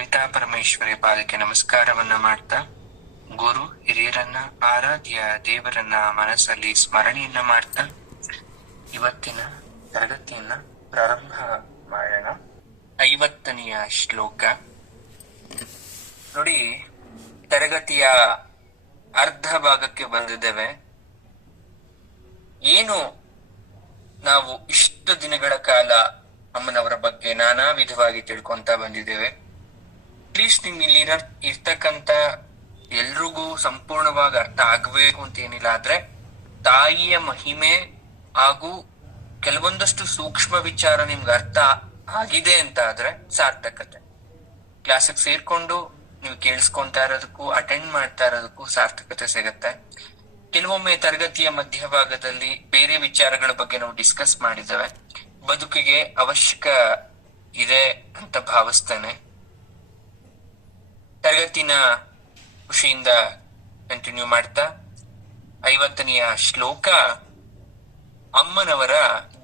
ಲಲಿತಾ ಪರಮೇಶ್ವರಿ ಪಾದಕ್ಕೆ ನಮಸ್ಕಾರವನ್ನ ಮಾಡ್ತಾ, ಗುರು ಹಿರಿಯರನ್ನ, ಆರಾಧ್ಯ ದೇವರನ್ನ ಮನಸ್ಸಲ್ಲಿ ಸ್ಮರಣೆಯನ್ನ ಮಾಡ್ತಾ ಇವತ್ತಿನ ತರಗತಿಯನ್ನ ಪ್ರಾರಂಭ ಮಾಡೋಣ. 50ನೆಯ ಶ್ಲೋಕ ನೋಡಿ. ತರಗತಿಯ ಅರ್ಧ ಭಾಗಕ್ಕೆ ಬಂದಿದ್ದೇವೆ. ಏನು ನಾವು ಇಷ್ಟು ದಿನಗಳ ಕಾಲ ಅಮ್ಮನವರ ಬಗ್ಗೆ ನಾನಾ ವಿಧವಾಗಿ ತಿಳ್ಕೊಂತ ಬಂದಿದ್ದೇವೆ. ಅಟ್ಲೀಸ್ಟ್ ನಿಮ್ ಇಲ್ಲಿ ಇರ್ತಕ್ಕಂತ ಎಲ್ರಿಗೂ ಸಂಪೂರ್ಣವಾಗಿ ಅರ್ಥ ಆಗ್ಬೇಕು ಅಂತ ಏನಿಲ್ಲ, ಆದ್ರೆ ತಾಯಿಯ ಮಹಿಮೆ ಹಾಗೂ ಕೆಲವೊಂದಷ್ಟು ಸೂಕ್ಷ್ಮ ವಿಚಾರ ನಿಮ್ಗೆ ಅರ್ಥ ಆಗಿದೆ ಅಂತ ಆದ್ರೆ ಸಾರ್ಥಕತೆ. ಕ್ಲಾಸಿಗೆ ಸೇರ್ಕೊಂಡು ನೀವು ಕೇಳಿಸ್ಕೊಂತಾ ಇರೋದಕ್ಕೂ ಅಟೆಂಡ್ ಮಾಡ್ತಾ ಇರೋದಕ್ಕೂ ಸಾರ್ಥಕತೆ ಸಿಗತ್ತೆ. ಕೆಲವೊಮ್ಮೆ ತರಗತಿಯ ಮಧ್ಯಭಾಗದಲ್ಲಿ ಬೇರೆ ವಿಚಾರಗಳ ಬಗ್ಗೆ ನಾವು ಡಿಸ್ಕಸ್ ಮಾಡಿದ್ದೇವೆ. ಬದುಕಿಗೆ ಅವಶ್ಯಕ ಇದೆ ಅಂತ ಭಾವಿಸ್ತೇನೆ. ತರಗತಿನ ಖುಷಿಯಿಂದ ಕಂಟಿನ್ಯೂ ಮಾಡ್ತಾ 50ನೆಯ ಶ್ಲೋಕ ಅಮ್ಮನವರ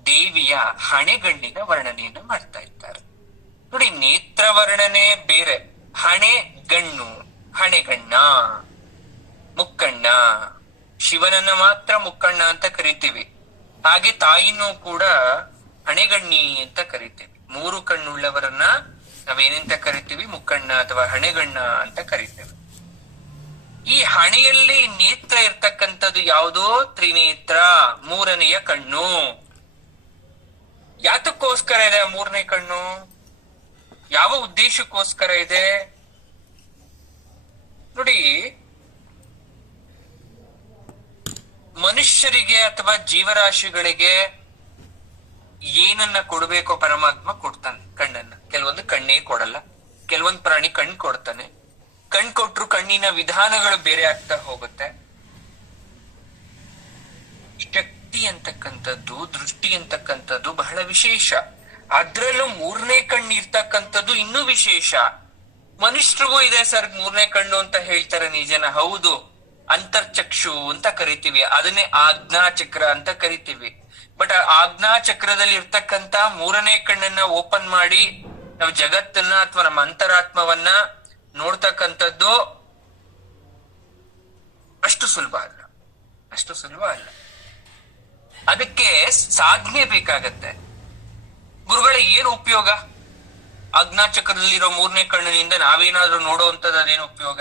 ದೇವಿಯ ಹಣೆಗಣ್ಣಿನ ವರ್ಣನೆಯನ್ನು ಮಾಡ್ತಾ ಇದ್ದಾರೆ. ನೋಡಿ, ನೇತ್ರ ವರ್ಣನೆ ಬೇರೆ, ಹಣೆಗಣ್ಣು, ಹಣೆಗಣ್ಣ, ಮುಕ್ಕಣ್ಣ. ಶಿವನನ್ನ ಮಾತ್ರ ಮುಕ್ಕಣ್ಣ ಅಂತ ಕರಿತೀವಿ. ಹಾಗೆ ತಾಯಿನೂ ಕೂಡ ಹಣೆಗಣ್ಣಿ ಅಂತ ಕರಿತೀವಿ. 3 ಕಣ್ಣುಳ್ಳವರನ್ನ ನಾವೇನೆಂತ ಕರಿತೀವಿ? ಮುಕ್ಕಣ್ಣ ಅಥವಾ ಹಣೆಗಣ್ಣ ಅಂತ ಕರಿತೇವೆ. ಈ ಹಣೆಯಲ್ಲಿ ನೇತ್ರ ಇರ್ತಕ್ಕಂಥದ್ದು ಯಾವುದೋ ತ್ರಿನೇತ್ರ, 3ನೆಯ ಕಣ್ಣು. ಯಾತಕ್ಕೋಸ್ಕರ ಇದೆ 3ನೇ ಕಣ್ಣು? ಯಾವ ಉದ್ದೇಶಕ್ಕೋಸ್ಕರ ಇದೆ ನೋಡಿ. ಮನುಷ್ಯರಿಗೆ ಅಥವಾ ಜೀವರಾಶಿಗಳಿಗೆ ಏನನ್ನ ಕೊಡ್ಬೇಕೋ ಪರಮಾತ್ಮ ಕೊಡ್ತಾನೆ ಕಣ್ಣನ್ನ. ಕೆಲವೊಂದು ಕಣ್ಣೇ ಕೊಡಲ್ಲ, ಕೆಲವೊಂದು ಪ್ರಾಣಿ ಕಣ್ ಕೊಡ್ತಾನೆ. ಕಣ್ ಕೊಟ್ರು ಕಣ್ಣಿನ ವಿಧಾನಗಳು ಬೇರೆ ಆಗ್ತಾ ಹೋಗುತ್ತೆ. ಶಕ್ತಿ ಅಂತಕ್ಕಂಥದ್ದು, ದೃಷ್ಟಿ ಅಂತಕ್ಕಂಥದ್ದು ಬಹಳ ವಿಶೇಷ. ಅದ್ರಲ್ಲೂ 3ನೇ ಕಣ್ಣು ಇರ್ತಕ್ಕಂಥದ್ದು ಇನ್ನೂ ವಿಶೇಷ. ಮನುಷ್ಯರಿಗೂ ಇದೆ ಸರ್ 3ನೇ ಕಣ್ಣು ಅಂತ ಹೇಳ್ತಾರೆ ನಿಜನ? ಹೌದು, ಅಂತರ್ಚಕ್ಷು ಅಂತ ಕರಿತೀವಿ. ಅದನ್ನೇ ಆಜ್ಞಾ ಚಕ್ರ ಅಂತ ಕರಿತೀವಿ. ಬಟ್ ಆ ಆಜ್ಞಾ ಚಕ್ರದಲ್ಲಿ ಇರ್ತಕ್ಕಂತ 3ನೇ ಕಣ್ಣನ್ನ ಓಪನ್ ಮಾಡಿ ನಾವು ಜಗತ್ತನ್ನ ಅಥವಾ ನಮ್ಮ ಅಂತರಾತ್ಮವನ್ನ ನೋಡ್ತಕ್ಕಂಥದ್ದು ಅಷ್ಟು ಸುಲಭ ಅಲ್ಲ, ಅಷ್ಟು ಸುಲಭ ಅಲ್ಲ. ಅದಕ್ಕೆ ಸಾಧನೆ ಬೇಕಾಗತ್ತೆ. ಗುರುಗಳ ಏನು ಉಪಯೋಗ? ಆಜ್ಞಾ ಚಕ್ರದಲ್ಲಿರೋ 3ನೇ ಕಣ್ಣಿನಿಂದ ನಾವೇನಾದ್ರೂ ನೋಡುವಂತದ್ದು ಅದೇನು ಉಪಯೋಗ?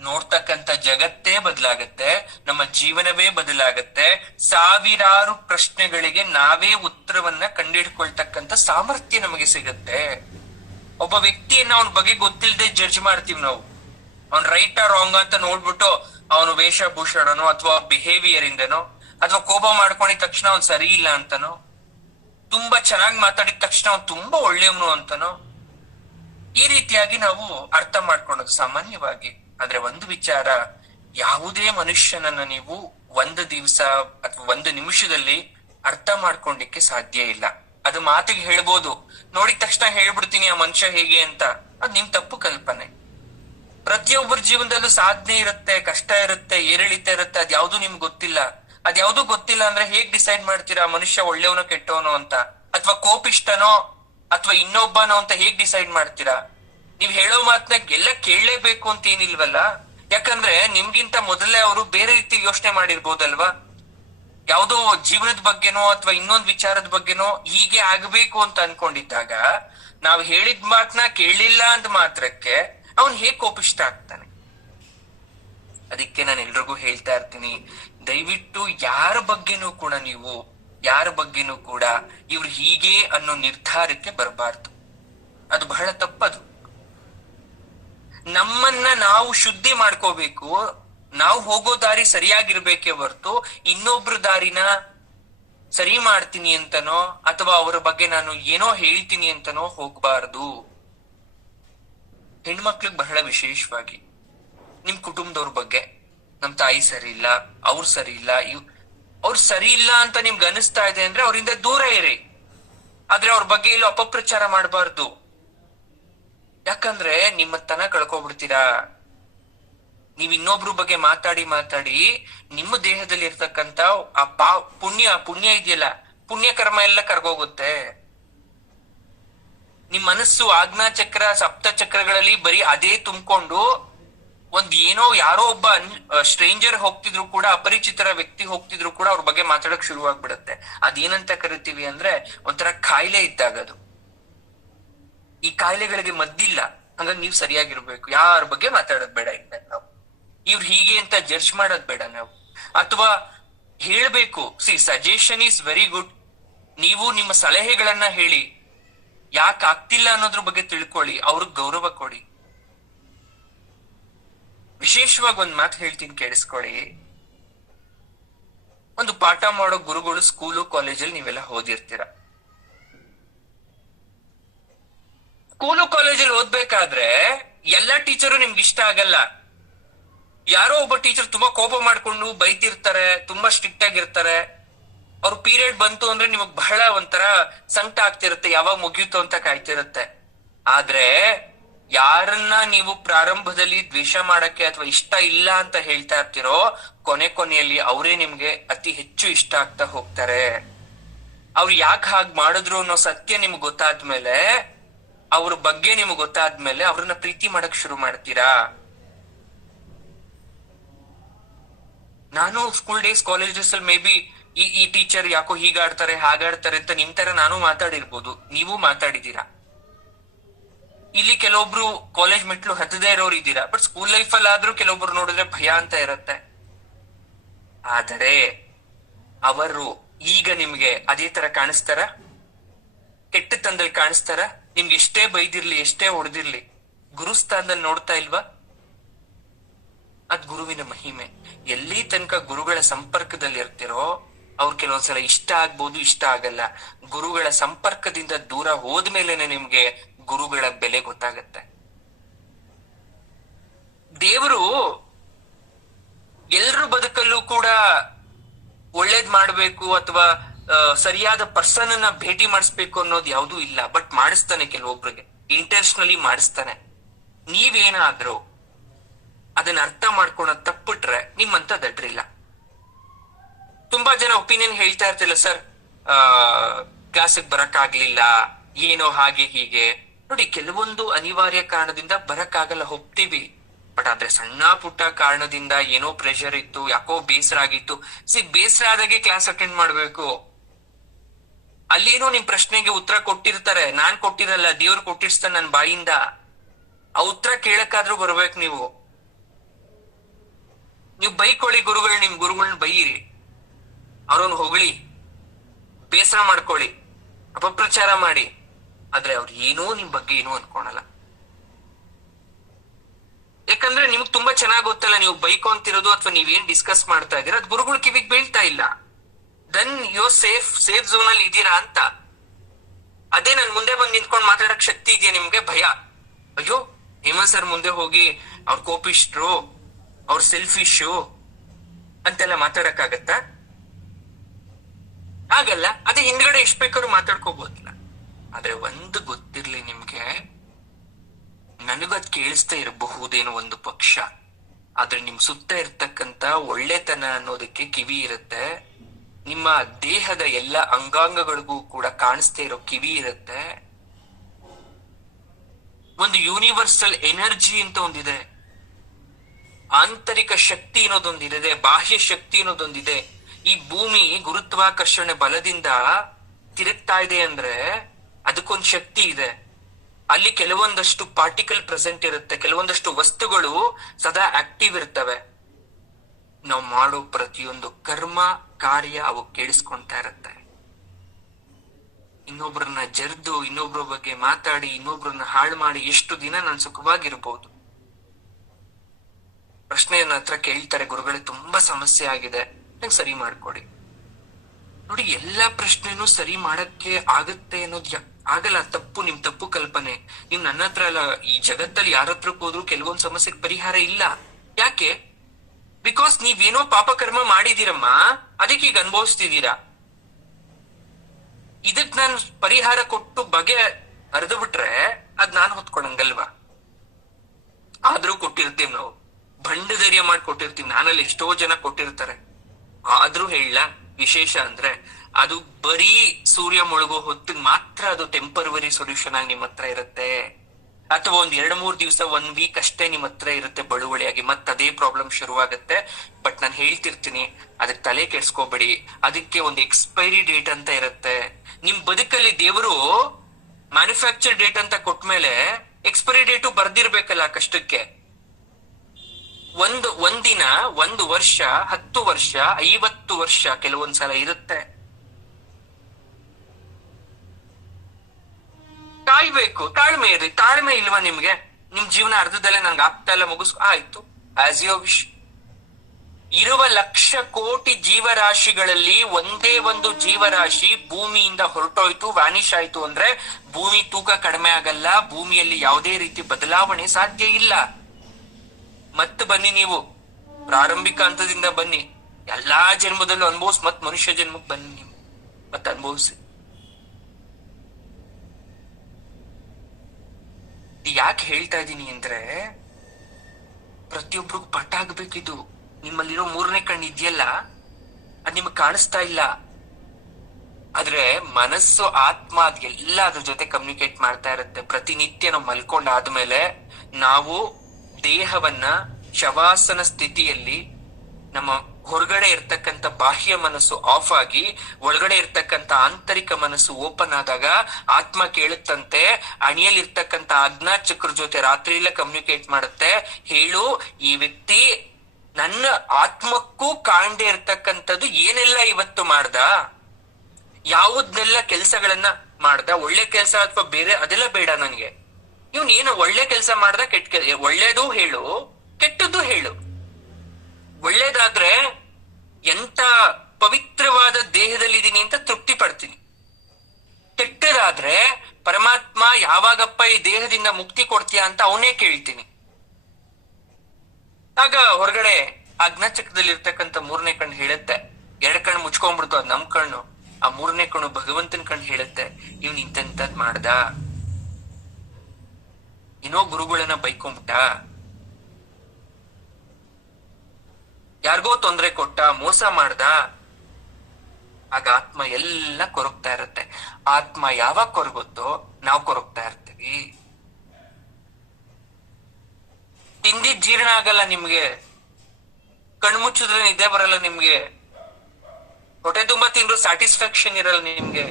ನೋಡ್ತಕ್ಕಂಥ ಜಗತ್ತೇ ಬದಲಾಗತ್ತೆ, ನಮ್ಮ ಜೀವನವೇ ಬದಲಾಗತ್ತೆ. ಸಾವಿರಾರು ಪ್ರಶ್ನೆಗಳಿಗೆ ನಾವೇ ಉತ್ತರವನ್ನ ಕಂಡುಹಿಡ್ಕೊಳ್ತಕ್ಕಂಥ ಸಾಮರ್ಥ್ಯ ನಮಗೆ ಸಿಗತ್ತೆ. ಒಬ್ಬ ವ್ಯಕ್ತಿಯನ್ನ ಅವನ ಬಗ್ಗೆ ಗೊತ್ತಿಲ್ಲದೆ ಜಡ್ಜ್ ಮಾಡ್ತೀವಿ ನಾವು. ಅವ್ನ್ ರೈಟ್ ಆ ರಾಂಗ್ ಅಂತ ನೋಡ್ಬಿಟ್ಟು ಅವನು ವೇಷಭೂಷಣನೋ ಅಥವಾ ಬಿಹೇವಿಯರ್ ಇಂದನೋ ಅಥವಾ ಕೋಪ ಮಾಡ್ಕೊಂಡಿದ ತಕ್ಷಣ ಅವ್ನ್ ಸರಿ ಇಲ್ಲ ಅಂತನೋ, ತುಂಬಾ ಚೆನ್ನಾಗಿ ಮಾತಾಡಿದ ತಕ್ಷಣ ಅವ್ನು ತುಂಬಾ ಒಳ್ಳೆಯವನು ಅಂತನೋ, ಈ ರೀತಿಯಾಗಿ ನಾವು ಅರ್ಥ ಮಾಡ್ಕೊಳ್ಳೋದು ಸಾಮಾನ್ಯವಾಗಿ. ಆದ್ರೆ ಒಂದು ವಿಚಾರ, ಯಾವುದೇ ಮನುಷ್ಯನನ್ನ ನೀವು ಒಂದು ದಿವಸ ಅಥವಾ ಒಂದು ನಿಮಿಷದಲ್ಲಿ ಅರ್ಥ ಮಾಡ್ಕೊಂಡಿಕ್ಕೆ ಸಾಧ್ಯ ಇಲ್ಲ. ಅದು ಮಾತಿಗೆ ಹೇಳ್ಬೋದು, ನೋಡಿದ ತಕ್ಷಣ ಹೇಳ್ಬಿಡ್ತೀನಿ ಆ ಮನುಷ್ಯ ಹೇಗೆ ಅಂತ. ಅದ್ ನಿಮ್ ತಪ್ಪು ಕಲ್ಪನೆ. ಪ್ರತಿಯೊಬ್ಬರ ಜೀವನದಲ್ಲೂ ಸಾಧನೆ ಇರುತ್ತೆ, ಕಷ್ಟ ಇರುತ್ತೆ, ಏರಿಳಿತ ಇರುತ್ತೆ. ಅದ್ಯಾವ್ದು ನಿಮ್ಗೆ ಗೊತ್ತಿಲ್ಲ. ಅದ್ಯಾವ್ದು ಗೊತ್ತಿಲ್ಲ ಅಂದ್ರೆ ಹೇಗ್ ಡಿಸೈಡ್ ಮಾಡ್ತೀರಾ ಮನುಷ್ಯ ಒಳ್ಳೆಯವನೋ ಕೆಟ್ಟವನೋ ಅಂತ? ಅಥವಾ ಕೋಪಿಷ್ಟನೋ ಅಥವಾ ಇನ್ನೊಬ್ಬನೋ ಅಂತ ಹೇಗ್ ಡಿಸೈಡ್ ಮಾಡ್ತೀರಾ? ನೀವ್ ಹೇಳೋ ಮಾತನ್ನ ಎಲ್ಲ ಕೇಳಲೇಬೇಕು ಅಂತ ಏನಿಲ್ವಲ್ಲ. ಯಾಕಂದ್ರೆ ನಿಮ್ಗಿಂತ ಮೊದಲೇ ಅವರು ಬೇರೆ ರೀತಿ ಯೋಚನೆ ಮಾಡಿರ್ಬೋದಲ್ವಾ? ಯಾವ್ದೋ ಜೀವನದ ಬಗ್ಗೆನೋ ಅಥವಾ ಇನ್ನೊಂದ್ ವಿಚಾರದ ಬಗ್ಗೆನೋ ಹೀಗೆ ಆಗ್ಬೇಕು ಅಂತ ಅನ್ಕೊಂಡಿದ್ದಾಗ ನಾವ್ ಹೇಳಿದ ಮಾತನ್ನ ಕೇಳಲಿಲ್ಲ ಅಂತ ಮಾತ್ರಕ್ಕೆ ಅವನ್ ಹೇಗ್ ಕೋಪಿಷ್ಟ ಆಗ್ತಾನೆ? ಅದಕ್ಕೆ ನಾನು ಎಲ್ರಿಗೂ ಹೇಳ್ತಾ ಇರ್ತೀನಿ, ದಯವಿಟ್ಟು ಯಾರ ಬಗ್ಗೆನೂ ಕೂಡ ಇವ್ರು ಹೀಗೆ ಅನ್ನೋ ನಿರ್ಧಾರಕ್ಕೆ ಬರಬಾರ್ದು. ಅದು ಬಹಳ ತಪ್ಪದು. ನಮ್ಮನ್ನ ನಾವು ಶುದ್ಧಿ ಮಾಡ್ಕೋಬೇಕು. ನಾವು ಹೋಗೋ ದಾರಿ ಸರಿಯಾಗಿರ್ಬೇಕೇ ಹೊರತು ಇನ್ನೊಬ್ರು ದಾರಿನ ಸರಿ ಮಾಡ್ತೀನಿ ಅಂತನೋ ಅಥವಾ ಅವರ ಬಗ್ಗೆ ನಾನು ಏನೋ ಹೇಳ್ತೀನಿ ಅಂತನೋ ಹೋಗ್ಬಾರ್ದು. ಹೆಣ್ಮಕ್ಳಿಗೆ ಬಹಳ ವಿಶೇಷವಾಗಿ ನಿಮ್ ಕುಟುಂಬದವ್ರ ಬಗ್ಗೆ, ನಮ್ ತಾಯಿ ಸರಿ ಇಲ್ಲ, ಅವ್ರು ಸರಿ ಇಲ್ಲ, ಅವ್ರು ಸರಿ ಇಲ್ಲ ಅಂತ ನಿಮ್ಗೆ ಅನಿಸ್ತಾ ಇದೆ ಅಂದ್ರೆ ಅವರಿಂದ ದೂರ ಇರಿ. ಆದ್ರೆ ಅವ್ರ ಬಗ್ಗೆ ಎಲ್ಲೂ ಅಪಪ್ರಚಾರ ಮಾಡಬಾರ್ದು. ಯಾಕಂದ್ರೆ ನಿಮ್ಮತನ ಕಳ್ಕೊಬಿಡ್ತೀರಾ. ನೀವ್ ಇನ್ನೊಬ್ರ ಬಗ್ಗೆ ಮಾತಾಡಿ ನಿಮ್ಮ ದೇಹದಲ್ಲಿ ಇರ್ತಕ್ಕಂತ ಆ ಪುಣ್ಯ ಇದೆಯಲ್ಲ, ಪುಣ್ಯ ಕರ್ಮ ಎಲ್ಲ ಕರ್ಗೋಗುತ್ತೆ. ನಿಮ್ ಮನಸ್ಸು ಆಜ್ಞಾ ಚಕ್ರ ಸಪ್ತ ಚಕ್ರಗಳಲ್ಲಿ ಬರೀ ಅದೇ ತುಂಬಿಕೊಂಡು ಏನೋ ಯಾರೋ ಒಬ್ಬ ಸ್ಟ್ರೇಂಜರ್ ಹೋಗ್ತಿದ್ರು ಕೂಡ, ಅಪರಿಚಿತರ ವ್ಯಕ್ತಿ ಹೋಗ್ತಿದ್ರು ಕೂಡ ಅವ್ರ ಬಗ್ಗೆ ಮಾತಾಡಕ್ ಶುರುವಾಗ್ಬಿಡುತ್ತೆ. ಅದೇನಂತ ಕರಿತೀವಿ ಅಂದ್ರೆ ಒಂಥರ ಕಾಯಿಲೆ ಇದ್ದಾಗದು. ಈ ಕಾಯಿಲೆಗಳಿಗೆ ಮದ್ದಿಲ್ಲ. ಹಂಗಾಗಿ ನೀವ್ ಸರಿಯಾಗಿರ್ಬೇಕು, ಯಾರ ಬಗ್ಗೆ ಮಾತಾಡೋದ್ ಬೇಡ ಇಲ್ಲ ನಾವು, ಇವ್ರು ಹೀಗೆ ಅಂತ ಜಡ್ಜ್ ಮಾಡೋದ್ ಬೇಡ ನಾವು. ಅಥವಾ ಹೇಳ್ಬೇಕು, ಸಜೆಷನ್ ಈಸ್ ವೆರಿ ಗುಡ್. ನೀವು ನಿಮ್ಮ ಸಲಹೆಗಳನ್ನ ಹೇಳಿ, ಯಾಕೆ ಆಗ್ತಿಲ್ಲ ಅನ್ನೋದ್ರ ಬಗ್ಗೆ ತಿಳ್ಕೊಳ್ಳಿ, ಅವ್ರಿಗೆ ಗೌರವ ಕೊಡಿ. ವಿಶೇಷವಾಗಿ ಒಂದ್ ಮಾತು ಹೇಳ್ತೀನಿ, ಕೇಳಿಸ್ಕೊಳ್ಳಿ. ಒಂದು ಪಾಠ ಮಾಡೋ ಗುರುಗಳು ಸ್ಕೂಲು ಕಾಲೇಜಲ್ಲಿ ನೀವೆಲ್ಲ ಓದಿರ್ತೀರ. ಸ್ಕೂಲು ಕಾಲೇಜಲ್ಲಿ ಓದ್ಬೇಕಾದ್ರೆ ಎಲ್ಲಾ ಟೀಚರು ನಿಮ್ಗೆ ಇಷ್ಟ ಆಗಲ್ಲ. ಯಾರೋ ಒಬ್ಬ ಟೀಚರ್ ತುಂಬಾ ಕೋಪ ಮಾಡ್ಕೊಂಡು ಬೈತಿರ್ತಾರೆ, ತುಂಬಾ ಸ್ಟ್ರಿಕ್ಟ್ ಆಗಿರ್ತಾರೆ. ಅವ್ರ ಪೀರಿಯಡ್ ಬಂತು ಅಂದ್ರೆ ನಿಮಗ್ ಬಹಳ ಒಂಥರ ಸಂಕಟ ಆಗ್ತಿರುತ್ತೆ, ಯಾವಾಗ ಮುಗಿಯುತ್ತೋ ಅಂತ ಕಾಯ್ತಿರುತ್ತೆ. ಆದ್ರೆ ಯಾರನ್ನ ನೀವು ಪ್ರಾರಂಭದಲ್ಲಿ ದ್ವೇಷ ಮಾಡಕ್ಕೆ ಅಥವಾ ಇಷ್ಟ ಇಲ್ಲ ಅಂತ ಹೇಳ್ತಾ ಇರ್ತೀರೋ, ಕೊನೆಯಲ್ಲಿ ಅವರೇ ನಿಮ್ಗೆ ಅತಿ ಹೆಚ್ಚು ಇಷ್ಟ ಆಗ್ತಾ ಹೋಗ್ತಾರೆ. ಅವ್ರು ಯಾಕೆ ಹಾಗೆ ಮಾಡಿದ್ರು ಅನ್ನೋ ಸತ್ಯ ನಿಮ್ಗೆ ಗೊತ್ತಾದ್ಮೇಲೆ, ಅವ್ರ ಬಗ್ಗೆ ನಿಮ್ಗೆ ಗೊತ್ತಾದ್ಮೇಲೆ ಅವ್ರನ್ನ ಪ್ರೀತಿ ಮಾಡಕ್ ಶುರು ಮಾಡ್ತೀರಾ. ನಾನು ಸ್ಕೂಲ್ ಡೇಸ್ ಕಾಲೇಜ್ ಡೇಸ್ ಅಲ್ಲಿ ಮೇ ಬಿ ಈ ಟೀಚರ್ ಯಾಕೋ ಹೀಗಾಡ್ತಾರೆ ಹಾಗಾಡ್ತಾರೆ ಅಂತ ನಿಮ್ ತರ ನಾನು ಮಾತಾಡಿರ್ಬೋದು, ನೀವು ಮಾತಾಡಿದೀರಾ. ಇಲ್ಲಿ ಕೆಲವೊಬ್ರು ಕಾಲೇಜ್ ಮೆಟ್ಲು ಹತ್ತದೇ ಇರೋರು ಇದ್ದೀರಾ, ಬಟ್ ಸ್ಕೂಲ್ ಲೈಫ್ ಅಲ್ಲಿ ಆದ್ರೂ ಕೆಲವೊಬ್ರು ನೋಡಿದ್ರೆ ಭಯ ಅಂತ ಇರತ್ತೆ. ಆದರೆ ಅವರು ಈಗ ನಿಮ್ಗೆ ಅದೇ ತರ ಕಾಣಿಸ್ತಾರ? ಕೆಟ್ಟತನದಲ್ಲಿ ಕಾಣಿಸ್ತಾರ? ನಿಮ್ಗೆ ಎಷ್ಟೇ ಬೈದಿರ್ಲಿ, ಎಷ್ಟೇ ಹೊಡೆದಿರ್ಲಿ, ಗುರುಸ್ಥಾನದಲ್ಲಿ ನೋಡ್ತಾ ಇಲ್ವಾ? ಅದ್ ಗುರುವಿನ ಮಹಿಮೆ. ಎಲ್ಲಿ ತನಕ ಗುರುಗಳ ಸಂಪರ್ಕದಲ್ಲಿ ಇರ್ತಿರೋ, ಅವ್ರು ಕೆಲವೊಂದ್ಸಲ ಇಷ್ಟ ಆಗ್ಬೋದು, ಇಷ್ಟ ಆಗಲ್ಲ. ಗುರುಗಳ ಸಂಪರ್ಕದಿಂದ ದೂರ ಹೋದ್ಮೇಲೆನೆ ನಿಮ್ಗೆ ಗುರುಗಳ ಬೆಲೆ ಗೊತ್ತಾಗತ್ತೆ. ದೇವರು ಎಲ್ರ ಬದುಕಲ್ಲೂ ಕೂಡ ಒಳ್ಳೇದ್ ಮಾಡ್ಬೇಕು ಅಥವಾ ಸರಿಯಾದ ಪರ್ಸನ್ ಅನ್ನ ಭೇಟಿ ಮಾಡಿಸ್ಬೇಕು ಅನ್ನೋದು ಯಾವ್ದೂ ಇಲ್ಲ. ಬಟ್ ಮಾಡಿಸ್ತಾನೆ, ಕೆಲವೊಬ್ರಿಗೆ ಇಂಟೆನ್ಷನಲಿ ಮಾಡಿಸ್ತಾನೆ. ನೀವೇನಾದ್ರೂ ಅದನ್ನ ಅರ್ಥ ಮಾಡ್ಕೊಳೋದ್ ತಪ್ಪಿಟ್ರೆ ನಿಮ್ಮಂತ ದಡ್ರಿಲ್ಲ. ತುಂಬಾ ಜನ ಒಪಿನಿಯನ್ ಹೇಳ್ತಾ ಇರ್ತಿಲ್ಲ, ಸರ್ ಕ್ಲಾಸಿಗೆ ಬರಕ್ ಆಗ್ಲಿಲ್ಲ, ಏನೋ ಹಾಗೆ ಹೀಗೆ. ನೋಡಿ, ಕೆಲವೊಂದು ಅನಿವಾರ್ಯ ಕಾರಣದಿಂದ ಬರಕ್ ಆಗಲ್ಲ, ಹೋಗ್ತೀವಿ. ಬಟ್ ಆದ್ರೆ ಸಣ್ಣ ಪುಟ್ಟ ಕಾರಣದಿಂದ ಏನೋ ಪ್ರೆಷರ್ ಇತ್ತು, ಯಾಕೋ ಬೇಸರ ಆಗಿತ್ತು, ಬೇಸರ ಆದಾಗೆ ಕ್ಲಾಸ್ ಅಟೆಂಡ್ ಮಾಡ್ಬೇಕು. ಅಲ್ಲೇನೋ ನಿಮ್ ಪ್ರಶ್ನೆಗೆ ಉತ್ತರ ಕೊಟ್ಟಿರ್ತಾರೆ, ನಾನ್ ಕೊಟ್ಟಿರಲ್ಲ, ದೇವ್ರು ಕೊಟ್ಟಿರ್ಸ್ತಾನೆ ನನ್ ಬಾಯಿಂದ. ಆ ಉತ್ತರ ಕೇಳಕ್ಕಾದ್ರೂ ಬರ್ಬೇಕು. ನೀವು ಬೈಕೊಳ್ಳಿ ಗುರುಗಳು, ನಿಮ್ ಗುರುಗಳನ್ನ ಬೈಯಿರಿ, ಅವ್ರನ್ನ ಹೊಗಳಿ, ಬೇಸರ ಮಾಡ್ಕೊಳ್ಳಿ, ಅಪಪ್ರಚಾರ ಮಾಡಿ. ಆದ್ರೆ ಅವ್ರು ಏನೋ ನಿಮ್ ಬಗ್ಗೆ ಏನೋ ಅನ್ಕೊಳಲ್ಲ. ಯಾಕಂದ್ರೆ ನಿಮ್ಗ್ ತುಂಬಾ ಚೆನ್ನಾಗ್ ಗೊತ್ತಲ್ಲ, ನೀವು ಬೈಕೊಂತಿರೋದು ಅಥವಾ ನೀವೇನ್ ಡಿಸ್ಕಸ್ ಮಾಡ್ತಾ ಇದೀರ ಅದ್ ಗುರುಗಳ ಕಿವಿಗ್ ಬೀಳ್ತಾ ಇಲ್ಲ. ದೆನ್ ಯೋ ಸೇಫ್ ಝೋನ್ ಅಲ್ಲಿ ಇದೀರಾ ಅಂತ. ಅದೇ ನನ್ ಮುಂದೆ ಬಂದ್ ನಿಂತ್ಕೊಂಡ್ ಮಾತಾಡಕ್ ಶಕ್ತಿ ಇದೆಯಾ ನಿಮ್ಗೆ? ಭಯ. ಅಯ್ಯೋ, ಹೇಮಂತ್ ಸರ್ ಮುಂದೆ ಹೋಗಿ ಅವ್ರ ಕೋಪಿಸ್ಟ್ರು, ಅವ್ರ ಸೆಲ್ಫಿಶು ಅಂತೆಲ್ಲ ಮಾತಾಡಕ್ಕಾಗತ್ತ? ಆಗಲ್ಲ. ಅದೇ ಹಿಂದ್ಗಡೆ ಎಷ್ಟ್ ಬೇಕಾದ್ರೂ ಮಾತಾಡ್ಕೋಬಹುದಿಲ್ಲ. ಆದ್ರೆ ಒಂದು ಗೊತ್ತಿರ್ಲಿ ನಿಮ್ಗೆ, ನನಗದ್ ಕೇಳಿಸ್ತಾ ಇರಬಹುದೇನೋ ಒಂದು ಪಕ್ಷ, ಆದ್ರೆ ನಿಮ್ ಸುತ್ತ ಇರ್ತಕ್ಕಂತ ಒಳ್ಳೆತನ ಅನ್ನೋದಕ್ಕೆ ಕಿವಿ ಇರುತ್ತೆ. ನಿಮ್ಮ ದೇಹದ ಎಲ್ಲ ಅಂಗಾಂಗಗಳಿಗೂ ಕೂಡ ಕಾಣಿಸ್ತಾ ಇರೋ ಕಿವಿ ಇರುತ್ತೆ. ಒಂದು ಯೂನಿವರ್ಸಲ್ ಎನರ್ಜಿ ಅಂತ ಒಂದಿದೆ, ಆಂತರಿಕ ಶಕ್ತಿ ಅನ್ನೋದೊಂದಿದೆ, ಬಾಹ್ಯ ಶಕ್ತಿ ಅನ್ನೋದೊಂದಿದೆ. ಈ ಭೂಮಿ ಗುರುತ್ವಾಕರ್ಷಣೆ ಬಲದಿಂದ ತಿರುಗ್ತಾ ಇದೆ ಅಂದ್ರೆ ಅದಕ್ಕೊಂದು ಶಕ್ತಿ ಇದೆ. ಅಲ್ಲಿ ಕೆಲವೊಂದಷ್ಟು ಪಾರ್ಟಿಕಲ್ ಪ್ರೆಸೆಂಟ್ ಇರುತ್ತೆ, ಕೆಲವೊಂದಷ್ಟು ವಸ್ತುಗಳು ಸದಾ ಆಕ್ಟಿವ್ ಇರ್ತವೆ. ನಾವು ಮಾಡೋ ಪ್ರತಿಯೊಂದು ಕರ್ಮ ಕಾರ್ಯ ಅವು ಕೇಳಿಸ್ಕೊಂತಾ ಇರುತ್ತೆ. ಇನ್ನೊಬ್ರನ್ನ ಜರ್ದು, ಇನ್ನೊಬ್ರ ಬಗ್ಗೆ ಮಾತಾಡಿ, ಇನ್ನೊಬ್ರನ್ನ ಹಾಳು ಮಾಡಿ ಎಷ್ಟು ದಿನ ನಾನು ಸುಖವಾಗಿರ್ಬೋದು? ಪ್ರಶ್ನೆ ನನ್ನ ಹತ್ರ ಕೇಳ್ತಾರೆ, ಗುರುಗಳೇ ತುಂಬಾ ಸಮಸ್ಯೆ ಆಗಿದೆ, ನಂಗೆ ಸರಿ ಮಾಡ್ಕೊಡಿ. ನೋಡಿ, ಎಲ್ಲಾ ಪ್ರಶ್ನೆನೂ ಸರಿ ಮಾಡಕ್ಕೆ ಆಗತ್ತೆ ಅನ್ನೋದು ಆಗಲ್ಲ. ತಪ್ಪು, ನಿಮ್ ತಪ್ಪು ಕಲ್ಪನೆ. ನೀವ್ ನನ್ನ ಹತ್ರ ಅಲ್ಲ, ಈ ಜಗತ್ತಲ್ಲಿ ಯಾರ ಹತ್ರಕ್ಕೆ ಹೋದ್ರು ಕೆಲವೊಂದ್ ಸಮಸ್ಯೆಗೆ ಪರಿಹಾರ ಇಲ್ಲ. ಯಾಕೆ? ಬಿಕಾಸ್ ನೀವೇನೋ ಪಾಪಕರ್ಮ ಮಾಡಿದೀರಮ್ಮ, ಅದಕ್ಕೆ ಈಗ ಅನುಭವಿಸ್ತಿದ್ದೀರಾ. ಇದಕ್ ನಾನು ಪರಿಹಾರ ಕೊಟ್ಟು ಬಗೆ ಅರ್ದು ಬಿಟ್ರೆ ಅದ್ ನಾನ್ ಹೊತ್ಕೊಳಂಗಲ್ವಾ? ಆದ್ರೂ ಕೊಟ್ಟಿರ್ತೀವಿ ನಾವು, ಬಂಡ ಧೈರ್ಯ ಮಾಡಿ ಕೊಟ್ಟಿರ್ತೀವಿ. ನಾನಲ್ಲಿ ಎಷ್ಟೋ ಜನ ಕೊಟ್ಟಿರ್ತಾರೆ. ಆದ್ರೂ ಹೇಳ ವಿಶೇಷ ಅಂದ್ರೆ ಅದು ಬರೀ ಸೂರ್ಯ ಮುಳುಗೋ ಹೊತ್ತಿಗೆ ಮಾತ್ರ ಅದು ಟೆಂಪರವರಿ ಸೊಲ್ಯೂಷನ್ ಆಗಿ ನಿಮ್ಮ ಹತ್ರ ಇರುತ್ತೆ. ಅಥವಾ ಒಂದ್ 2-3 ದಿವಸ 1 ವೀಕ್ ಅಷ್ಟೇ ನಿಮ್ ಹತ್ರ ಇರುತ್ತೆ ಬಳುವಳಿಯಾಗಿ, ಮತ್ ಅದೇ ಪ್ರಾಬ್ಲಮ್ ಶುರುವಾಗತ್ತೆ. ಬಟ್ ನಾನು ಹೇಳ್ತಿರ್ತೀನಿ, ಅದಕ್ಕೆ ತಲೆ ಕೆಡ್ಸ್ಕೋಬೇಡಿ. ಅದಕ್ಕೆ ಒಂದು ಎಕ್ಸ್ಪೈರಿ ಡೇಟ್ ಅಂತ ಇರುತ್ತೆ. ನಿಮ್ ಬದುಕಲ್ಲಿ ದೇವರು ಮ್ಯಾನುಫ್ಯಾಕ್ಚರ್ ಡೇಟ್ ಅಂತ ಕೊಟ್ಮೇಲೆ ಎಕ್ಸ್ಪೈರಿ ಡೇಟು ಬರ್ದಿರ್ಬೇಕಲ್ಲ ಕಷ್ಟಕ್ಕೆ. ಒಂದಿನ, 1 ವರ್ಷ, 10 ವರ್ಷ, 50 ವರ್ಷ ಕೆಲವೊಂದ್ಸಲ ಇರುತ್ತೆ. ಕಾಯ್ಬೇಕು, ತಾಳ್ಮೆ ಇರ್ರಿ. ತಾಳ್ಮೆ ಇಲ್ವಾ ನಿಮ್ಗೆ? ನಿಮ್ ಜೀವನ ಅರ್ಧದಲ್ಲೇ ನನ್ಗೆ ಆಗ್ತಾ ಇಲ್ಲ, ಆಯ್ತು, ಆಸ್ ಯೋ ವಿಶ್. ಇರುವ 1,00,000 ಕೋಟಿ ಜೀವರಾಶಿಗಳಲ್ಲಿ ಒಂದೇ ಒಂದು ಜೀವರಾಶಿ ಭೂಮಿಯಿಂದ ಹೊರಟೋಯ್ತು, ವ್ಯಾನಿಶ್ ಆಯ್ತು ಅಂದ್ರೆ ಭೂಮಿ ತೂಕ ಕಡಿಮೆ ಆಗಲ್ಲ, ಭೂಮಿಯಲ್ಲಿ ಯಾವುದೇ ರೀತಿ ಬದಲಾವಣೆ ಸಾಧ್ಯ ಇಲ್ಲ. ಮತ್ತೆ ಬನ್ನಿ, ನೀವು ಪ್ರಾರಂಭಿಕ ಹಂತದಿಂದ ಬನ್ನಿ, ಎಲ್ಲಾ ಜನ್ಮದಲ್ಲೂ ಅನುಭವಿಸ್, ಮತ್ ಮನುಷ್ಯ ಜನ್ಮಕ್ಕೆ ಬನ್ನಿ ನೀವು, ಮತ್ತೆ ಅನುಭವಿಸಿ. ಯಾಕೆ ಹೇಳ್ತಾ ಇದ್ದೀನಿ ಅಂದ್ರೆ, ಪ್ರತಿಯೊಬ್ರಿಗೂ ಪಟ್ಟ ಆಗ್ಬೇಕಿದು. ನಿಮ್ಮಲ್ಲಿರೋ 3ನೇ ಕಣ್ಣು ಇದೆಯಲ್ಲ, ಅದ್ ನಿಮಗ್ ಕಾಣಿಸ್ತಾ ಇಲ್ಲ. ಆದ್ರೆ ಮನಸ್ಸು, ಆತ್ಮ ಅದೆಲ್ಲ ಅದ್ರ ಜೊತೆ ಕಮ್ಯುನಿಕೇಟ್ ಮಾಡ್ತಾ ಇರುತ್ತೆ. ಪ್ರತಿನಿತ್ಯ ನಾವು ಮಲ್ಕೊಂಡಾದ್ಮೇಲೆ ನಾವು ದೇಹವನ್ನ ಶವಾಸನ ಸ್ಥಿತಿಯಲ್ಲಿ, ನಮ್ಮ ಹೊರಗಡೆ ಇರ್ತಕ್ಕಂಥ ಬಾಹ್ಯ ಮನಸ್ಸು ಆಫ್ ಆಗಿ ಒಳಗಡೆ ಇರ್ತಕ್ಕಂಥ ಆಂತರಿಕ ಮನಸ್ಸು ಓಪನ್ ಆದಾಗ ಆತ್ಮ ಕೇಳುತ್ತಂತೆ, ಅಣಿಯಲ್ಲಿರ್ತಕ್ಕಂಥ ಆಜ್ಞಾ ಚಕ್ರ ಜೊತೆ ರಾತ್ರಿ ಎಲ್ಲ ಕಮ್ಯುನಿಕೇಟ್ ಮಾಡುತ್ತೆ. ಹೇಳು, ಈ ವ್ಯಕ್ತಿ ನನ್ನ ಆತ್ಮಕ್ಕೂ ಕಾಣದೇ ಇರ್ತಕ್ಕಂಥದ್ದು ಏನೆಲ್ಲ ಇವತ್ತು ಮಾಡ್ದ, ಯಾವುದನ್ನೆಲ್ಲ ಕೆಲ್ಸಗಳನ್ನ ಮಾಡ್ದ, ಒಳ್ಳೆ ಕೆಲ್ಸ ಅಥವಾ ಬೇರೆ ಅದೆಲ್ಲ ಬೇಡ ನನಗೆ. ಇವನ್ ಏನು ಒಳ್ಳೆ ಕೆಲ್ಸ ಮಾಡ್ದ, ಒಳ್ಳೇದು ಹೇಳು, ಕೆಟ್ಟದ್ದು ಹೇಳು. ಒಳ್ಳೇದಾದ್ರೆ ಎಂತ ಪವಿತ್ರವಾದ ದೇಹದಲ್ಲಿದ್ದೀನಿ ಅಂತ ತೃಪ್ತಿ ಪಡ್ತೀನಿ. ಕೆಟ್ಟದಾದ್ರೆ ಪರಮಾತ್ಮ ಯಾವಾಗಪ್ಪ ಈ ದೇಹದಿಂದ ಮುಕ್ತಿ ಕೊಡ್ತೀಯ ಅಂತ ಅವನೇ ಕೇಳ್ತೀನಿ. ಆಗ ಹೊರಗಡೆ ಅಗ್ನಚಕ್ರದಲ್ಲಿ ಇರ್ತಕ್ಕಂಥ 3ನೇ ಕಣ್ಣು ಹೇಳುತ್ತೆ. 2 ಕಣ್ಣು ಮುಚ್ಕೊಂಡ್ಬಿಡ್ತು, ಅದ್ ನಮ್ ಕಣ್ಣು. ಆ 3ನೇ ಕಣ್ಣು ಭಗವಂತನ ಕಣ್ಣು ಹೇಳುತ್ತೆ, ಇವ್ನ್ ಇಂತಂತದ್ ಮಾಡ್ದ, ಏನೋ ಗುರುಗಳನ್ನ ಬೈಕೊಂಬಿಟ್ಟ, ಯಾರಿಗೋ ತೊಂದರೆ ಕೊಟ್ಟ, ಮೋಸ ಮಾಡ್ದ. ಆಗ ಆತ್ಮ ಎಲ್ಲ ಕೊರಗ್ತಾ ಇರುತ್ತೆ. ಆತ್ಮ ಯಾವಾಗ ಕೊರಗುತ್ತೋ ನಾವು ಕೊರಗ್ತಾ ಇರ್ತೀವಿ. ತಿಂದಿದ್ ಜೀರ್ಣ ಆಗಲ್ಲ ನಿಮ್ಗೆ, ಕಣ್ಮುಚ್ಚಿದ್ರೆ ನಿದ್ದೆ ಬರಲ್ಲ ನಿಮ್ಗೆ, ಹೊಟ್ಟೆ ತುಂಬಾ ತಿಂದ್ರು ಸ್ಯಾಟಿಸ್ಫ್ಯಾಕ್ಷನ್ ಇರಲ್ಲ ನಿಮ್ಗೆ.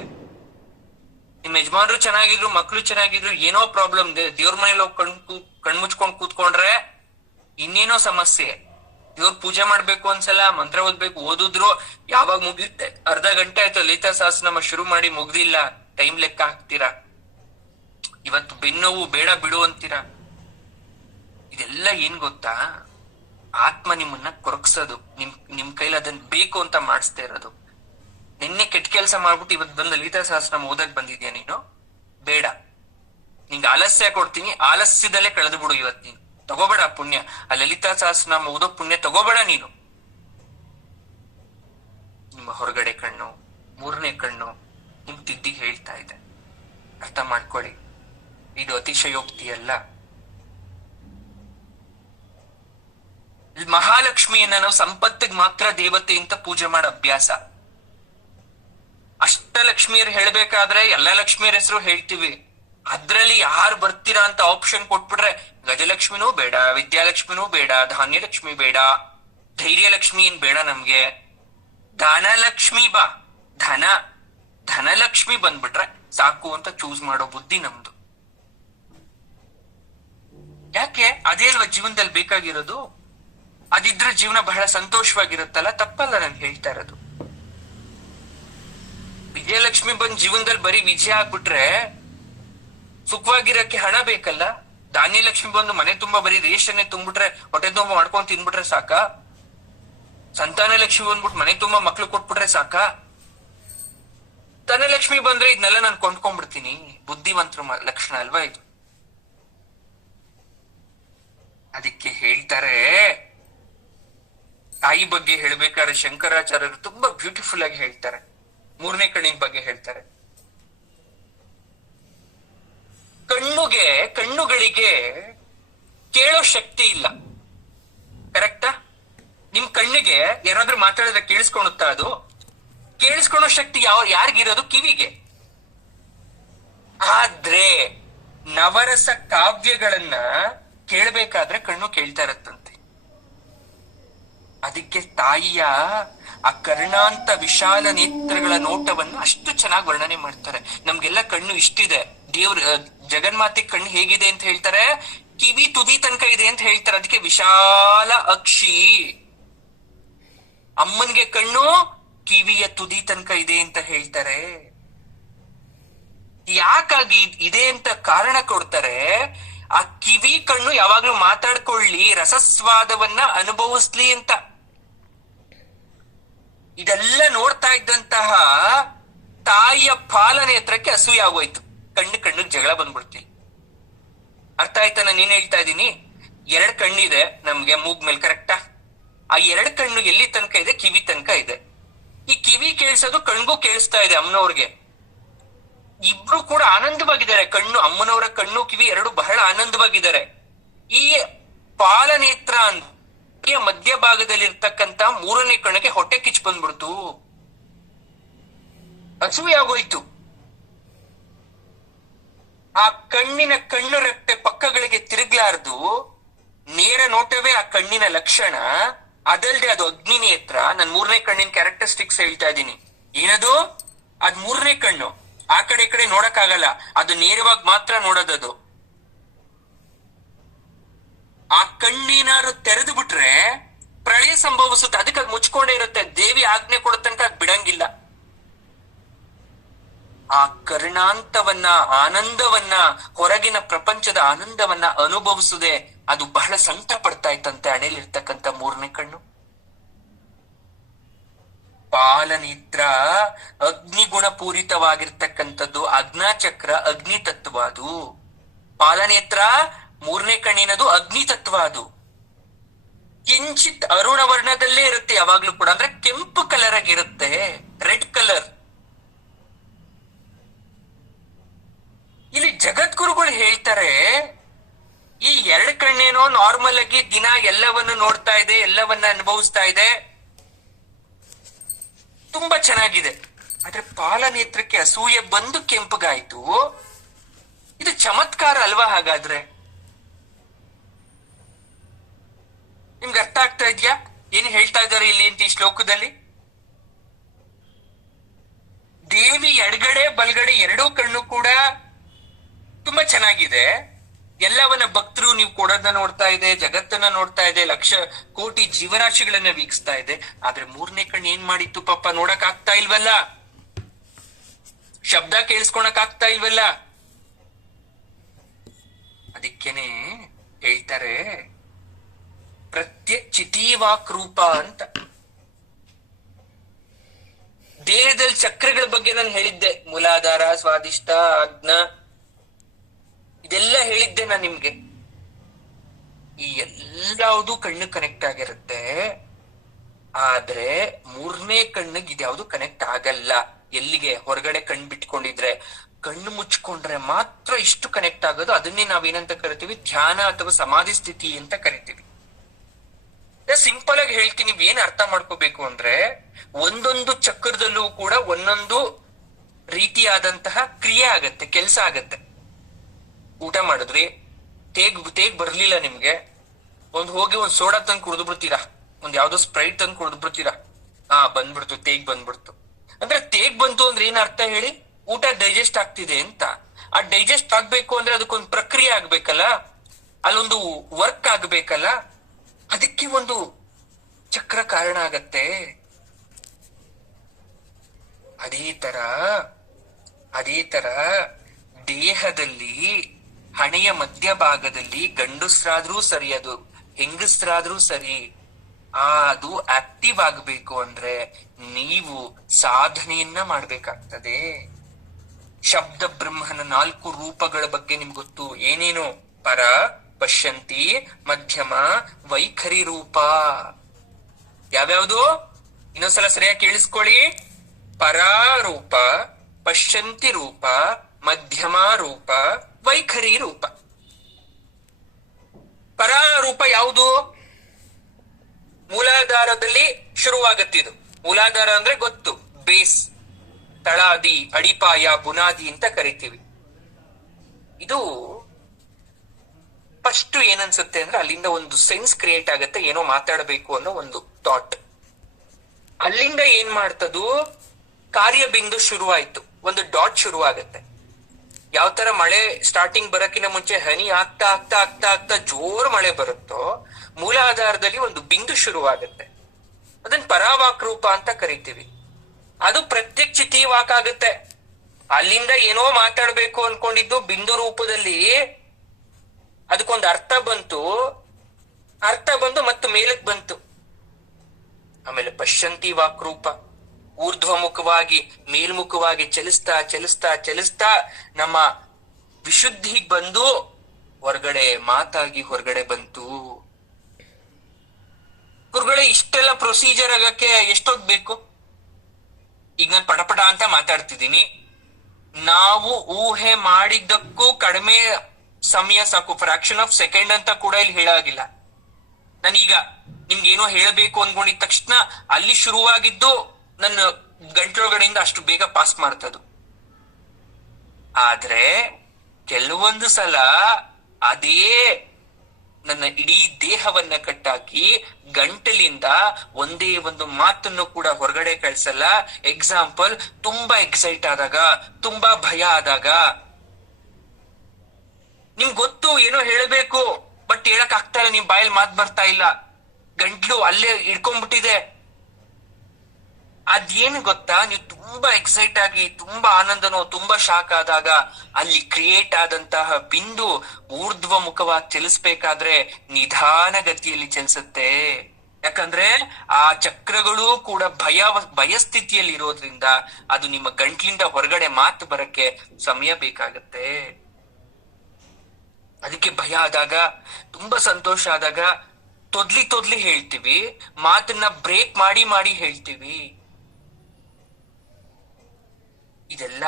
ನಿಮ್ ಯಜಮಾನ್ರು ಚೆನ್ನಾಗಿದ್ರು, ಮಕ್ಳು ಚೆನ್ನಾಗಿದ್ರು, ಏನೋ ಪ್ರಾಬ್ಲಮ್, ದೇವ್ರ ಮನೇಲಿ ಹೋಗಿ ಕಣ್ಮುಚ್ಕೊಂಡ್ ಕೂತ್ಕೊಂಡ್ರೆ ಇನ್ನೇನೋ ಸಮಸ್ಯೆ. ದೇವ್ರ ಪೂಜೆ ಮಾಡ್ಬೇಕು ಅನ್ಸಲ್ಲ, ಮಂತ್ರ ಓದ್ಬೇಕು, ಓದಿದ್ರು ಯಾವಾಗ ಮುಗಿಯುತ್ತೆ, ಅರ್ಧ ಗಂಟೆ ಆಯ್ತು ಲಲಿತಾ ಸಹಸ್ರನಾಮ ಶುರು ಮಾಡಿ ಮುಗ್ದಿಲ್ಲ, ಟೈಮ್ ಲೆಕ್ಕ ಹಾಕ್ತೀರಾ. ಇವತ್ತು ಬೆನ್ನೋವು ಬೇಡ ಬಿಡು ಅಂತೀರಾ. ಇದೆಲ್ಲ ಏನ್ ಗೊತ್ತಾ, ಆತ್ಮ ನಿಮ್ಮನ್ನ ಕೊರಗ್ಸೋದು, ನಿಮ್ ಕೈಲಿ ಅದನ್ನ ಬೇಕು ಅಂತ ಮಾಡಿಸ್ತಾ ಇರೋದು. ನಿನ್ನೆ ಕೆಟ್ಟ ಕೆಲಸ ಮಾಡ್ಬಿಟ್ಟು ಇವತ್ತು ಬಂದು ಲಲಿತಾ ಸಹಸ್ರನಾಮ ಓದಕ್ ಬಂದಿದ್ಯಾ ನೀನು? ಬೇಡ, ನಿಂಗೆ ಆಲಸ್ಯ ಕೊಡ್ತೀನಿ, ಆಲಸ್ಯದಲ್ಲೇ ಕಳೆದು ಬಿಡು ಇವತ್ತು. ನೀನು ತಗೋಬೇಡ ಪುಣ್ಯ, ಆ ಲಲಿತಾ ಸಹಸ್ರನಾಮ ಓದೋ ಪುಣ್ಯ ತಗೋಬೇಡ ನೀನು. ನಿಮ್ಮ ಹೊರಗಡೆ ಕಣ್ಣು, 3ನೇ ಕಣ್ಣು ನಿಮ್ ತಿದ್ದಿಗೆ ಹೇಳ್ತಾ ಇದೆ. ಅರ್ಥ ಮಾಡ್ಕೊಳ್ಳಿ, ಇದು ಅತಿಶಯೋಕ್ತಿ ಅಲ್ಲ. ಮಹಾಲಕ್ಷ್ಮಿಯನ್ನ ನಾವು ಸಂಪತ್ತಿಗೆ ಮಾತ್ರ ದೇವತೆ ಅಂತ ಪೂಜೆ ಮಾಡೋ ಅಭ್ಯಾಸ. ಅಷ್ಟಲಕ್ಷ್ಮಿಯರು ಹೇಳ್ಬೇಕಾದ್ರೆ ಎಲ್ಲಾ ಲಕ್ಷ್ಮಿಯರ ಹೆಸರು ಹೇಳ್ತೀವಿ. ಅದ್ರಲ್ಲಿ ಯಾರು ಬರ್ತೀರಾ ಅಂತ ಆಪ್ಷನ್ ಕೊಟ್ಬಿಟ್ರೆ ಗಜಲಕ್ಷ್ಮಿನೂ ಬೇಡ, ವಿದ್ಯಾಲಕ್ಷ್ಮಿನೂ ಬೇಡ, ಧಾನ್ಯಲಕ್ಷ್ಮಿ ಬೇಡ, ಧೈರ್ಯಲಕ್ಷ್ಮಿ ಏನ್ ಬೇಡ ನಮ್ಗೆ, ಧನಲಕ್ಷ್ಮಿ ಬಾ, ಧನಲಕ್ಷ್ಮಿ ಬಂದ್ಬಿಟ್ರೆ ಸಾಕು ಅಂತ ಚೂಸ್ ಮಾಡೋ ಬುದ್ಧಿ ನಮ್ದು. ಯಾಕೆ? ಅದೇ ಅಲ್ವಾ ಜೀವನದಲ್ಲಿ ಬೇಕಾಗಿರೋದು. ಅದಿದ್ರೆ ಜೀವನ ಬಹಳ ಸಂತೋಷವಾಗಿರುತ್ತಲ್ಲ, ತಪ್ಪಲ್ಲ ನಾನು ಹೇಳ್ತಾ ಇರೋದು. ವಿಜಯಲಕ್ಷ್ಮಿ ಬಂದ್ ಜೀವನದಲ್ಲಿ ಬರೀ ವಿಜಯ ಆಗ್ಬಿಟ್ರೆ ಸುಖವಾಗಿರಕ್ಕೆ ಹಣ ಬೇಕಲ್ಲ. ಧಾನ್ಯಲಕ್ಷ್ಮಿ ಬಂದು ಮನೆ ತುಂಬಾ ಬರೀ ರೇಷನ್ನೇ ತುಂಬಿಟ್ರೆ, ಹೊಟ್ಟೆ ತುಂಬಾ ಮಾಡ್ಕೊಂಡ್ ತಿನ್ಬಿಟ್ರೆ ಸಾಕ? ಸಂತಾನ ಲಕ್ಷ್ಮಿ ಬಂದ್ಬಿಟ್ಟು ಮನೆ ತುಂಬಾ ಮಕ್ಳು ಕೊಟ್ಬಿಟ್ರೆ ಸಾಕ? ಧನಲಕ್ಷ್ಮಿ ಬಂದ್ರೆ ಇದನ್ನೆಲ್ಲ ನಾನು ಕೊಂಡ್ಕೊಂಡ್ಬಿಡ್ತೀನಿ. ಬುದ್ಧಿವಂತರ ಲಕ್ಷಣ ಅಲ್ವಾ ಇದು? ಅದಕ್ಕೆ ಹೇಳ್ತಾರೆ, ತಾಯಿ ಬಗ್ಗೆ ಹೇಳ್ಬೇಕಾದ್ರೆ ಶಂಕರಾಚಾರ್ಯರು ತುಂಬಾ ಬ್ಯೂಟಿಫುಲ್ ಆಗಿ ಹೇಳ್ತಾರೆ. 3ನೇ ಕಣ್ಣಿನ ಬಗ್ಗೆ ಹೇಳ್ತಾರೆ. ಕಣ್ಣುಗಳಿಗೆ ಕೇಳೋ ಶಕ್ತಿ ಇಲ್ಲ, ಕರೆಕ್ಟಾ? ನಿಮ್ ಕಣ್ಣಿಗೆ ಯಾರಾದ್ರೂ ಮಾತಾಡಿದ್ರೆ ಕೇಳಿಸ್ಕೊಳುತ್ತಾ? ಅದು ಕೇಳಿಸ್ಕೊಳ್ಳೋ ಶಕ್ತಿ ಯಾರಿಗಿರೋದು? ಕಿವಿಗೆ. ಆದ್ರೆ ನವರಸ ಕಾವ್ಯಗಳನ್ನ ಕೇಳ್ಬೇಕಾದ್ರೆ ಕಣ್ಣು ಕೇಳ್ತಾ ಇರತ್ತಂತೆ. ಅದಕ್ಕೆ ತಾಯಿಯ ಆ ಕರ್ಣಾಂತ ವಿಶಾಲ ನೇತ್ರಗಳ ನೋಟವನ್ನು ಅಷ್ಟು ಚೆನ್ನಾಗಿ ವರ್ಣನೆ ಮಾಡ್ತಾರೆ. ನಮ್ಗೆಲ್ಲ ಕಣ್ಣು ಇಷ್ಟಿದೆ, ದೇವ್ರ ಜಗನ್ಮಾತೆ ಕಣ್ಣು ಹೇಗಿದೆ ಅಂತ ಹೇಳ್ತಾರೆ, ಕಿವಿ ತುದಿ ತನಕ ಇದೆ ಅಂತ ಹೇಳ್ತಾರೆ. ಅದಕ್ಕೆ ವಿಶಾಲ ಅಕ್ಷಿ. ಅಮ್ಮನ್ಗೆ ಕಣ್ಣು ಕಿವಿಯ ತುದಿ ತನಕ ಇದೆ ಅಂತ ಹೇಳ್ತಾರೆ. ಯಾಕಾಗಿ ಇದೆ ಅಂತ ಕಾರಣ ಕೊಡ್ತಾರೆ. ಆ ಕಿವಿ ಕಣ್ಣು ಯಾವಾಗ್ಲೂ ಮಾತಾಡ್ಕೊಳ್ಳಿ, ರಸಸ್ವಾದವನ್ನ ಅನುಭವಿಸ್ಲಿ ಅಂತ. ಇದೆಲ್ಲ ನೋಡ್ತಾ ಇದ್ದಂತಹ ತಾಯಿಯ ಪಾಲನೇತ್ರಕ್ಕೆ ಅಸೂಯೆ ಆಗೋಯ್ತು. ಕಣ್ಣಿಗೆ ಜಗಳ ಬಂದ್ಬಿಡ್ತಿ. ಅರ್ಥ ಆಯ್ತಾ ನಾನು ಏನ್ ಹೇಳ್ತಾ ಇದ್ದೀನಿ? 2 ಕಣ್ಣಿದೆ ನಮ್ಗೆ ಮೂಗ್ ಮೇಲೆ, ಕರೆಕ್ಟಾ? ಆ 2 ಕಣ್ಣು ಎಲ್ಲಿ ತನಕ ಇದೆ? ಕಿವಿ ತನಕ ಇದೆ. ಈ ಕಿವಿ ಕೇಳಿಸೋದು ಕಣ್ಗೂ ಕೇಳಿಸ್ತಾ ಇದೆ ಅಮ್ಮನವ್ರಿಗೆ. ಇಬ್ರು ಕೂಡ ಆನಂದವಾಗಿದ್ದಾರೆ. ಅಮ್ಮನವರ ಕಣ್ಣು ಕಿವಿ 2 ಬಹಳ ಆನಂದವಾಗಿದ್ದಾರೆ. ಈ ಪಾಲನೇತ್ರ ಅಂತ ಮಧ್ಯಭಾಗದಲ್ಲಿ ಇರ್ತಕ್ಕಂತ 3ನೇ ಕಣ್ಣಿಗೆ ಹೊಟ್ಟೆ ಕಿಚ್ಚು ಬಂದ್ಬಿಡ್ತು, ಅಸೂಯೆ ಆಗೋಯ್ತು. ಆ ಕಣ್ಣು ರೆಪ್ಪೆ ಪಕ್ಕಗಳಿಗೆ ತಿರುಗ್ಲಾರ್ದು ನೇರ ನೋಟವೇ ಆ ಕಣ್ಣಿನ ಲಕ್ಷಣ. ಅದಲ್ದೆ ಅದು ಅಗ್ನಿ ನೇತ್ರ. ನಾನು 3ನೇ ಕಣ್ಣಿನ ಕ್ಯಾರೆಕ್ಟರಿಸ್ಟಿಕ್ಸ್ ಹೇಳ್ತಾ ಇದ್ದೀನಿ. ಏನದು? ಅದ್ 3ನೇ ಕಣ್ಣು. ಆ ಕಡೆ ಈ ಕಡೆ ನೋಡಕ್ಕಾಗಲ್ಲ, ಅದು ನೇರವಾಗಿ ಮಾತ್ರ ನೋಡೋದದು. ಆ ಕಣ್ಣೇನಾದ್ರು ತೆರೆದು ಬಿಟ್ರೆ ಪ್ರಳಯ ಸಂಭವಿಸುತ್ತೆ. ಅದಕ್ಕೆ ಅದು ಮುಚ್ಕೊಂಡೇ ಇರುತ್ತೆ. ದೇವಿ ಆಜ್ಞೆ ಕೊಡೋ ತನಕ ಅದ್ ಬಿಡಂಗಿಲ್ಲ. ಆ ಕರ್ಣಾಂತವನ್ನ, ಆನಂದವನ್ನ, ಹೊರಗಿನ ಪ್ರಪಂಚದ ಆನಂದವನ್ನ ಅನುಭವಿಸುದೆ ಅದು ಬಹಳ ಸಂಕಟ ಪಡ್ತಾ ಇತ್ತಂತೆ ಹಣೆಯಲ್ಲಿರ್ತಕ್ಕಂಥ 3ನೇ ಕಣ್ಣು. ಪಾಲನೇತ್ರ ಅಗ್ನಿಗುಣ ಪೂರಿತವಾಗಿರ್ತಕ್ಕಂಥದ್ದು. ಆಜ್ಞಾಚಕ್ರ ಅಗ್ನಿ ತತ್ವ ಅದು. ಪಾಲನೇತ್ರ 3ನೇ ಕಣ್ಣಿನದು ಅಗ್ನಿ ತತ್ವ. ಅದು ಕಿಂಚಿತ್ ಅರುಣ ವರ್ಣದಲ್ಲೇ ಇರುತ್ತೆ ಯಾವಾಗ್ಲೂ ಕೂಡ. ಅಂದ್ರೆ ಕೆಂಪು ಕಲರ್ ಆಗಿರುತ್ತೆ, ರೆಡ್ ಕಲರ್. ಇಲ್ಲಿ ಜಗದ್ಗುರುಗಳು ಹೇಳ್ತಾರೆ, ಈ 2 ಕಣ್ಣೇನೋ ನಾರ್ಮಲ್ ಆಗಿ ದಿನ ಎಲ್ಲವನ್ನು ನೋಡ್ತಾ ಇದೆ, ಎಲ್ಲವನ್ನ ಅನುಭವಿಸ್ತಾ ಇದೆ, ತುಂಬಾ ಚೆನ್ನಾಗಿದೆ. ಆದ್ರೆ ಪಾಲನೇತ್ರಕ್ಕೆ ಅಸೂಯೆ ಬಂದು ಕೆಂಪಗಾಯ್ತು. ಇದು ಚಮತ್ಕಾರ ಅಲ್ವಾ? ಹಾಗಾದ್ರೆ ನಿಮ್ಗೆ ಅರ್ಥ ಆಗ್ತಾ ಇದ್ಯಾ ಏನ್ ಹೇಳ್ತಾ ಇದ್ದಾರೆ ಇಲ್ಲಿ ಅಂತ? ಈ ಶ್ಲೋಕದಲ್ಲಿ ದೇವಿ ಎಡಗಡೆ ಬಲಗಡೆ 2 ಕಣ್ಣು ಕೂಡ ತುಂಬಾ ಚೆನ್ನಾಗಿದೆ. ಎಲ್ಲವನ್ನ ಭಕ್ತರು ನೀವು ಕೊಡೋದನ್ನ ನೋಡ್ತಾ ಇದೆ, ಜಗತ್ತನ್ನ ನೋಡ್ತಾ ಇದೆ, ಲಕ್ಷ ಕೋಟಿ ಜೀವರಾಶಿಗಳನ್ನ ವೀಕ್ಷಿಸ್ತಾ ಇದೆ. ಆದ್ರೆ 3ನೇ ಕಣ್ಣು ಏನ್ ಮಾಡಿತ್ತು ಪಾಪ? ನೋಡಕ್ ಆಗ್ತಾ ಇಲ್ವಲ್ಲ, ಶಬ್ದ ಕೇಳಿಸ್ಕೊಳಕ್ ಆಗ್ತಾ ಇಲ್ವಲ್ಲ. ಅದಕ್ಕೇನೆ ಹೇಳ್ತಾರೆ ಚಿತೀವಾಕ್ ರೂಪ ಅಂತ. ದೇಹದಲ್ಲಿ ಚಕ್ರಗಳ ಬಗ್ಗೆ ನಾನು ಹೇಳಿದ್ದೆ, ಮೂಲಾಧಾರ, ಸ್ವಾದಿಷ್ಟ, ಆಜ್ಞಾ, ಇದೆಲ್ಲ ಹೇಳಿದ್ದೆ ನಾನು ನಿಮ್ಗೆ. ಈ ಎಲ್ಲಾವುದು ಕಣ್ಣು ಕನೆಕ್ಟ್ ಆಗಿರುತ್ತೆ. ಆದ್ರೆ 3ನೇ ಕಣ್ಣಿಗೆ ಇದ್ಯಾವುದು ಕನೆಕ್ಟ್ ಆಗಲ್ಲ. ಎಲ್ಲಿಗೆ? ಹೊರಗಡೆ ಕಣ್ಣು ಬಿಟ್ಕೊಂಡಿದ್ರೆ. ಕಣ್ಣು ಮುಚ್ಕೊಂಡ್ರೆ ಮಾತ್ರ ಇಷ್ಟು ಕನೆಕ್ಟ್ ಆಗೋದು. ಅದನ್ನೇ ನಾವೇನಂತ ಕರಿತೀವಿ? ಧ್ಯಾನ ಅಥವಾ ಸಮಾಧಿ ಸ್ಥಿತಿ ಅಂತ ಕರಿತೀವಿ. ಸಿಂಪಲ್ ಆಗಿ ಹೇಳ್ತೀನಿ, ನೀವ್ ಏನ್ ಅರ್ಥ ಮಾಡ್ಕೋಬೇಕು ಅಂದ್ರೆ, ಒಂದೊಂದು ಚಕ್ರದಲ್ಲೂ ಕೂಡ ಒಂದೊಂದು ರೀತಿಯಾದಂತಹ ಕ್ರಿಯೆ ಆಗತ್ತೆ, ಕೆಲಸ ಆಗತ್ತೆ. ಊಟ ಮಾಡಿದ್ರಿ, ತೇಗ್ ಬರ್ಲಿಲ್ಲ ನಿಮ್ಗೆ, ಹೋಗಿ ಒಂದ್ ಸೋಡಾ ತಂದು ಕುಡಿದು ಬಿಡ್ತೀರಾ, ಒಂದ್ ಯಾವ್ದೋ ಸ್ಪ್ರೈಟ್ ತಂದು ಕುಡಿದು ಬಿಡ್ತೀರಾ, ಬಂದ್ಬಿಡ್ತು, ತೇಗ್ ಬಂದ್ಬಿಡ್ತು. ಅಂದ್ರೆ ತೇಗ್ ಬಂತು ಅಂದ್ರೆ ಏನ್ ಅರ್ಥ ಹೇಳಿ? ಊಟ ಡೈಜೆಸ್ಟ್ ಆಗ್ತಿದೆ ಅಂತ. ಆ ಡೈಜೆಸ್ಟ್ ಆಗ್ಬೇಕು ಅಂದ್ರೆ ಅದಕ್ಕೊಂದು ಪ್ರಕ್ರಿಯೆ ಆಗ್ಬೇಕಲ್ಲ, ಅಲ್ಲೊಂದು ವರ್ಕ್ ಆಗ್ಬೇಕಲ್ಲ, ಅದಕ್ಕೆ ಒಂದು ಚಕ್ರ ಕಾರಣ ಆಗತ್ತೆ. ಅದೇ ತರ ದೇಹದಲ್ಲಿ ಹಣೆಯ ಮಧ್ಯಭಾಗದಲ್ಲಿ ಗಂಡಸ್ರಾದ್ರೂ ಸರಿ, ಅದು ಹೆಂಗಸ್ರಾದ್ರೂ ಸರಿ, ಅದು ಆಕ್ಟಿವ್ ಆಗ್ಬೇಕು ಅಂದ್ರೆ ನೀವು ಸಾಧನೆಯನ್ನ ಮಾಡ್ಬೇಕಾಗ್ತದೆ. ಶಬ್ದ ಬ್ರಹ್ಮನ 4 ರೂಪಗಳ ಬಗ್ಗೆ ನಿಮ್ಗೆ ಗೊತ್ತು. ಏನೇನು? ಪರ, ಪಶ್ಯಂತಿ, ಮಧ್ಯಮ, ವೈಖರಿ ರೂಪ. ಯಾವ್ಯಾವುದು? ಇನ್ನೊಂದ್ಸಲ ಸರಿಯಾಗಿ ಕೇಳಿಸ್ಕೊಳ್ಳಿ. ಪರಾರೂಪ, ಪಶ್ಯಂತಿ ರೂಪ, ಮಧ್ಯಮ ರೂಪ, ವೈಖರಿ ರೂಪ. ಪರಾರೂಪ ಯಾವುದು? ಮೂಲಾಧಾರದಲ್ಲಿ ಶುರುವಾಗತ್ತಿದು. ಮೂಲಾಧಾರ ಅಂದ್ರೆ ಗೊತ್ತು, ಬೇಸ್, ತಳಾದಿ, ಅಡಿಪಾಯ, ಬುನಾದಿ ಅಂತ ಕರಿತೀವಿ. ಇದು ಫಸ್ಟ್ ಏನನ್ಸುತ್ತೆ ಅಂದ್ರೆ ಅಲ್ಲಿಂದ ಒಂದು ಸೆನ್ಸ್ ಕ್ರಿಯೇಟ್ ಆಗತ್ತೆ, ಏನೋ ಮಾತಾಡಬೇಕು ಅನ್ನೋ ಒಂದು ಥಾಟ್. ಅಲ್ಲಿಂದ ಏನ್ ಮಾಡ್ತದು, ಕಾರ್ಯಬಿಂದು ಶುರುವಾಯ್ತು, ಒಂದು ಡಾಟ್ ಶುರುವಾಗತ್ತೆ. ಯಾವ ತರ ಮಳೆ ಸ್ಟಾರ್ಟಿಂಗ್ ಬರಕ್ಕಿಂತ ಮುಂಚೆ ಹನಿ ಆಗ್ತಾ ಆಗ್ತಾ ಆಗ್ತಾ ಆಗ್ತಾ ಜೋರ್ ಮಳೆ ಬರುತ್ತೋ, ಮೂಲಾಧಾರದಲ್ಲಿ ಒಂದು ಬಿಂದು ಶುರುವಾಗತ್ತೆ. ಅದನ್ನ ಪರಾವಾಕ್ ರೂಪ ಅಂತ ಕರಿತೀವಿ. ಅದು ಪ್ರತ್ಯಕ್ಷಿತಿ ವಾಕ್ ಆಗುತ್ತೆ. ಅಲ್ಲಿಂದ ಏನೋ ಮಾತಾಡ್ಬೇಕು ಅನ್ಕೊಂಡಿದ್ದು ಬಿಂದು ರೂಪದಲ್ಲಿ ಅದಕ್ಕೊಂದು ಅರ್ಥ ಬಂತು ಮತ್ತು ಮೇಲಕ್ ಬಂತು. ಆಮೇಲೆ ಪಶ್ಯಂತಿ ವಾಕ್ ರೂಪ, ಊರ್ಧ್ವಮುಖವಾಗಿ ಮೇಲ್ಮುಖವಾಗಿ ಚಲಿಸ್ತಾ ಚಲಿಸ್ತಾ ಚಲಿಸ್ತಾ ನಮ್ಮ ವಿಶುದ್ಧಿಗ್ ಬಂದು ಹೊರಗಡೆ ಮಾತಾಗಿ ಹೊರಗಡೆ ಬಂತು. ಗುರುಗಳೇ, ಇಷ್ಟೆಲ್ಲ ಪ್ರೊಸೀಜರ್ ಆಗಕ್ಕೆ ಎಷ್ಟೊತ್ತು ಬೇಕು? ಈಗ ನಾನು ಪಟಪಟ ಅಂತ ಮಾತಾಡ್ತಿದ್ದೀನಿ. ನಾವು ಊಹೆ ಮಾಡಿದ್ದಕ್ಕೂ ಕಡಿಮೆ ಸಮಯ ಸಾಕು, ಫ್ರಾಕ್ಷನ್ ಆಫ್ ಸೆಕೆಂಡ್ ಅಂತ ಕೂಡ ಇಲ್ಲಿ ಹೇಳಾಗಿಲ್ಲ. ನಾನೀಗ ನಿಮ್ಗೇನೋ ಹೇಳಬೇಕು ಅನ್ಕೊಂಡಿದ ತಕ್ಷಣ ಅಲ್ಲಿ ಶುರುವಾಗಿದ್ದು ನನ್ನ ಗಂಟ್ಲೊಳಗಡೆಯಿಂದ ಅಷ್ಟು ಬೇಗ ಪಾಸ್ ಮಾಡ್ತದು. ಆದ್ರೆ ಕೆಲವೊಂದು ಸಲ ಅದೇ ನನ್ನ ಇಡೀ ದೇಹವನ್ನ ಕಟ್ಟಾಕಿ ಗಂಟಲಿಂದ ಒಂದೇ ಒಂದು ಮಾತನ್ನು ಕೂಡ ಹೊರಗಡೆ ಕಳ್ಸಲ್ಲ. ಎಕ್ಸಾಂಪಲ್, ತುಂಬಾ ಎಕ್ಸೈಟ್ ಆದಾಗ, ತುಂಬಾ ಭಯ ಆದಾಗ, ನಿಮ್ಗೆ ಗೊತ್ತು ಏನೋ ಹೇಳಬೇಕು, ಬಟ್ ಹೇಳಕ್ ಆಗ್ತಾ ಇಲ್ಲ, ನಿಮ್ ಬಾಯಲ್ಲಿ ಮಾತು ಬರ್ತಾ ಇಲ್ಲ, ಗಂಟ್ಲು ಅಲ್ಲೇ ಹಿಡ್ಕೊಂಡ್ಬಿಟ್ಟಿದೆ. ಅದೇನು ಗೊತ್ತಾ, ನೀವು ತುಂಬಾ ಎಕ್ಸೈಟ್ ಆಗಿ, ತುಂಬಾ ಆನಂದನೋ ತುಂಬಾ ಶಾಕ್ ಆದಾಗ ಅಲ್ಲಿ ಕ್ರಿಯೇಟ್ ಆದಂತಹ ಬಿಂದು ಊರ್ಧ್ವ ಮುಖವಾಗಿ ಚಲಿಸ್ಬೇಕಾದ್ರೆ ನಿಧಾನ ಗತಿಯಲ್ಲಿ ಚಲಿಸುತ್ತೆ. ಯಾಕಂದ್ರೆ ಆ ಚಕ್ರಗಳು ಕೂಡ ಭಯ ಸ್ಥಿತಿಯಲ್ಲಿ ಇರೋದ್ರಿಂದ ಅದು ನಿಮ್ಮ ಗಂಟ್ಲಿಂದ ಹೊರಗಡೆ ಮಾತು ಬರಕ್ಕೆ ಸಮಯ ಬೇಕಾಗತ್ತೆ. ಅದಕ್ಕೆ ಭಯ ಆದಾಗ, ತುಂಬಾ ಸಂತೋಷ ಆದಾಗ ತೊದ್ಲಿ ಹೇಳ್ತೀವಿ, ಮಾತನ್ನ ಬ್ರೇಕ್ ಮಾಡಿ ಮಾಡಿ ಹೇಳ್ತೀವಿ. ಇದೆಲ್ಲ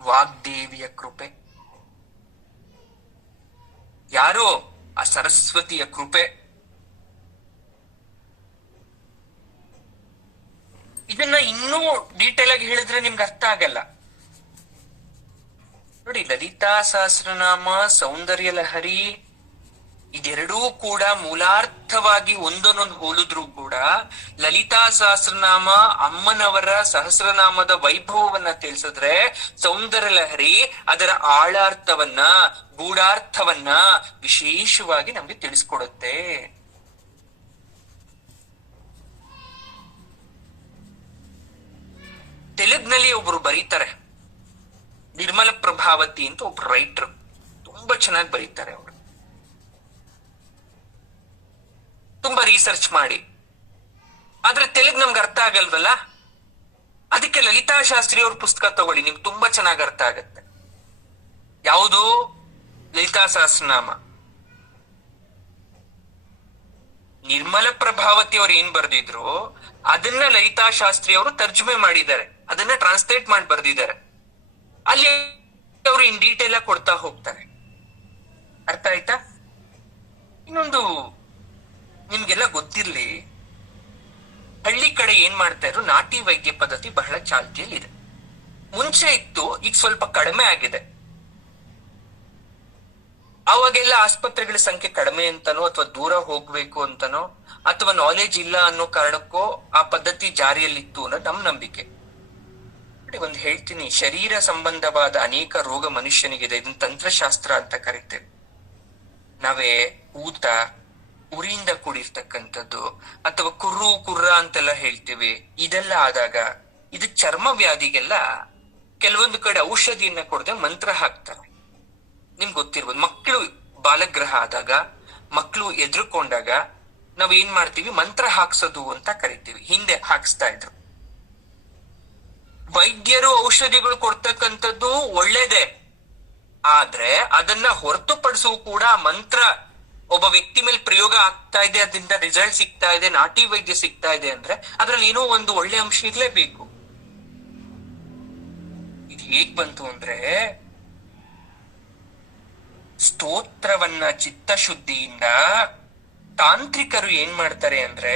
ವಾಗ್ದೇವಿಯ ಕೃಪೆ. ಯಾರೋ ಆ ಸರಸ್ವತಿಯ ಕೃಪೆ. ಇದನ್ನ ಇನ್ನೂ ಡೀಟೇಲ್ ಆಗಿ ಹೇಳಿದ್ರೆ ನಿಮ್ಗೆ ಅರ್ಥ ಆಗಲ್ಲ. ನೋಡಿ, ಲಲಿತಾ ಸಹಸ್ರನಾಮ, ಸೌಂದರ್ಯ ಲಹರಿ ಇದೆರಡೂ ಕೂಡ ಮೂಲಾರ್ಥವಾಗಿ ಒಂದೊಂದೊಂದು ಹೋಲಿದ್ರು ಕೂಡ ಲಲಿತಾ ಸಹಸ್ರನಾಮ ಅಮ್ಮನವರ ಸಹಸ್ರನಾಮದ ವೈಭವವನ್ನ ತಿಳಿಸಿದ್ರೆ, ಸೌಂದರ್ಯ ಲಹರಿ ಅದರ ಆಳಾರ್ಥವನ್ನ, ಗೂಢಾರ್ಥವನ್ನ ವಿಶೇಷವಾಗಿ ನಮ್ಗೆ ತಿಳಿಸ್ಕೊಡುತ್ತೆ. ತೆಲುಗ್ನಲ್ಲಿ ಒಬ್ರು ಬರೀತಾರೆ, ನಿರ್ಮಲ ಪ್ರಭಾವತಿ ಅಂತ ಒಬ್ರು ರೈಟರ್, ತುಂಬಾ ಚೆನ್ನಾಗಿ ಬರೀತಾರೆ ಅವರು, ತುಂಬಾ ರಿಸರ್ಚ್ ಮಾಡಿ. ಆದ್ರೆ ತೆಲುಗು ನಮ್ಗೆ ಅರ್ಥ ಆಗಲ್ವಲ್ಲ, ಅದಕ್ಕೆ ಲಲಿತಾ ಶಾಸ್ತ್ರಿ ಅವ್ರ ಪುಸ್ತಕ ತಗೊಳ್ಳಿ, ನಿಮ್ಗೆ ತುಂಬಾ ಚೆನ್ನಾಗಿ ಅರ್ಥ ಆಗತ್ತೆ. ಯಾವುದು? ಲಲಿತಾ ಸಹಸ್ರನಾಮ. ನಿರ್ಮಲ ಪ್ರಭಾವತಿ ಅವ್ರು ಏನ್ ಬರ್ದಿದ್ರು ಅದನ್ನ ಲಲಿತಾ ಶಾಸ್ತ್ರಿ ಅವರು ತರ್ಜುಮೆ ಮಾಡಿದ್ದಾರೆ, ಅದನ್ನ ಟ್ರಾನ್ಸ್ಲೇಟ್ ಮಾಡಿ ಬರ್ದಿದ್ದಾರೆ. ಅಲ್ಲಿ ಅವರು ಇನ್ ಡೀಟೇಲ್ ಆಗಿ ಕೊಡ್ತಾ ಹೋಗ್ತಾರೆ. ಅರ್ಥ ಆಯ್ತಾ? ಇನ್ನೊಂದು ನಿಮ್ಗೆಲ್ಲ ಗೊತ್ತಿರ್ಲಿ, ಹಳ್ಳಿ ಕಡೆ ಏನ್ ಮಾಡ್ತಾ ಇದ್ರು, ನಾಟಿ ವೈದ್ಯ ಪದ್ಧತಿ ಬಹಳ ಚಾಲ್ತಿಯಲ್ಲಿದೆ. ಮುಂಚೆ ಇತ್ತು, ಈಗ ಸ್ವಲ್ಪ ಕಡಿಮೆ ಆಗಿದೆ. ಅವಾಗೆಲ್ಲ ಆಸ್ಪತ್ರೆಗಳ ಸಂಖ್ಯೆ ಕಡಿಮೆ ಅಂತನೋ ಅಥವಾ ದೂರ ಹೋಗ್ಬೇಕು ಅಂತನೋ ಅಥವಾ ನಾಲೆಜ್ ಇಲ್ಲ ಅನ್ನೋ ಕಾರಣಕ್ಕೋ ಆ ಪದ್ಧತಿ ಜಾರಿಯಲ್ಲಿತ್ತು ಅನ್ನೋ ನಮ್ ನಂಬಿಕೆ. ಒಂದು ಹೇಳ್ತೀನಿ, ಶರೀರ ಸಂಬಂಧವಾದ ಅನೇಕ ರೋಗ ಮನುಷ್ಯನಿಗಿದೆ, ಇದನ್ನ ತಂತ್ರಶಾಸ್ತ್ರ ಅಂತ ಕರಿತೇವೆ. ನಾವೇ ಊತ, ಉರಿಯಿಂದ ಕೂಡಿರ್ತಕ್ಕಂಥದ್ದು, ಅಥವಾ ಕುರ್ರ ಅಂತೆಲ್ಲ ಹೇಳ್ತೀವಿ. ಇದೆಲ್ಲ ಆದಾಗ ಇದು ಚರ್ಮ ವ್ಯಾಧಿಗೆಲ್ಲ ಕೆಲವೊಂದು ಕಡೆ ಔಷಧಿಯನ್ನ ಕೊಡದೆ ಮಂತ್ರ ಹಾಕ್ತಾರೆ. ನಿಮ್ಗೆ ಗೊತ್ತಿರ್ಬೋದು, ಮಕ್ಕಳು ಬಾಲಗ್ರಹ ಆದಾಗ, ಮಕ್ಕಳು ಎದ್ರುಕೊಂಡಾಗ ನಾವ್ ಏನ್ ಮಾಡ್ತೀವಿ, ಮಂತ್ರ ಹಾಕ್ಸೋದು ಅಂತ ಕರಿತೀವಿ. ಹಿಂದೆ ಹಾಕ್ಸ್ತಾ ಇದ್ರು. ವೈದ್ಯರು ಔಷಧಿಗಳು ಕೊಡ್ತಕ್ಕಂಥದ್ದು ಒಳ್ಳೇದೇ, ಆದ್ರೆ ಅದನ್ನ ಹೊರತುಪಡಿಸುವ ಕೂಡ ಮಂತ್ರ ಒಬ್ಬ ವ್ಯಕ್ತಿ ಮೇಲೆ ಪ್ರಯೋಗ ಆಗ್ತಾ ಇದೆ, ಅದರಿಂದ ರಿಸಲ್ಟ್ ಸಿಗ್ತಾ ಇದೆ, ನಾಟಿ ವೈದ್ಯ ಸಿಗ್ತಾ ಇದೆ ಅಂದ್ರೆ ಅದ್ರಲ್ಲಿ ಏನೋ ಒಂದು ಒಳ್ಳೆ ಅಂಶ ಇರ್ಲೇಬೇಕು. ಇದು ಹೇಗ್ ಬಂತು ಅಂದ್ರೆ, ಸ್ತೋತ್ರವನ್ನ ಚಿತ್ತಶುದ್ಧಿಯಿಂದ ತಾಂತ್ರಿಕರು ಏನ್ ಮಾಡ್ತಾರೆ ಅಂದ್ರೆ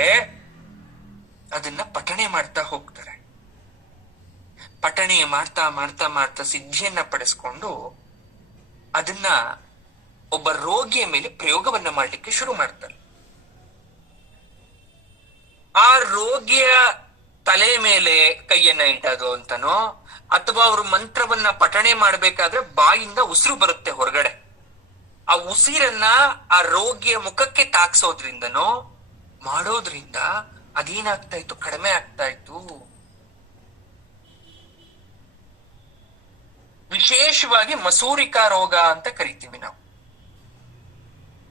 ಅದನ್ನ ಪಠಣೆ ಮಾಡ್ತಾ ಹೋಗ್ತಾರೆ. ಪಠಣೆ ಮಾಡ್ತಾ ಮಾಡ್ತಾ ಮಾಡ್ತಾ ಸಿದ್ಧಿಯನ್ನ ಪಡಿಸ್ಕೊಂಡು ಅದನ್ನ ಒಬ್ಬ ರೋಗಿಯ ಮೇಲೆ ಪ್ರಯೋಗವನ್ನ ಮಾಡ್ಲಿಕ್ಕೆ ಶುರು ಮಾಡ್ತಾರೆ. ಆ ರೋಗಿಯ ತಲೆ ಮೇಲೆ ಕೈಯನ್ನ ಇಡೋದು ಅಂತನೋ, ಅಥವಾ ಅವರು ಮಂತ್ರವನ್ನ ಪಠಣೆ ಮಾಡ್ಬೇಕಾದ್ರೆ ಬಾಯಿಂದ ಉಸಿರು ಬರುತ್ತೆ ಹೊರಗಡೆ, ಆ ಉಸಿರನ್ನ ಆ ರೋಗಿಯ ಮುಖಕ್ಕೆ ತಾಕ್ಸೋದ್ರಿಂದನೋ ಮಾಡೋದ್ರಿಂದ ಅದೇನಾಗ್ತಾ ಇತ್ತು, ಕಡಿಮೆ ಆಗ್ತಾ ಇತ್ತು. ವಿಶೇಷವಾಗಿ ಮಸೂರಿಕಾ ರೋಗ ಅಂತ ಕರಿತೀವಿ ನಾವು.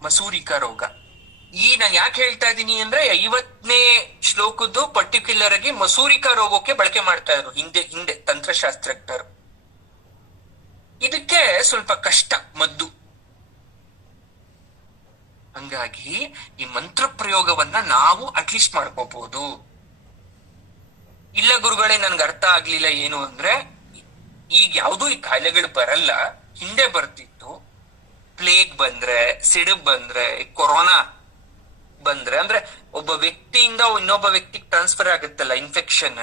ಮಸೂರಿಕಾ ರೋಗ ನಾನು ಯಾಕೆ ಹೇಳ್ತಾ ಇದ್ದೀನಿ ಅಂದ್ರೆ 50ನೇ ಶ್ಲೋಕದ್ದು ಪರ್ಟಿಕ್ಯುಲರ್ ಆಗಿ ಮಸೂರಿಕಾ ರೋಗಕ್ಕೆ ಬಳಕೆ ಮಾಡ್ತಾ ಇದ್ರು ಹಿಂದೆ ತಂತ್ರಶಾಸ್ತ್ರಜ್ಞರು. ಇದಕ್ಕೆ ಸ್ವಲ್ಪ ಕಷ್ಟ ಮದ್ದು. ಹಂಗಾಗಿ ಈ ಮಂತ್ರ ಪ್ರಯೋಗವನ್ನ ನಾವು ಅಟ್ಲೀಸ್ಟ್ ಮಾಡ್ಕೋಬಹುದು. ಇಲ್ಲ ಗುರುಗಳೇ ನನ್ಗೆ ಅರ್ಥ ಆಗ್ಲಿಲ್ಲ ಏನು ಅಂದ್ರೆ, ಈಗ ಯಾವ್ದು ಈ ಕಾಯಿಲೆಗಳು ಬರಲ್ಲ, ಹಿಂದೆ ಬರ್ತಿತ್ತು. ಪ್ಲೇಗ್ ಬಂದ್ರೆ, ಸಿಡುಬ್ ಬಂದ್ರೆ, ಕೊರೋನಾ ಬಂದ್ರೆ, ಅಂದ್ರೆ ಒಬ್ಬ ವ್ಯಕ್ತಿಯಿಂದ ಇನ್ನೊಬ್ಬ ವ್ಯಕ್ತಿಗೆ ಟ್ರಾನ್ಸ್ಫರ್ ಆಗುತ್ತಲ್ಲ ಇನ್ಫೆಕ್ಷನ್,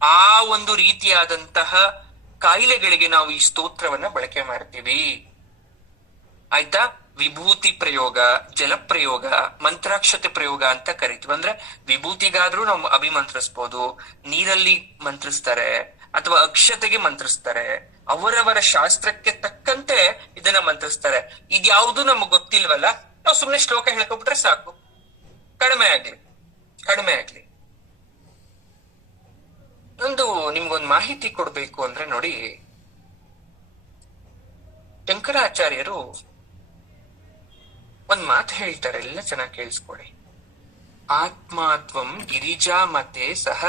ಆ ಒಂದು ರೀತಿಯಾದಂತಹ ಕಾಯಿಲೆಗಳಿಗೆ ನಾವು ಈ ಸ್ತೋತ್ರವನ್ನ ಬಳಕೆ ಮಾಡ್ತೀವಿ. ಆಯ್ತಾ? ವಿಭೂತಿ ಪ್ರಯೋಗ, ಜಲ ಪ್ರಯೋಗ, ಮಂತ್ರಾಕ್ಷತೆ ಪ್ರಯೋಗ ಅಂತ ಕರಿತೀವಿ. ಅಂದ್ರೆ ವಿಭೂತಿಗಾದ್ರೂ ನಾವು ಅಭಿಮಂತ್ರಿಸ್ಬೋದು, ನೀರಲ್ಲಿ ಮಂತ್ರಿಸ್ತಾರೆ ಅಥವಾ ಅಕ್ಷತೆಗೆ ಮಂತ್ರಿಸ್ತಾರೆ, ಅವರವರ ಶಾಸ್ತ್ರಕ್ಕೆ ತಕ್ಕಂತೆ ಇದನ್ನ ಮಂತ್ರಿಸ್ತಾರೆ. ಇದ್ಯಾವುದು ನಮಗ್ ಗೊತ್ತಿಲ್ವಲ್ಲ, ನಾವು ಸುಮ್ನೆ ಶ್ಲೋಕ ಹೇಳ್ಕೊಬಿಟ್ರೆ ಸಾಕು, ಕಡಿಮೆ ಆಗ್ಲಿ. ಒಂದು ನಿಮ್ಗೊಂದು ಮಾಹಿತಿ ಕೊಡ್ಬೇಕು ಅಂದ್ರೆ ನೋಡಿ, ಶಂಕರಾಚಾರ್ಯರು ಒಂದ್ ಮಾತು ಹೇಳ್ತಾರೆ, ಎಲ್ಲ ಚೆನ್ನಾಗಿ ಕೇಳಿಸ್ಕೊಳ್ಳಿ. ಆತ್ಮಾತ್ವಂ ಗಿರಿಜಾ ಮತೆ ಸಹ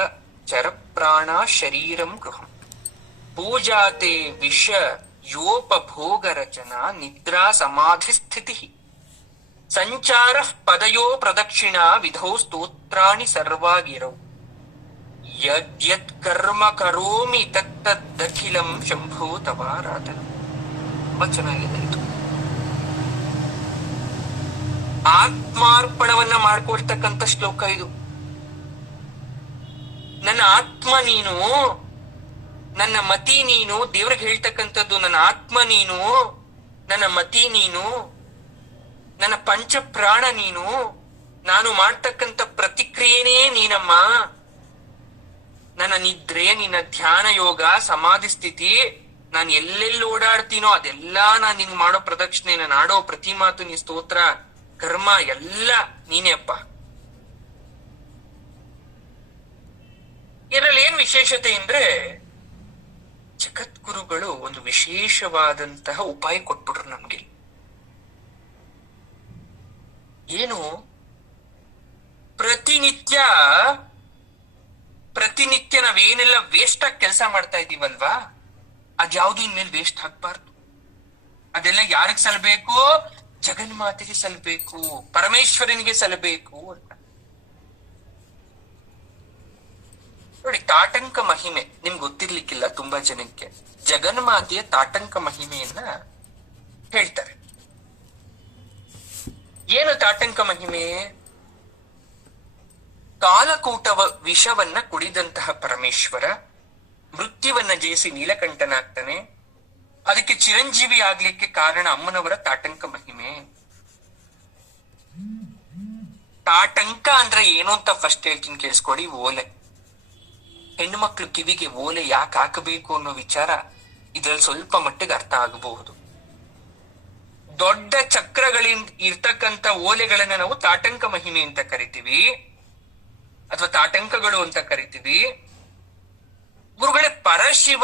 ಚರಪ್ರಾಣ ಶರೀರಂ ಗೃಹಂ ಪೂಜಾತೆ ವಿಷ ಯೋಪಭೋಗ ರಚನಾ ನಿದ್ರಾ ಸಮಾಧಿ ಸ್ಥಿತಿ ಸಂಚಾರ ಪದಯೋ ಪ್ರದಕ್ಷಿಣ ವಿಧೌ ಸ್ತೋತ್ರಾಣಿ ಸರ್ವಾಗಿರೌ ಯದ್ಯತ್ ಕರ್ಮ ಕರೋಮಿ ತತ್ತದಖಿಲಂ ಶಂಭೋ ತವಾರಾಧನ. ತುಂಬಾ ಚೆನ್ನಾಗಿದೆ ಇದು. ಆತ್ಮಾರ್ಪಣವನ್ನ ಮಾಡ್ಕೊಳ್ತಕ್ಕಂಥ ಶ್ಲೋಕ ಇದು. ನನ್ನ ಆತ್ಮ ನೀನು, ನನ್ನ ಮತಿ ನೀನು, ದೇವ್ರಿಗೆ ಹೇಳ್ತಕ್ಕಂಥದ್ದು. ನನ್ನ ಆತ್ಮ ನೀನು, ನನ್ನ ಮತಿ ನೀನು, ನನ್ನ ಪಂಚ ಪ್ರಾಣ ನೀನು, ನಾನು ಮಾಡ್ತಕ್ಕಂಥ ಪ್ರತಿಕ್ರಿಯೆನೇ ನೀನಮ್ಮ. ನನ್ನ ನಿದ್ರೆ, ನಿನ್ನ ಧ್ಯಾನ ಯೋಗ, ಸಮಾಧಿ ಸ್ಥಿತಿ, ನಾನು ಎಲ್ಲೆಲ್ಲಿ ಓಡಾಡ್ತೀನೋ ಅದೆಲ್ಲಾ ನಾನು ನಿನ್ ಮಾಡೋ ಪ್ರದಕ್ಷಿಣೆ, ನಾನು ಆಡೋ ಪ್ರತಿ ಮಾತು, ನೀ ಸ್ತೋತ್ರ, ಕರ್ಮ ಎಲ್ಲ ನೀನೇ ಅಪ್ಪ. ಇದರಲ್ಲಿ ಏನ್ ವಿಶೇಷತೆ ಅಂದ್ರೆ, ಜಗದ್ಗುರುಗಳು ಒಂದು ವಿಶೇಷವಾದಂತಹ ಉಪಾಯ ಕೊಟ್ಬಿಟ್ರು ನಮ್ಗೆ. ಏನು? ಪ್ರತಿನಿತ್ಯ ನಾವೇನೆಲ್ಲ ವೇಸ್ಟ್ ಆಗಿ ಕೆಲಸ ಮಾಡ್ತಾ ಇದೀವಲ್ವಾ, ಅದ್ಯಾವ್ದು ಇನ್ಮೇಲೆ ವೇಸ್ಟ್ ಆಗ್ಬಾರ್ದು. ಅದೆಲ್ಲ ಯಾರಿಗೆ ಸಲ್ಬೇಕು? ಜಗನ್ಮಾತೆಗೆ ಸಲ್ಬೇಕು, ಪರಮೇಶ್ವರನಿಗೆ ಸಲ್ಬೇಕು ಅಂತ ನೋಡಿ. ತಾಟಂಕ ಮಹಿಮೆ ನಿಮ್ಗೆ ಗೊತ್ತಿರ್ಲಿಕ್ಕಿಲ್ಲ ತುಂಬಾ ಜನಕ್ಕೆ. ಜಗನ್ಮಾತೆಯ ತಾಟಂಕ ಮಹಿಮೆಯನ್ನ ಹೇಳ್ತಾರೆ. ಏನು ತಾಟಂಕ ಮಹಿಮೆ? ಕಾಲಕೂಟ ವಿಷವನ್ನ ಕುಡಿದಂತಹ ಪರಮೇಶ್ವರ ಮೃತ್ಯುವನ್ನ ಜಯಿಸಿ ನೀಲಕಂಠನಾಗ್ತಾನೆ. ಅದಕ್ಕೆ ಚಿರಂಜೀವಿ ಆಗ್ಲಿಕ್ಕೆ ಕಾರಣ ಅಮ್ಮನವರ ತಾಟಂಕ ಮಹಿಮೆ. ತಾಟಂಕ ಅಂದ್ರೆ ಏನು ಅಂತ ಫಸ್ಟ್ ಹೇಳ್ತೀನಿ, ಕೇಳಿಸ್ಕೊಡಿ. ಓಲೆ. ಹೆಣ್ಣು ಮಕ್ಳು ಕಿವಿಗೆ ಓಲೆ ಯಾಕೆ ಹಾಕಬೇಕು ಅನ್ನೋ ವಿಚಾರ ಇದ್ರಲ್ಲಿ ಸ್ವಲ್ಪ ಮಟ್ಟಿಗೆ ಅರ್ಥ ಆಗಬಹುದು. ದೊಡ್ಡ ಚಕ್ರಗಳಿಂದ ಇರ್ತಕ್ಕಂಥ ಓಲೆಗಳನ್ನ ನಾವು ತಾಟಂಕ ಮಹಿಮೆ ಅಂತ ಕರಿತೀವಿ, ಅಥವಾ ತಾಟಂಕಗಳು ಅಂತ ಕರಿತೀವಿ. ಗುರುಗಳೇ, ಪರಶಿವ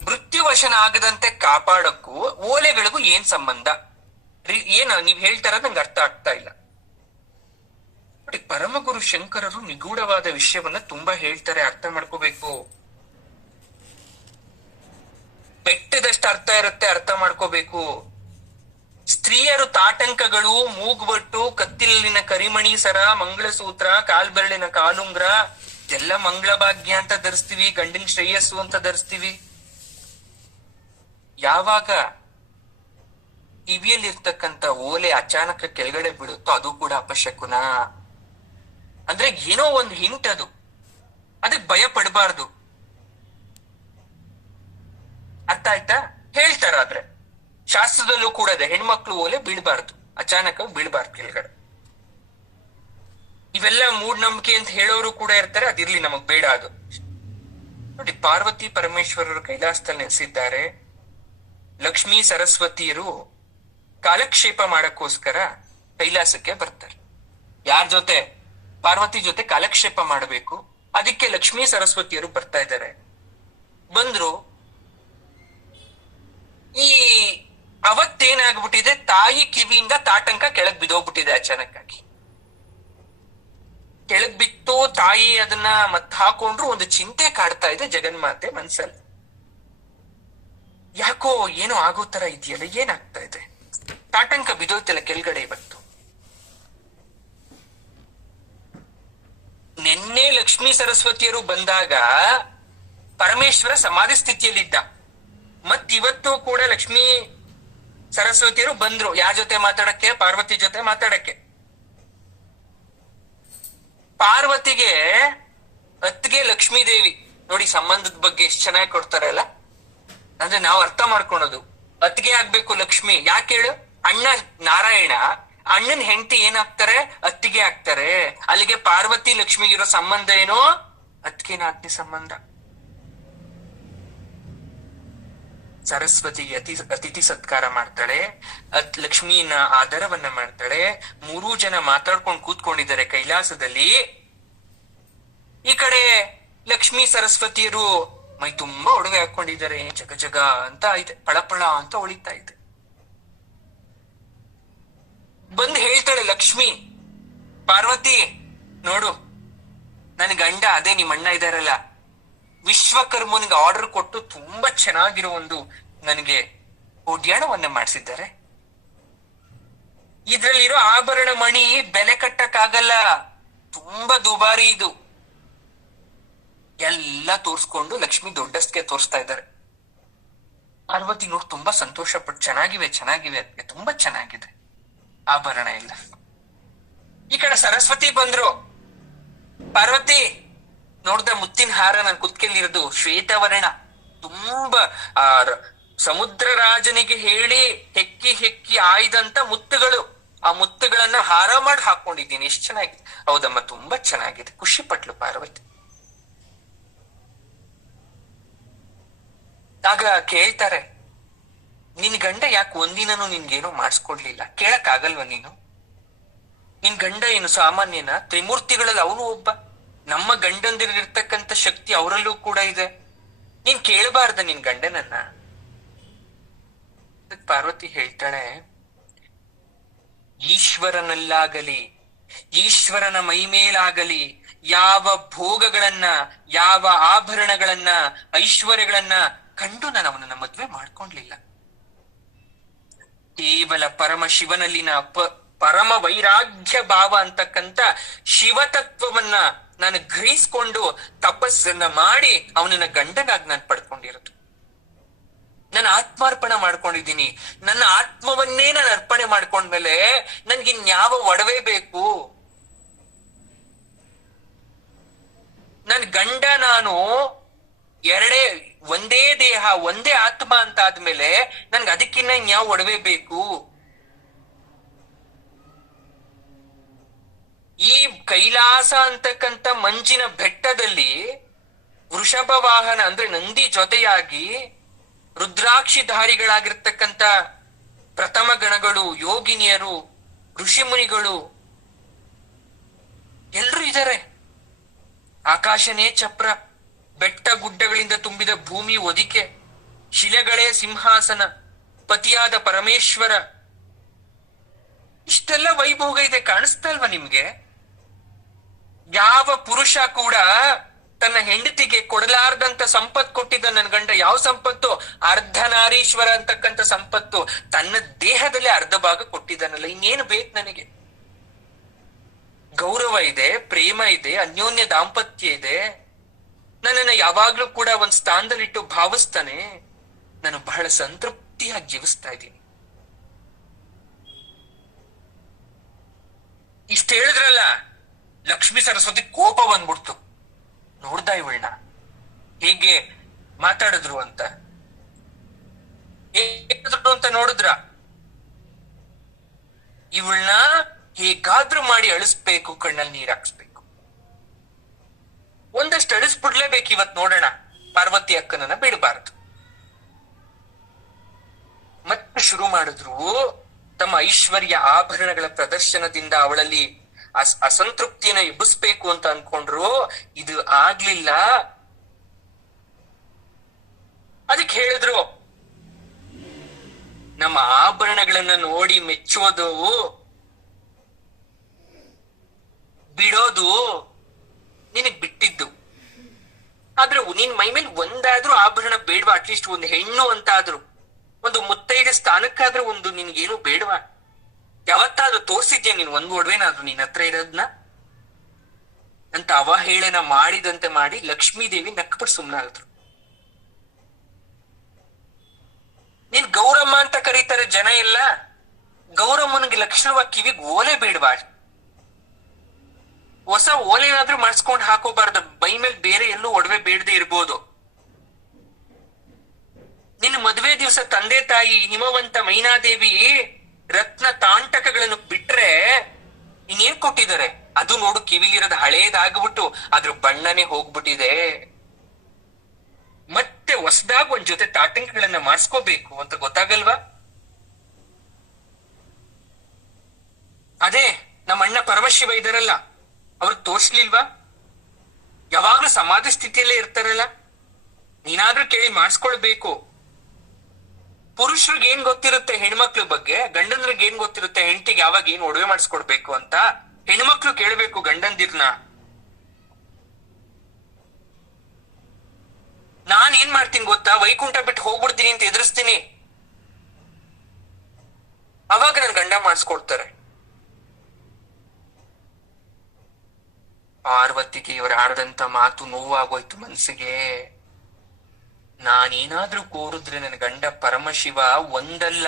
ಮೃತ್ಯುವಶನ ಆಗದಂತೆ ಕಾಪಾಡಕ್ಕೂ ಓಲೆಗಳಿಗೂ ಏನ್ ಸಂಬಂಧ? ನೀವ್ ಹೇಳ್ತಾರ ನಂಗೆ ಅರ್ಥ ಆಗ್ತಾ ಇಲ್ಲ. ಪರಮಗುರು ಶಂಕರರು ನಿಗೂಢವಾದ ವಿಷಯವನ್ನ ತುಂಬಾ ಹೇಳ್ತಾರೆ, ಅರ್ಥ ಮಾಡ್ಕೋಬೇಕು. ಬೆಟ್ಟದಷ್ಟು ಅರ್ಥ ಇರುತ್ತೆ, ಅರ್ಥ ಮಾಡ್ಕೋಬೇಕು. ಸ್ತ್ರೀಯರು ತಾಟಂಕಗಳು, ಮೂಗ್ಬಟ್ಟು, ಕತ್ತಿಲಿನ ಕರಿಮಣಿ ಸರ, ಮಂಗಳಸೂತ್ರ, ಕಾಲ್ಬೆರಳಿನ ಕಾಲುಂಗ್ರ ಎಲ್ಲ ಮಂಗಳ ಭಾಗ್ಯ ಅಂತ ಧರಿಸ್ತೀವಿ, ಗಂಡಿನ ಶ್ರೇಯಸ್ಸು ಅಂತ ಧರಿಸ್ತೀವಿ. ಯಾವಾಗ ಕಿವಿಯಲ್ಲಿರ್ತಕ್ಕಂಥ ಓಲೆ ಅಚಾನಕ ಕೆಳಗಡೆ ಬೀಳುತ್ತೋ ಅದು ಕೂಡ ಅಪಶಕುನ. ಅಂದ್ರೆ ಏನೋ ಒಂದು ಹಿಂಟ್ ಅದು, ಅದಕ್ಕೆ ಭಯ ಪಡಬಾರ್ದು. ಅರ್ಥ ಆಯ್ತಾ? ಹೇಳ್ತಾರಾದ್ರೆ ಶಾಸ್ತ್ರದಲ್ಲೂ ಕೂಡ ಇದೆ, ಹೆಣ್ಮಕ್ಳು ಓಲೆ ಬೀಳ್ಬಾರ್ದು, ಅಚಾನಕ ಬೀಳ್ಬಾರ್ದು ಕೆಳಗಡೆ. ಇವೆಲ್ಲ ಮೂಢನಂಬಿಕೆ ಅಂತ ಹೇಳೋರು ಕೂಡ ಇರ್ತಾರೆ, ಅದಿರ್ಲಿ, ನಮಗ್ ಬೇಡ ಅದು. ನೋಡಿ, ಪಾರ್ವತಿ ಪರಮೇಶ್ವರರು ಕೈಲಾಸದಲ್ಲಿ ನೆಲೆಸಿದ್ದಾರೆ. ಲಕ್ಷ್ಮೀ ಸರಸ್ವತಿಯರು ಕಾಲಕ್ಷೇಪ ಮಾಡಕ್ಕೋಸ್ಕರ ಕೈಲಾಸಕ್ಕೆ ಬರ್ತಾರೆ. ಯಾರ ಜೊತೆ? ಪಾರ್ವತಿ ಜೊತೆ ಕಾಲಕ್ಷೇಪ ಮಾಡಬೇಕು. ಅದಕ್ಕೆ ಲಕ್ಷ್ಮೀ ಸರಸ್ವತಿಯರು ಬರ್ತಾ ಇದ್ದಾರೆ. ಬಂದ್ರು. ಈ ಅವತ್ತೇನಾಗ್ಬಿಟ್ಟಿದೆ, ತಾಯಿ ಕಿವಿಯಿಂದ ತಾಟಂಕ ಕೆಳಗ್ ಬಿದ್ದೋಗ್ಬಿಟ್ಟಿದೆ. ಅಚಾನಕ್ಕಾಗಿ ಕೆಳಗ್ ಬಿತ್ತು. ತಾಯಿ ಅದನ್ನ ಮತ್ ಹಾಕೊಂಡ್ರು. ಒಂದು ಚಿಂತೆ ಕಾಡ್ತಾ ಇದೆ ಜಗನ್ಮಾತೆ ಮನ್ಸಲ್ಲಿ. ಯಾಕೋ ಏನೋ ಆಗೋ ತರ ಇದೆಯಲ್ಲ, ಏನಾಗ್ತಾ ಇದೆ? ತಾಟಂಕ ಬಿದ್ದೋಯ್ತಲ್ಲ ಕೆಳಗಡೆ ಇವತ್ತು. ನಿನ್ನೆ ಲಕ್ಷ್ಮೀ ಸರಸ್ವತಿಯರು ಬಂದಾಗ ಪರಮೇಶ್ವರ ಸಮಾಧಿ ಸ್ಥಿತಿಯಲ್ಲಿದ್ದ. ಇವತ್ತು ಕೂಡ ಲಕ್ಷ್ಮೀ ಸರಸ್ವತಿಯರು ಬಂದ್ರು. ಯಾರ ಜೊತೆ ಮಾತಾಡಕ್ಕೆ? ಪಾರ್ವತಿ ಜೊತೆ ಮಾತಾಡಕ್ಕೆ. ಪಾರ್ವತಿಗೆ ಅತ್ತಿಗೆ ಲಕ್ಷ್ಮೀ ದೇವಿ ನೋಡಿ, ಸಂಬಂಧದ ಬಗ್ಗೆ ಎಷ್ಟು ಚೆನ್ನಾಗಿ ಕೊಡ್ತಾರಲ್ಲ. ಅಂದ್ರೆ ನಾವು ಅರ್ಥ ಮಾಡ್ಕೊಳೋದು, ಅತ್ತಿಗೆ ಆಗ್ಬೇಕು ಲಕ್ಷ್ಮಿ. ಯಾಕೆ ಹೇಳು? ಅಣ್ಣ ನಾರಾಯಣ, ಅಣ್ಣನ್ ಹೆಂಡತಿ ಏನಾಗ್ತಾರೆ? ಅತ್ತಿಗೆ ಆಗ್ತಾರೆ. ಅಲ್ಲಿಗೆ ಪಾರ್ವತಿ ಲಕ್ಷ್ಮಿಗಿರೋ ಸಂಬಂಧ ಏನು? ಅತ್ತಿಗೆ ನಾದ್ನಿ ಸಂಬಂಧ. ಸರಸ್ವತಿಗೆ ಅತಿಥಿ ಸತ್ಕಾರ ಮಾಡ್ತಾಳೆ, ಲಕ್ಷ್ಮಿಯನ್ನ ಆದರವನ್ನ ಮಾಡ್ತಾಳೆ. 3 ಜನ ಮಾತಾಡ್ಕೊಂಡು ಕೂತ್ಕೊಂಡಿದ್ದಾರೆ ಕೈಲಾಸದಲ್ಲಿ. ಈ ಕಡೆ ಲಕ್ಷ್ಮೀ ಸರಸ್ವತಿಯರು ಮೈ ತುಂಬಾ ಒಡವೆ ಹಾಕೊಂಡಿದ್ದಾರೆ. ಜಗ ಜಗ ಅಂತ ಇದೆ, ಪಳಪಳ ಅಂತ ಹೊಳಿತಾ ಇದೆ. ಬಂದು ಹೇಳ್ತಾಳೆ ಲಕ್ಷ್ಮಿ, ಪಾರ್ವತಿ ನೋಡು, ನನ್ ಗಂಡ ಅದೇ ನಿಮ್ಮ ಅಣ್ಣ ಇದಾರಲ್ಲ, ವಿಶ್ವಕರ್ಮನಿಗೆ ಆರ್ಡರ್ ಕೊಟ್ಟು ತುಂಬಾ ಚೆನ್ನಾಗಿರೋ ಒಂದು ನನಗೆ ಒಡ್ಯಾಣವನ್ನ ಮಾಡಿಸಿದ್ದಾರೆ. ಇದ್ರಲ್ಲಿರೋ ಆಭರಣ ಮಣಿ ಬೆಲೆ ಕಟ್ಟಕ್ಕಾಗಲ್ಲ, ತುಂಬಾ ದುಬಾರಿ ಇದು. ಎಲ್ಲ ತೋರ್ಸ್ಕೊಂಡು ಲಕ್ಷ್ಮಿ ದೊಡ್ಡಸ್ಗೆ ತೋರಿಸ್ತಾ ಇದ್ದಾರೆ. ಪಾರ್ವತಿ ನೋಡಿ ತುಂಬಾ ಸಂತೋಷ ಪಟ್ಟು, ಚೆನ್ನಾಗಿವೆ ಚೆನ್ನಾಗಿವೆ ಅದಕ್ಕೆ, ತುಂಬಾ ಚೆನ್ನಾಗಿದೆ ಆಭರಣ ಎಲ್ಲ. ಈ ಕಡೆ ಸರಸ್ವತಿ ಬಂದ್ರು. ಪಾರ್ವತಿ ನೋಡ್ದ, ಮುತ್ತಿನ ಹಾರ ನನ್ ಕುತ್ಕೆಲಿರೋದು ಶ್ವೇತವರ್ಣ, ತುಂಬಾ ಸಮುದ್ರ ರಾಜನಿಗೆ ಹೇಳಿ ಹೆಕ್ಕಿ ಹೆಕ್ಕಿ ಆಯ್ದಂತ ಮುತ್ತುಗಳು. ಆ ಮುತ್ತುಗಳನ್ನ ಹಾರ ಮಾಡಿ ಹಾಕೊಂಡಿದ್ದೀನಿ. ಎಷ್ಟು ಚೆನ್ನಾಗಿದೆ. ಹೌದಮ್ಮ, ತುಂಬಾ ಚೆನ್ನಾಗಿದೆ. ಖುಷಿ ಪಟ್ಲು ಪಾರ್ವತಿ. ಆಗ ಕೇಳ್ತಾರೆ, ನಿನ್ ಗಂಡ ಯಾಕೆ ಒಂದಿನೂ ನಿನ್ಗೇನೋ ಮಾಡಿಸ್ಕೊಡ್ಲಿಲ್ಲ? ಕೇಳಕ್ ಆಗಲ್ವ ನೀನು? ನಿನ್ ಗಂಡ ಏನು ಸಾಮಾನ್ಯನ? ತ್ರಿಮೂರ್ತಿಗಳಲ್ಲಿ ಅವನು ಒಬ್ಬ. ನಮ್ಮ ಗಂಡಂದಿರಿರ್ತಕ್ಕಂಥ ಶಕ್ತಿ ಅವರಲ್ಲೂ ಕೂಡ ಇದೆ. ನೀನ್ ಕೇಳಬಾರ್ದ ನಿನ್ ಗಂಡನನ್ನ? ಪಾರ್ವತಿ ಹೇಳ್ತಾಳೆ, ಈಶ್ವರನಲ್ಲಾಗಲಿ ಈಶ್ವರನ ಮೈಮೇಲಾಗಲಿ ಯಾವ ಭೋಗಗಳನ್ನ, ಯಾವ ಆಭರಣಗಳನ್ನ, ಐಶ್ವರ್ಯಗಳನ್ನ ಕಂಡು ನಾನು ಅವನನ್ನ ಮದ್ವೆ ಮಾಡ್ಕೊಂಡ್ಲಿಲ್ಲ. ಕೇವಲ ಪರಮ ಶಿವನಲ್ಲಿನ ಪರಮ ವೈರಾಗ್ಯ ಭಾವ ಅಂತಕ್ಕಂಥ ಶಿವತತ್ವವನ್ನ ನಾನು ಗ್ರಹಿಸ್ಕೊಂಡು ತಪಸ್ಸನ್ನ ಮಾಡಿ ಅವನನ್ನ ಗಂಡನಾಗಿ ನಾನು ಪಡ್ಕೊಂಡಿರೋದು. ನಾನು ಆತ್ಮಾರ್ಪಣೆ ಮಾಡ್ಕೊಂಡಿದ್ದೀನಿ. ನನ್ನ ಆತ್ಮವನ್ನೇ ನಾನು ಅರ್ಪಣೆ ಮಾಡ್ಕೊಂಡ್ಮೇಲೆ ನನ್ಗಿನ್ಯಾವ ಒಡವೆ ಬೇಕು? ನನ್ ಗಂಡ ನಾನು ಒಂದೇ ದೇಹ, ಒಂದೇ ಆತ್ಮ ಅಂತ ಆದ್ಮೇಲೆ ನನ್ಗೆ ಅದಕ್ಕಿನ್ನ ಇನ್ಯಾವ ಒಡವೆ ಬೇಕು? ಈ ಕೈಲಾಸ ಅಂತಕ್ಕಂಥ ಮಂಜಿನ ಬೆಟ್ಟದಲ್ಲಿ ವೃಷಭ ವಾಹನ ಅಂದ್ರೆ ನಂದಿ ಜೊತೆಯಾಗಿ ರುದ್ರಾಕ್ಷಿಧಾರಿಗಳಾಗಿರ್ತಕ್ಕಂಥ ಪ್ರಥಮ ಗಣಗಳು, ಯೋಗಿನಿಯರು, ಋಷಿಮುನಿಗಳು ಎಲ್ರೂ ಇದ್ದಾರೆ. ಆಕಾಶನೇ ಚಪ್ರ, ಬೆಟ್ಟ ಗುಡ್ಡಗಳಿಂದ ತುಂಬಿದ ಭೂಮಿ ಒದಿಕೆ, ಶಿಲೆಗಳೇ ಸಿಂಹಾಸನ, ಪತಿಯಾದ ಪರಮೇಶ್ವರ, ಇಷ್ಟೆಲ್ಲ ವೈಭೋಗ ಇದೆ. ಕಾಣಿಸ್ತಾ ಇಲ್ವಾ ನಿಮ್ಗೆ? ಯಾವ ಪುರುಷ ಕೂಡ ತನ್ನ ಹೆಂಡತಿಗೆ ಕೊಡಲಾರ್ದಂತ ಸಂಪತ್ತು ಕೊಟ್ಟಿದ್ದ ನನ್ನ ಗಂಡ. ಯಾವ ಸಂಪತ್ತು? ಅರ್ಧನಾರೀಶ್ವರ ಅಂತಕ್ಕಂಥ ಸಂಪತ್ತು. ತನ್ನ ದೇಹದಲ್ಲಿ ಅರ್ಧ ಭಾಗ ಕೊಟ್ಟಿದ್ದಾನಲ್ಲ, ಇನ್ನೇನು ಬೇಕು ನನಗೆ? ಗೌರವ ಇದೆ, ಪ್ರೇಮ ಇದೆ, ಅನ್ಯೋನ್ಯ ದಾಂಪತ್ಯ ಇದೆ. ನನ್ನನ್ನ ಯಾವಾಗ್ಲೂ ಕೂಡ ಒಂದ್ ಸ್ಥಾನದಲ್ಲಿಟ್ಟು ಭಾವಿಸ್ತಾನೆ. ನಾನು ಬಹಳ ಸಂತೃಪ್ತಿಯಾಗಿ ಜೀವಿಸ್ತಾ ಇದ್ದೀನಿ. ಇಷ್ಟ ಹೇಳಿದ್ರಲ್ಲ, ಲಕ್ಷ್ಮೀ ಸರಸ್ವತಿ ಕೋಪ ಬಂದ್ಬಿಡ್ತು. ನೋಡ್ದ ಇವಳನ್ನ ಹೇಗೆ ಮಾತಾಡಿದ್ರು ಅಂತ. ಹೇಳಿದ್ರು ಅಂತ ನೋಡಿದ್ರ? ಇವಳನ್ನ ಹೇಗಾದ್ರೂ ಮಾಡಿ ಅಳಿಸ್ಬೇಕು, ಕಣ್ಣಲ್ಲಿ ನೀರ್ ಹಾಕ್ಸ್ಬೇಕು. ಒಂದಷ್ಟು ಅಳಿಸ್ಬಿಡ್ಲೇಬೇಕು ಇವತ್. ನೋಡೋಣ, ಪಾರ್ವತಿ ಅಕ್ಕನನ್ನ ಬಿಡಬಾರದು. ಮತ್ತೆ ಶುರು ಮಾಡಿದ್ರು. ತಮ್ಮ ಐಶ್ವರ್ಯ ಆಭರಣಗಳ ಪ್ರದರ್ಶನದಿಂದ ಅವಳಲ್ಲಿ ಅಸಂತೃಪ್ತಿಯನ್ನ ಎಬ್ಬಿಸ್ಬೇಕು ಅಂತ ಅನ್ಕೊಂಡ್ರು. ಇದು ಆಗ್ಲಿಲ್ಲ. ಅದಕ್ಕೆ ಹೇಳಿದ್ರು, ನಮ್ಮ ಆಭರಣಗಳನ್ನ ನೋಡಿ ಮೆಚ್ಚೋದು ಬಿಡೋದು ನಿನಗ್ ಬಿಟ್ಟಿದ್ದು. ಆದ್ರೆ ನಿನ್ ಮೈ ಮೇಲೆ ಒಂದಾದ್ರೂ ಆಭರಣ ಬೇಡವಾ? ಅಟ್ಲೀಸ್ಟ್ ಒಂದು ಹೆಣ್ಣು ಅಂತಾದ್ರು, ಒಂದು ಮುತ್ತೈದೆ ಸ್ಥಾನಕ್ಕಾದ್ರೂ ಒಂದು ನಿನ್ಗೇನು ಬೇಡವಾ? ಯಾವತ್ತಾದ್ರೂ ತೋರ್ಸಿದ್ಯಾ ನೀನ್ ಒಂದು ಒಡವೆನಾದ್ರು ನಿನ್ ಹತ್ರ ಇರೋದ್ನ ಅಂತ ಅವಹೇಳನ ಮಾಡಿದಂತೆ ಮಾಡಿ ಲಕ್ಷ್ಮೀ ದೇವಿ ನಕ್ಬಿಟ್ಟು ಸುಮ್ನಾದ್ರು. ನೀನ್ ಗೌರಮ್ಮ ಅಂತ ಕರೀತಾರೆ ಜನ ಎಲ್ಲ. ಗೌರಮ್ಮನಿಗೆ ಲಕ್ಷಣವಾಗಿ ಕಿವಿಗ್ ಓಲೆ ಬೇಡವಾ? ಹೊಸ ಓಲೆನಾದ್ರೂ ಮಾಡಿಸ್ಕೊಂಡ್ ಹಾಕೋಬಾರ್ದು. ಬೈ ಮೇಲೆ ಬೇರೆ ಎಲ್ಲೂ ಒಡವೆ ಬೇಡದೆ ಇರ್ಬೋದು. ನಿನ್ನ ಮದುವೆ ದಿವಸ ತಂದೆ ತಾಯಿ ಹಿಮವಂತ ಮೈನಾದೇವಿ ರತ್ನ ತಾಂಟಕಗಳನ್ನು ಬಿಟ್ರೆ ಇನ್ನೇನ್ ಕೊಟ್ಟಿದ್ದಾರೆ? ಅದು ನೋಡು, ಕಿವಿಲಿರೋದು ಹಳೇದಾಗ್ಬಿಟ್ಟು ಅದ್ರ ಬಣ್ಣನೇ ಹೋಗ್ಬಿಟ್ಟಿದೆ. ಮತ್ತೆ ಹೊಸದಾಗ ಒಂದ್ ಜೊತೆ ತಾಟಂಕಗಳನ್ನ ಮಾಡಿಸ್ಕೋಬೇಕು ಅಂತ ಗೊತ್ತಾಗಲ್ವಾ? ಅದೇ ನಮ್ಮ ಅಣ್ಣ ಪರಮಶಿವ ಇದಾರಲ್ಲ, ಅವ್ರು ತೋರ್ಸ್ಲಿಲ್ವಾ? ಯಾವಾಗ್ಲೂ ಸಮಾಧಿ ಸ್ಥಿತಿಯಲ್ಲೇ ಇರ್ತಾರಲ್ಲ. ನೀನಾದ್ರೂ ಕೇಳಿ ಮಾಡಿಸ್ಕೊಳ್ಬೇಕು. ಪುರುಷರಿಗೆ ಏನ್ ಗೊತ್ತಿರುತ್ತೆ ಹೆಣ್ಮಕ್ಳ ಬಗ್ಗೆ? ಗಂಡನ್ರಿಗೆ ಏನ್ ಗೊತ್ತಿರುತ್ತೆ ಹೆಂಡತಿಗೆ ಯಾವಾಗ ಏನ್ ಒಡವೆ ಮಾಡಿಸ್ಕೊಡ್ಬೇಕು ಅಂತ? ಹೆಣ್ಮಕ್ಳು ಕೇಳ್ಬೇಕು ಗಂಡಂದಿರ್ನ. ನಾನ್ ಏನ್ ಮಾಡ್ತೀನಿ ಗೊತ್ತಾ? ವೈಕುಂಠ ಬಿಟ್ಟು ಹೋಗ್ಬಿಡ್ತೀನಿ ಅಂತ ಎದುರಿಸ್ತೀನಿ. ಅವಾಗ ನನ್ ಗಂಡ ಮಾಡಿಸ್ಕೊಡ್ತಾರೆ. ಪಾರ್ವತಿಗೆ ಇವರು ಆಡದಂತ ಮಾತು ನೋವಾಗೋಯ್ತು ಮನ್ಸಿಗೆ. ನಾನೇನಾದ್ರೂ ಕೋರಿದ್ರೆ ನನ್ನ ಗಂಡ ಪರಮಶಿವ ಒಂದಲ್ಲ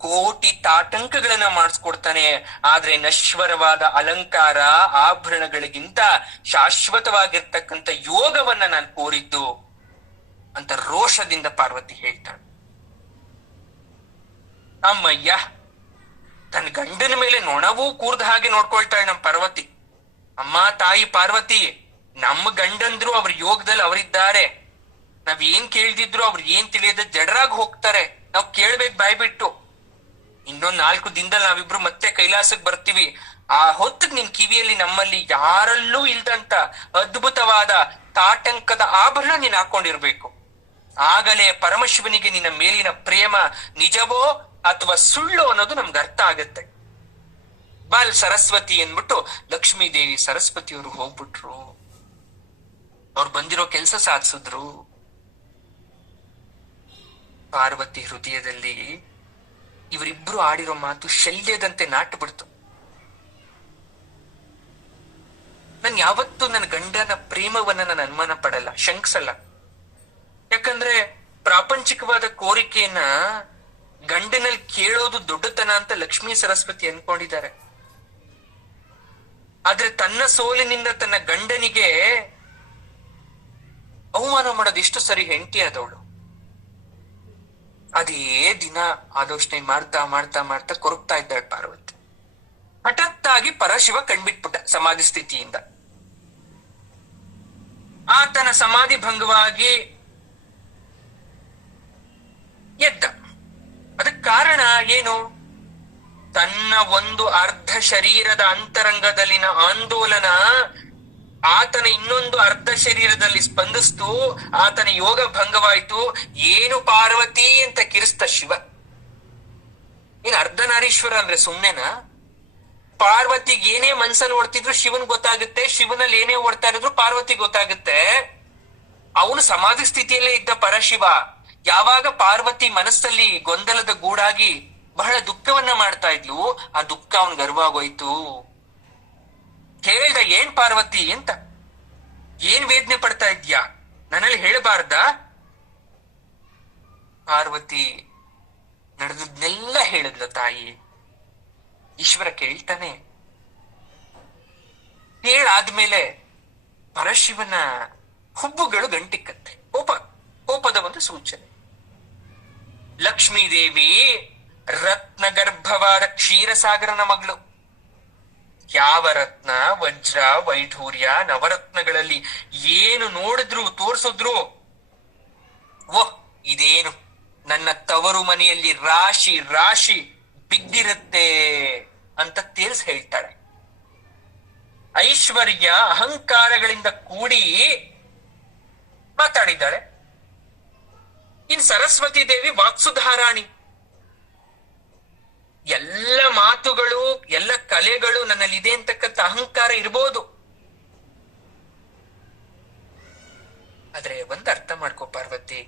ಕೋಟಿ ತಾಟಂಕಗಳನ್ನ ಮಾಡಿಸ್ಕೊಡ್ತಾನೆ. ಆದ್ರೆ ನಶ್ವರವಾದ ಅಲಂಕಾರ ಆಭರಣಗಳಿಗಿಂತ ಶಾಶ್ವತವಾಗಿರ್ತಕ್ಕಂಥ ಯೋಗವನ್ನ ನಾನು ಕೋರಿದ್ದು ಅಂತ ರೋಷದಿಂದ ಪಾರ್ವತಿ ಹೇಳ್ತಾಳೆ. ಅಮ್ಮಯ್ಯ, ತನ್ನ ಗಂಡನ ಮೇಲೆ ನೊಣವೂ ಕೂರ್ದ ಹಾಗೆ ನೋಡ್ಕೊಳ್ತಾಳೆ ನಮ್ ಪಾರ್ವತಿ. ಅಮ್ಮ ತಾಯಿ ಪಾರ್ವತಿ, ನಮ್ಮ ಗಂಡಂದ್ರು ಅವ್ರ ಯೋಗದಲ್ಲಿ ಅವರಿದ್ದಾರೆ. ನಾವ್ ಏನ್ ಕೇಳ್ದಿದ್ರು ಅವ್ರು ಏನ್ ತಿಳಿಯದ ಜಡರಾಗಿ ಹೋಗ್ತಾರೆ. ನಾವ್ ಕೇಳ್ಬೇಕು ಬಾಯ್ಬಿಟ್ಟು. ಇನ್ನೊಂದ್ 4 ದಿನದಲ್ಲಿ ನಾವಿಬ್ರು ಮತ್ತೆ ಕೈಲಾಸಕ್ ಬರ್ತೀವಿ. ಆ ಹೊತ್ತಿಗೆ ನಿನ್ ಕಿವಿಯಲ್ಲಿ ನಮ್ಮಲ್ಲಿ ಯಾರಲ್ಲೂ ಇಲ್ದಂತ ಅದ್ಭುತವಾದ ತಾಟಂಕದ ಆಭರಣ ನೀನ್ ಹಾಕೊಂಡಿರ್ಬೇಕು. ಆಗಲೇ ಪರಮಶಿವನಿಗೆ ನಿನ್ನ ಮೇಲಿನ ಪ್ರೇಮ ನಿಜವೋ ಅಥವಾ ಸುಳ್ಳು ಅನ್ನೋದು ನಮ್ಗೆ ಅರ್ಥ ಆಗತ್ತೆ. ಬಾಲ್ ಸರಸ್ವತಿ ಅಂದ್ಬಿಟ್ಟು ಲಕ್ಷ್ಮೀ ದೇವಿ ಸರಸ್ವತಿಯವರು ಹೋಗ್ಬಿಟ್ರು. ಅವ್ರು ಬಂದಿರೋ ಕೆಲ್ಸ ಸಾಧಿಸಿದ್ರು. ಪಾರ್ವತಿ ಹೃದಯದಲ್ಲಿ ಇವರಿಬ್ರು ಆಡಿರೋ ಮಾತು ಶಲ್ಯದಂತೆ ನಾಟು ಬಿಡ್ತು. ನನ್ ಯಾವತ್ತೂ ನನ್ನ ಗಂಡನ ಪ್ರೇಮವನ್ನ ನಾನು ಅನುಮಾನ ಪಡಲ್ಲ, ಶಂಕಿಸಲ್ಲ. ಯಾಕಂದ್ರೆ ಪ್ರಾಪಂಚಿಕವಾದ ಕೋರಿಕೆಯನ್ನ ಗಂಡನಲ್ಲಿ ಕೇಳೋದು ದೊಡ್ಡತನ ಅಂತ ಲಕ್ಷ್ಮೀ ಸರಸ್ವತಿ ಅನ್ಕೊಂಡಿದ್ದಾರೆ. ಆದ್ರೆ ತನ್ನ ಸೋಲಿನಿಂದ ತನ್ನ ಗಂಡನಿಗೆ ಅವಮಾನ ಮಾಡೋದು ಎಷ್ಟು ಸರಿ ಹೆಂಡತಿ ಆದವಳು. ಅದೇ ದಿನ ಆಲೋಚನೆ ಮಾಡ್ತಾ ಮಾಡ್ತಾ ಮಾಡ್ತಾ ಕೊರಗ್ತಾ ಇದ್ದಾಳೆ ಪಾರ್ವತಿ. ಹಠಾತ್ತಾಗಿ ಪರಶಿವ ಕಣ್ಬಿಟ್ಬಿಟ್ಟ ಸಮಾಧಿ ಸ್ಥಿತಿಯಿಂದ. ಆತನ ಸಮಾಧಿ ಭಂಗವಾಗಿ ಎದ್ದ. ಅದಕ್ಕೆ ಕಾರಣ ಏನು? ತನ್ನ ಒಂದು ಅರ್ಧ ಶರೀರದ ಅಂತರಂಗದಲ್ಲಿನ ಆಂದೋಲನ ಆತನ ಇನ್ನೊಂದು ಅರ್ಧ ಶರೀರದಲ್ಲಿ ಸ್ಪಂದಿಸ್ತು. ಆತನ ಯೋಗ ಭಂಗವಾಯ್ತು. ಏನು ಪಾರ್ವತಿ ಅಂತ ಕಿರಿಸ್ತ ಶಿವ. ಏನ್ ಅರ್ಧನಾರೀಶ್ವರ ಅಂದ್ರೆ ಸುಮ್ನೆನಾ? ಪಾರ್ವತಿಗೆ ಏನೇ ಮನ್ಸಲ್ಲಿ ಓಡ್ತಿದ್ರು ಶಿವನ್ ಗೊತ್ತಾಗುತ್ತೆ, ಶಿವನಲ್ಲಿ ಏನೇ ಓಡ್ತಾ ಇದ್ರು ಪಾರ್ವತಿ ಗೊತ್ತಾಗುತ್ತೆ. ಅವನು ಸಮಾಧಿ ಸ್ಥಿತಿಯಲ್ಲೇ ಇದ್ದ ಪರಶಿವ. ಯಾವಾಗ ಪಾರ್ವತಿ ಮನಸ್ಸಲ್ಲಿ ಗೊಂದಲದ ಗೂಡಾಗಿ ಬಹಳ ದುಃಖವನ್ನ ಮಾಡ್ತಾ ಇದ್ಲು, ಆ ದುಃಖ ಅವನ್ ಗರ್ವಾಗೋಯ್ತು. ಹೇಳ್ದ, ಏನ್ ಪಾರ್ವತಿ ಅಂತ, ಏನ್ ವೇದನೆ ಪಡ್ತಾ ಇದ್ಯಾ, ನನ್ನಲ್ಲಿ ಹೇಳಬಾರ್ದ? ಪಾರ್ವತಿ ನಡೆದದ್ನೆಲ್ಲ ಹೇಳಿದ್ಲು ತಾಯಿ. ಈಶ್ವರ ಕೇಳ್ತಾನೆ. ಹೇಳಾದ್ಮೇಲೆ ಪರಶಿವನ ಹುಬ್ಬುಗಳು ಗಂಟಿಕ್ಕತ್ತೆ. ಕೋಪದ ಒಂದು ಸೂಚನೆ. ಲಕ್ಷ್ಮೀದೇವಿ ರತ್ನಗರ್ಭವಾದ ಕ್ಷೀರಸಾಗರನ ಮಗಳು. ಯಾವ ರತ್ನ, ವಜ್ರ, ವೈಢೂರ್ಯ, ನವರತ್ನಗಳಲ್ಲಿ ಏನು ನೋಡಿದ್ರು ತೋರ್ಸಿದ್ರು, ಓಹ್ ಇದೇನು ನನ್ನ ತವರು ಮನೆಯಲ್ಲಿ ರಾಶಿ ರಾಶಿ ಬಿದ್ದಿರುತ್ತೆ ಅಂತ ತೇಲ್ಸ್ ಹೇಳ್ತಾಳೆ. ಐಶ್ವರ್ಯ ಅಹಂಕಾರಗಳಿಂದ ಕೂಡಿ ಮಾತಾಡಿದ್ದಾಳೆ. ಇನ್ ಸರಸ್ವತಿ ದೇವಿ ವಾಕ್ಸುಧಾರಾಣಿ. ಎಲ್ಲ ಮಾತುಗಳು, ಎಲ್ಲ ಕಲೆಗಳು ನನ್ನಲ್ಲಿದೆ ಅಂತಕ್ಕಂಥ ಅಹಂಕಾರ ಇರ್ಬೋದು. ಆದ್ರೆ ಒಂದ್ ಅರ್ಥ ಮಾಡ್ಕೋ ಪಾರ್ವತಿ,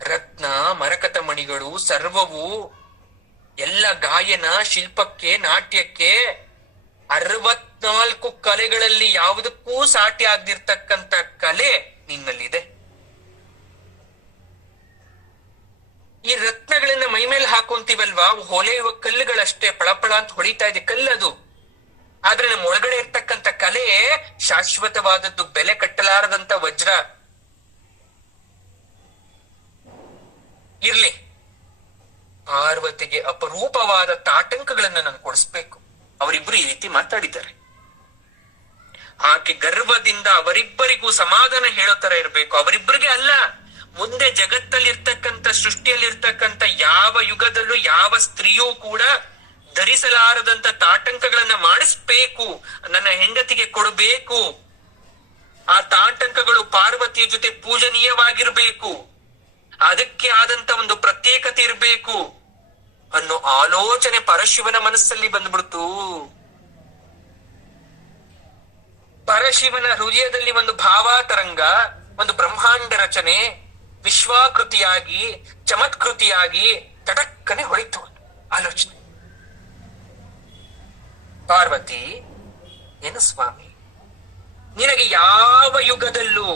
ರತ್ನ ಮರಕತ ಮಣಿಗಳು ಸರ್ವವು ಎಲ್ಲ ಗಾಯನ, ಶಿಲ್ಪಕ್ಕೆ, ನಾಟ್ಯಕ್ಕೆ 64 ಕಲೆಗಳಲ್ಲಿ ಯಾವುದಕ್ಕೂ ಸಾಟಿ ಆಗದಿರ್ತಕ್ಕಂಥ ಕಲೆ ನಿನ್ನಲ್ಲಿದೆ. ಈ ರತ್ನಗಳನ್ನ ಮೈಮೇಲೆ ಹಾಕೊಂತೀವಲ್ವಾ, ಹೊಲೆಯುವ ಕಲ್ಲುಗಳಷ್ಟೇ, ಪಳಪಳ ಅಂತ ಹೊಳಿತಾ ಇದೆ ಕಲ್ಲದು. ಆದ್ರೆ ನಮ್ಮ ಒಳಗಡೆ ಇರ್ತಕ್ಕಂಥ ಕಲೆ ಶಾಶ್ವತವಾದದ್ದು, ಬೆಲೆ ಕಟ್ಟಲಾರದಂತ ವಜ್ರ. ಇರ್ಲಿ, ಪಾರ್ವತಿಗೆ ಅಪರೂಪವಾದ ತಾಟಂಕಗಳನ್ನ ನಾನು ಕೊಡಿಸ್ಬೇಕು. ಅವರಿಬ್ರು ಈ ರೀತಿ ಮಾತಾಡಿದ್ದಾರೆ. ಆಕೆ ಗರ್ವದಿಂದ ಅವರಿಬ್ಬರಿಗೂ ಸಮಾಧಾನ ಹೇಳೋ ತರ ಇರ್ಬೇಕು. ಅವರಿಬ್ಬರಿಗೆ ಅಲ್ಲ, ಮುಂದೆ ಜಗತ್ತಲ್ಲಿರ್ತಕ್ಕಂಥ, ಸೃಷ್ಟಿಯಲ್ಲಿರ್ತಕ್ಕಂಥ ಯಾವ ಯುಗದಲ್ಲೂ ಯಾವ ಸ್ತ್ರೀಯೂ ಕೂಡ ಧರಿಸಲಾರದಂತ ತಾಟಂಕಗಳನ್ನ ಮಾಡಿಸ್ಬೇಕು, ನನ್ನ ಹೆಂಡತಿಗೆ ಕೊಡಬೇಕು. ಆ ತಾಟಂಕಗಳು ಪಾರ್ವತಿಯ ಜೊತೆ ಪೂಜನೀಯವಾಗಿರ್ಬೇಕು, ಅದಕ್ಕೆ ಆದಂತ ಒಂದು ಪ್ರತ್ಯೇಕತೆ ಇರಬೇಕು ಅನ್ನೋ ಆಲೋಚನೆ ಪರಶಿವನ ಮನಸ್ಸಲ್ಲಿ ಬಂದ್ಬಿಡ್ತು. ಪರಶಿವನ ಹೃದಯದಲ್ಲಿ ಒಂದು ಭಾವಾತರಂಗ, ಒಂದು ಬ್ರಹ್ಮಾಂಡ ರಚನೆ ವಿಶ್ವಾಕೃತಿಯಾಗಿ, ಚಮತ್ಕೃತಿಯಾಗಿ ತಟಕ್ಕನೆ ಹೊಳಿತು ಆಲೋಚನೆ. ಪಾರ್ವತಿ, ಏನು ಸ್ವಾಮಿ, ನಿನಗೆ ಯಾವ ಯುಗದಲ್ಲೂ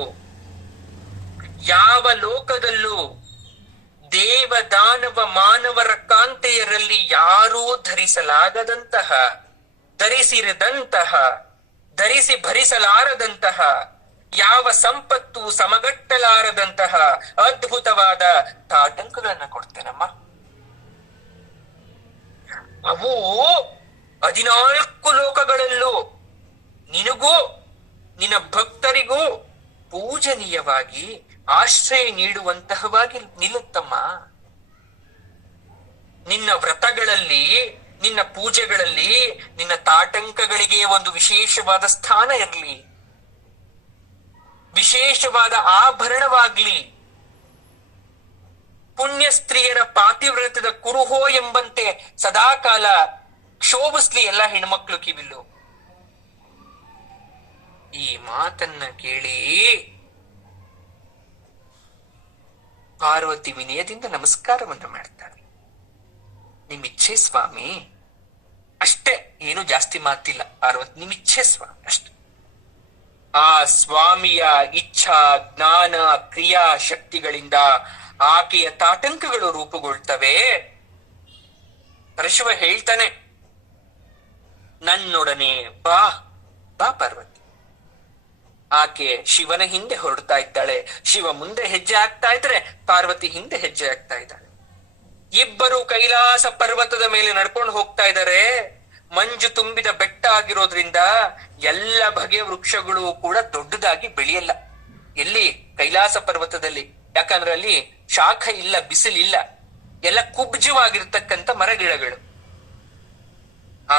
ಯಾವ ಲೋಕದಲ್ಲೂ ದೇವ ದಾನವ ಮಾನವರ ಕಾಂತೆಯರಲ್ಲಿ ಯಾರೂ ಧರಿಸಲಾಗದಂತಹ, ಧರಿಸಿರದಂತಹ, ಧರಿಸಿ ಭರಿಸಲಾರದಂತಹ, ಯಾವ ಸಂಪತ್ತು ಸಮಗಟ್ಟಲಾರದಂತಹ ಅದ್ಭುತವಾದ ತಾಟಂಕಗಳನ್ನ ಕೊಡ್ತೇನಮ್ಮ. ಅವು 14 ಲೋಕಗಳಲ್ಲೂ ನಿನಗೂ ನಿನ್ನ ಭಕ್ತರಿಗೂ ಪೂಜನೀಯವಾಗಿ ಆಶ್ರಯ ನೀಡುವಂತಹವಾಗಿ ನಿಲ್ಲುತ್ತಮ್ಮ. ನಿನ್ನ ವ್ರತಗಳಲ್ಲಿ, ನಿನ್ನ ಪೂಜೆಗಳಲ್ಲಿ, ನಿನ್ನ ತಾಟಂಕಗಳಿಗೆ ಒಂದು ವಿಶೇಷವಾದ ಸ್ಥಾನ ಇರಲಿ, ವಿಶೇಷವಾದ ಆಭರಣವಾಗ್ಲಿ. ಪುಣ್ಯ ಸ್ತ್ರೀಯರ ಪಾತಿವ್ರತದ ಕುರುಹೋ ಎಂಬಂತೆ ಸದಾಕಾಲ ಕ್ಷೋಭಿಸ್ಲಿ ಎಲ್ಲ ಹೆಣ್ಮಕ್ಳು ಕಿವಿಲು. ಈ ಮಾತನ್ನ ಕೇಳಿ ಪಾರ್ವತಿ ವಿನಯದಿಂದ ನಮಸ್ಕಾರವನ್ನ ಮಾಡ್ತಾಳೆ. ನಿಮ್ಮಿಚ್ಛೆ ಸ್ವಾಮಿ, ಅಷ್ಟೇ, ಏನು ಜಾಸ್ತಿ ಮಾತಿಲ್ಲ. ಪಾರ್ವತಿ, ನಿಮ್ಮಿಚ್ಛೆ ಸ್ವಾಮಿ ಅಷ್ಟೆ. ಆ ಸ್ವಾಮಿಯ ಇಚ್ಛಾ, ಜ್ಞಾನ, ಕ್ರಿಯಾ ಶಕ್ತಿಗಳಿಂದ ಆಕೆಯ ತಾಟಂಕಗಳು ರೂಪುಗೊಳ್ತವೆ. ಪರಶಿವ ಹೇಳ್ತಾನೆ, ನನ್ನೊಡನೆ ಬಾ ಬಾ ಪಾರ್ವತಿ. ಆಕೆ ಶಿವನ ಹಿಂದೆ ಹೊರಡ್ತಾ ಇದ್ದಾಳೆ. ಶಿವ ಮುಂದೆ ಹೆಜ್ಜೆ ಆಗ್ತಾ ಇದ್ರೆ ಪಾರ್ವತಿ ಹಿಂದೆ ಹೆಜ್ಜೆ ಆಗ್ತಾ ಇದ್ದಾಳೆ. ಇಬ್ಬರು ಕೈಲಾಸ ಪರ್ವತದ ಮೇಲೆ ನಡ್ಕೊಂಡು ಹೋಗ್ತಾ ಇದ್ದಾರೆ. ಮಂಜು ತುಂಬಿದ ಬೆಟ್ಟ ಆಗಿರೋದ್ರಿಂದ ಎಲ್ಲ ಬಗೆಯ ವೃಕ್ಷಗಳು ಕೂಡ ದೊಡ್ಡದಾಗಿ ಬೆಳೆಯಲ್ಲ. ಎಲ್ಲಿ? ಕೈಲಾಸ ಪರ್ವತದಲ್ಲಿ. ಯಾಕಂದ್ರೆ ಅಲ್ಲಿ ಶಾಖ ಇಲ್ಲ, ಬಿಸಿಲಿಲ್ಲ, ಎಲ್ಲ ಕುಬ್ಜವಾಗಿರ್ತಕ್ಕಂಥ ಮರಗಿಡಗಳು.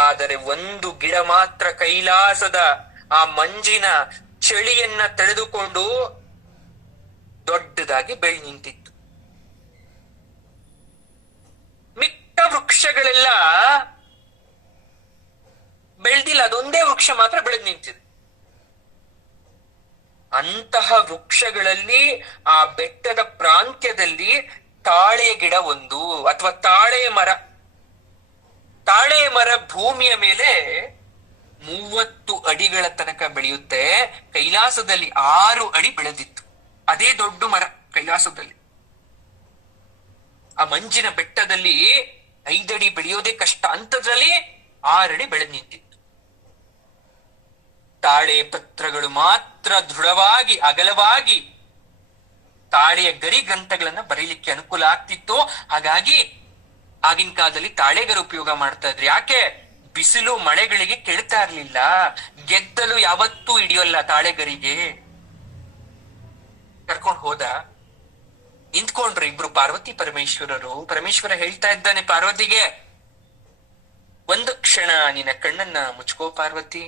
ಆದರೆ ಒಂದು ಗಿಡ ಮಾತ್ರ ಕೈಲಾಸದ ಆ ಮಂಜಿನ ಚಳಿಯನ್ನ ತಡೆದುಕೊಂಡು ದೊಡ್ಡದಾಗಿ ಬೆಳಿ ನಿಂತಿತ್ತು. ಮಿಕ್ಕ ವೃಕ್ಷಗಳೆಲ್ಲ ಬೆಳೆದಿಲ್ಲ, ಅದೊಂದೇ ವೃಕ್ಷ ಮಾತ್ರ ಬೆಳೆದು ನಿಂತಿದೆ. ಅಂತಹ ವೃಕ್ಷಗಳಲ್ಲಿ ಆ ಬೆಟ್ಟದ ಪ್ರಾಂತ್ಯದಲ್ಲಿ ತಾಳೆ ಗಿಡ ಒಂದು, ಅಥವಾ ತಾಳೆ ಮರ. ತಾಳೆ ಮರ ಭೂಮಿಯ ಮೇಲೆ 30 ಅಡಿಗಳ ತನಕ ಬೆಳೆಯುತ್ತೆ. ಕೈಲಾಸದಲ್ಲಿ 6 ಅಡಿ ಬೆಳೆದಿತ್ತು. ಅದೇ ದೊಡ್ಡ ಮರ ಕೈಲಾಸದಲ್ಲಿ. ಆ ಮಂಜಿನ ಬೆಟ್ಟದಲ್ಲಿ 5 ಅಡಿ ಬೆಳೆಯೋದೇ ಕಷ್ಟ, ಅಂತದ್ರಲ್ಲಿ 6 ಅಡಿ ಬೆಳೆದು ನಿಂತಿತ್ತು. ತಾಳೆ ಪತ್ರಗಳು ಮಾತ್ರ ದೃಢವಾಗಿ, ಅಗಲವಾಗಿ ತಾಳೆಯ ಗರಿ ಗ್ರಂಥಗಳನ್ನ ಬರೀಲಿಕ್ಕೆ ಅನುಕೂಲ ಆಗ್ತಿತ್ತು. ಹಾಗಾಗಿ ಆಗಿನ ಕಾಲದಲ್ಲಿ ತಾಳೆಗರು ಉಪಯೋಗ ಮಾಡ್ತಾ ಇದ್ರು. ಯಾಕೆ? ಬಿಸಿಲು ಮಳೆಗಳಿಗೆ ಕೆಳ್ತಾ ಇರ್ಲಿಲ್ಲ. ಗೆದ್ದಲು ಯಾವತ್ತೂ ಹಿಡಿಯೋಲ್ಲ ತಾಳೆಗರಿಗೆ. ಕರ್ಕೊಂಡು ಹೋದ, ನಿಂತ್ಕೊಂಡ್ರು ಇಬ್ರು ಪಾರ್ವತಿ ಪರಮೇಶ್ವರರು. ಪರಮೇಶ್ವರ ಹೇಳ್ತಾ ಇದ್ದಾನೆ ಪಾರ್ವತಿಗೆ, ಒಂದು ಕ್ಷಣ ನಿನ್ನ ಕಣ್ಣನ್ನ ಮುಚ್ಕೋ ಪಾರ್ವತಿ,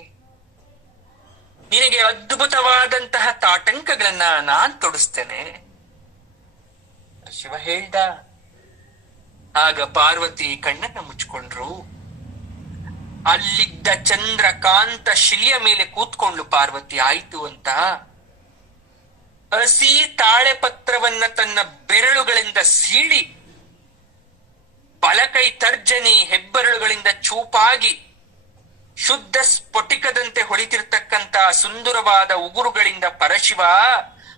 ನಿನಗೆ ಅದ್ಭುತವಾದಂತಹ ತಾಟಂಕಗಳನ್ನ ನಾನ್ ತೊಡಸ್ತೇನೆ. ಶಿವ ಹೇಳ್ದ. ಆಗ ಪಾರ್ವತಿ ಕಣ್ಣನ್ನ ಮುಚ್ಕೊಂಡ್ರು. ಅಲ್ಲಿದ್ದ ಚಂದ್ರಕಾಂತ ಶಿಲೆಯ ಮೇಲೆ ಕೂತ್ಕೊಂಡ್ಲು ಪಾರ್ವತಿ. ಆಯ್ತು ಅಂತ ಹಸಿ ತಾಳೆ ಪತ್ರವನ್ನ ತನ್ನ ಬೆರಳುಗಳಿಂದ ಸೀಳಿ ಬಲಕೈ ತರ್ಜನಿ ಹೆಬ್ಬೆರಳುಗಳಿಂದ ಚೂಪಾಗಿ ಶುದ್ಧ ಸ್ಫಟಿಕದಂತೆ ಹೊಳಿತಿರ್ತಕ್ಕಂತ ಸುಂದರವಾದ ಉಗುರುಗಳಿಂದ ಪರಶಿವ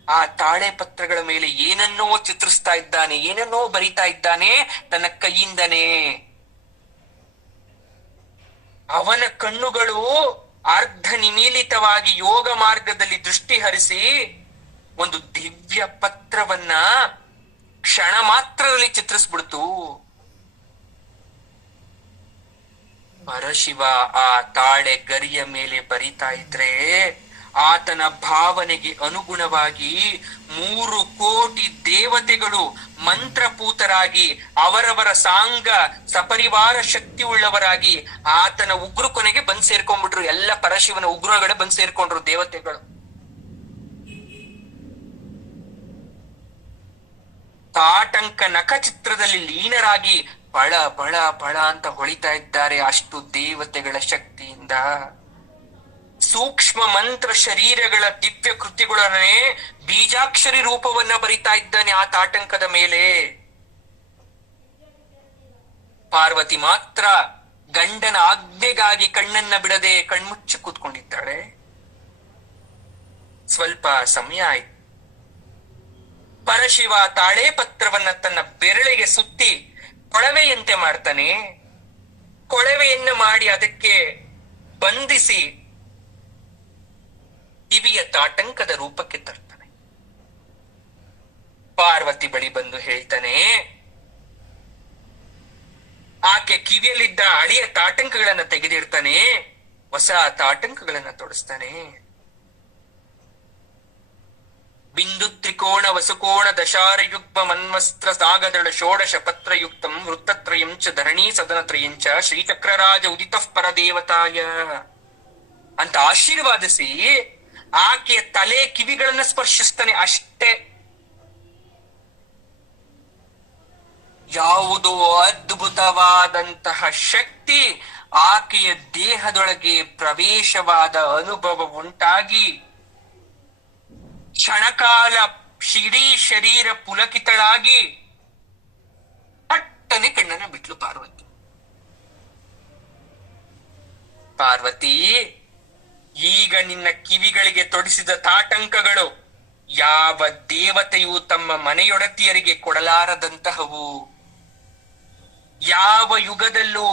ಆ ತಾಳೆ ಪತ್ರಗಳ ಮೇಲೆ ಏನನ್ನೋ ಚಿತ್ರಿಸ್ತಾ ಇದ್ದಾನೆ, ಏನನ್ನೋ ಬರಿತಾ ಇದ್ದಾನೆ ತನ್ನ ಕೈಯಿಂದನೇ. ಅವನ ಕಣ್ಣುಗಳು ಅರ್ಧ ನಿಮೀಲಿತವಾಗಿ ಯೋಗ ಮಾರ್ಗದಲ್ಲಿ ದೃಷ್ಟಿ ಹರಿಸಿ ಒಂದು ದಿವ್ಯ ಪತ್ರವನ್ನ ಕ್ಷಣ ಮಾತ್ರದಲ್ಲಿ ಚಿತ್ರಿಸ್ಬಿಡ್ತು. ಪರಶಿವ ಆ ತಾಳೆ ಗರಿಯ ಮೇಲೆ ಬರಿತಾ ಇದ್ರೆ ಆತನ ಭಾವನೆಗೆ ಅನುಗುಣವಾಗಿ 3 ಕೋಟಿ ದೇವತೆಗಳು ಮಂತ್ರಪೂತರಾಗಿ ಅವರವರ ಸಾಂಗ ಸಪರಿವಾರ ಶಕ್ತಿ ಉಳ್ಳವರಾಗಿ ಆತನ ಉಗ್ರು ಕೊನೆಗೆ ಬಂದ್ ಸೇರ್ಕೊಂಡ್ಬಿಟ್ರು. ಎಲ್ಲ ಪರಶಿವನ ಉಗ್ರಗಳೇ ಬಂದ್ ಸೇರ್ಕೊಂಡ್ರು ದೇವತೆಗಳು. ತಾಟಂಕ ನಖಚಿತ್ರದಲ್ಲಿ ಲೀನರಾಗಿ ಬಳ ಬಳ ಬಳ ಅಂತ ಹೊಳಿತಾ ಇದ್ದಾರೆ ಅಷ್ಟು ದೇವತೆಗಳ ಶಕ್ತಿಯಿಂದ. ಸೂಕ್ಷ್ಮ ಮಂತ್ರ ಶರೀರಗಳ ದಿವ್ಯ ಕೃತಿಗಳನ್ನೇ ಬೀಜಾಕ್ಷರಿ ರೂಪವನ್ನ ಬರಿತಾ ಇದ್ದಾನೆ ಆ ತಾಟಂಕದ ಮೇಲೆ. ಪಾರ್ವತಿ ಮಾತ್ರ ಗಂಡನ ಆಜ್ಞೆಗಾಗಿ ಕಣ್ಣನ್ನ ಬಿಡದೆ ಕಣ್ಮುಚ್ಚಿ ಕೂತ್ಕೊಂಡಿದ್ದಾಳೆ. ಸ್ವಲ್ಪ ಸಮಯ ಆಯ್ತು. ಪರಶಿವ ತಾಳೆ ಪತ್ರವನ್ನ ತನ್ನ ಬೆರಳಿಗೆ ಸುತ್ತಿ ಕೊಳವೆಯಂತೆ ಮಾಡ್ತಾನೆ. ಕೊಳವೆಯನ್ನ ಮಾಡಿ ಅದಕ್ಕೆ ಬಂಧಿಸಿ ಕಿವಿಯ ತಾಟಂಕದ ರೂಪಕ್ಕೆ ತರ್ತಾನೆ. ಪಾರ್ವತಿ ಬಳಿ ಬಂದು ಹೇಳ್ತಾನೆ, ಆಕೆ ಕಿವಿಯಲ್ಲಿದ್ದ ಹಳೆಯ ತಾಟಂಕಗಳನ್ನ ತೆಗೆದಿಡ್ತಾನೆ, ಹೊಸ ತಾಟಂಕಗಳನ್ನ ತೊಡಸ್ತಾನೆ. ಬಿಂದು ತ್ರಿಕೋಣ ವಸುಕೋಣ ದಶಾರಯುಗ್ಮ ಮನ್ವಸ್ತ್ರ ಸಾಗದಳ ಷೋಡಶ ಪತ್ರಯುಕ್ತಂ ವೃತ್ತತ್ರಯಂ ಚ ಧರಣಿ ಸದನತ್ರಯಂಚ ಶ್ರೀಚಕ್ರರಾಜ ಉದಿತಃ ಪರದೇವತಾಯ ಅಂತ ಆಶೀರ್ವಾದಿಸಿ ಆಕೆಯ ತಲೆ ಕಿವಿಗಳನ್ನ ಸ್ಪರ್ಶಿಸ್ತಾನೆ. ಅಷ್ಟೇ. ಯಾವುದೋ ಅದ್ಭುತವಾದಂತಹ ಶಕ್ತಿ ಆಕೆಯ ದೇಹದೊಳಗೆ ಪ್ರವೇಶವಾದ ಅನುಭವ ಉಂಟಾಗಿ ಕ್ಷಣಕಾಲ ಇಡೀ ಶರೀರ ಪುಲಕಿತಳಾಗಿ ಪಟ್ಟನೆ ಕಣ್ಣನ್ನ ಬಿಟ್ಲು ಪಾರ್ವತಿ. ಪಾರ್ವತಿ, ಈಗ ನಿನ್ನ ಕಿವಿಗಳಿಗೆ ತೊಡಿಸಿದ ತಾಟಂಕಗಳು ಯಾವ ದೇವತೆಯು ತಮ್ಮ ಮನೆಯೊಡತಿಯರಿಗೆ ಕೊಡಲಾರದಂತಹವು, ಯಾವ ಯುಗದಲ್ಲೂ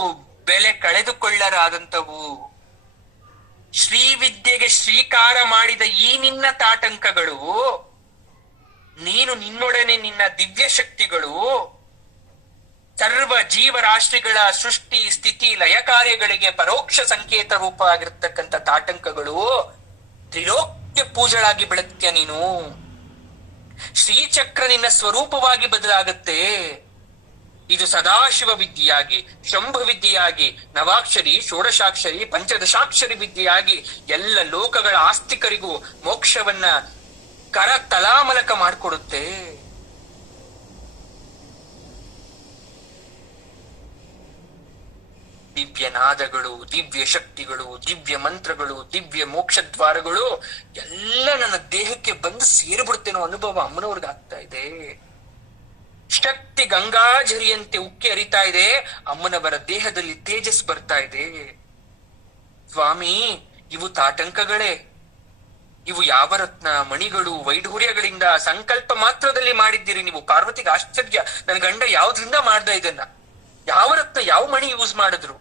ಬೆಲೆ ಕಳೆದುಕೊಳ್ಳರಾದಂತವು. ಶ್ರೀವಿದ್ಯೆಗೆ ಶ್ರೀಕಾರ ಮಾಡಿದ ಈ ನಿನ್ನ ತಾಟಂಕಗಳು, ನೀನು ನಿನ್ನೊಡನೆ ನಿನ್ನ ದಿವ್ಯ ಶಕ್ತಿಗಳು, ಸರ್ವ ಜೀವರಾಶಿಗಳ ಸೃಷ್ಟಿ ಸ್ಥಿತಿ ಲಯ ಕಾರ್ಯಗಳಿಗೆ ಪರೋಕ್ಷ ಸಂಕೇತ ರೂಪ ಆಗಿರ್ತಕ್ಕಂಥ ತಾಟಂಕಗಳು ತ್ರಿಲೋಕ್ಯ ಪೂಜಳಾಗಿ ಬೆಳಗ್ತೀಯ ನೀನು. ಶ್ರೀಚಕ್ರ ನಿನ್ನ ಸ್ವರೂಪವಾಗಿ ಬದಲಾಗುತ್ತೆ. ಇದು ಸದಾಶಿವ ವಿದ್ಯೆಯಾಗಿ, ಶಂಭು ವಿದ್ಯೆಯಾಗಿ, ನವಾಕ್ಷರಿ, ಷೋಡಶಾಕ್ಷರಿ, ಪಂಚದಶಾಕ್ಷರಿ ವಿದ್ಯೆಯಾಗಿ ಎಲ್ಲ ಲೋಕಗಳ ಆಸ್ತಿಕರಿಗೂ ಮೋಕ್ಷವನ್ನ ಕರ ತಲಾಮಲಕ ಮಾಡಿಕೊಡುತ್ತೆ. ದಿವ್ಯ ನಾದಗಳು, ದಿವ್ಯ ಶಕ್ತಿಗಳು, ದಿವ್ಯ ಮಂತ್ರಗಳು, ದಿವ್ಯ ಮೋಕ್ಷದ್ವಾರಗಳು ಎಲ್ಲ ನನ್ನ ದೇಹಕ್ಕೆ ಬಂದು ಸೇರಿಬಿಡ್ತೇನೋ ಅನುಭವ ಅಮ್ಮನವ್ರಿಗೆ ಆಗ್ತಾ ಇದೆ. ಶಕ್ತಿ ಗಂಗಾಜರಿಯಂತೆ ಉಕ್ಕಿ ಹರಿತಾ ಇದೆ. ಅಮ್ಮನವರ ದೇಹದಲ್ಲಿ ತೇಜಸ್ ಬರ್ತಾ ಇದೆ. ಸ್ವಾಮಿ, ಇವು ತಾಟಂಕಗಳೇ. ಇವು ಯಾವ ರತ್ನ ಮಣಿಗಳು ವೈಢೂರ್ಯಗಳಿಂದ ಸಂಕಲ್ಪ ಮಾತ್ರದಲ್ಲಿ ಮಾಡಿದ್ದೀರಿ ನೀವು. ಪಾರ್ವತಿಗೆ ಆಶ್ಚರ್ಯ, ನನ್ನ ಗಂಡ ಯಾವ್ದ್ರಿಂದ ಮಾಡ್ದ ಇದನ್ನ, ಯಾವ ರತ್ನ ಯಾವ ಮಣಿ ಯೂಸ್ ಮಾಡಿದ್ರು.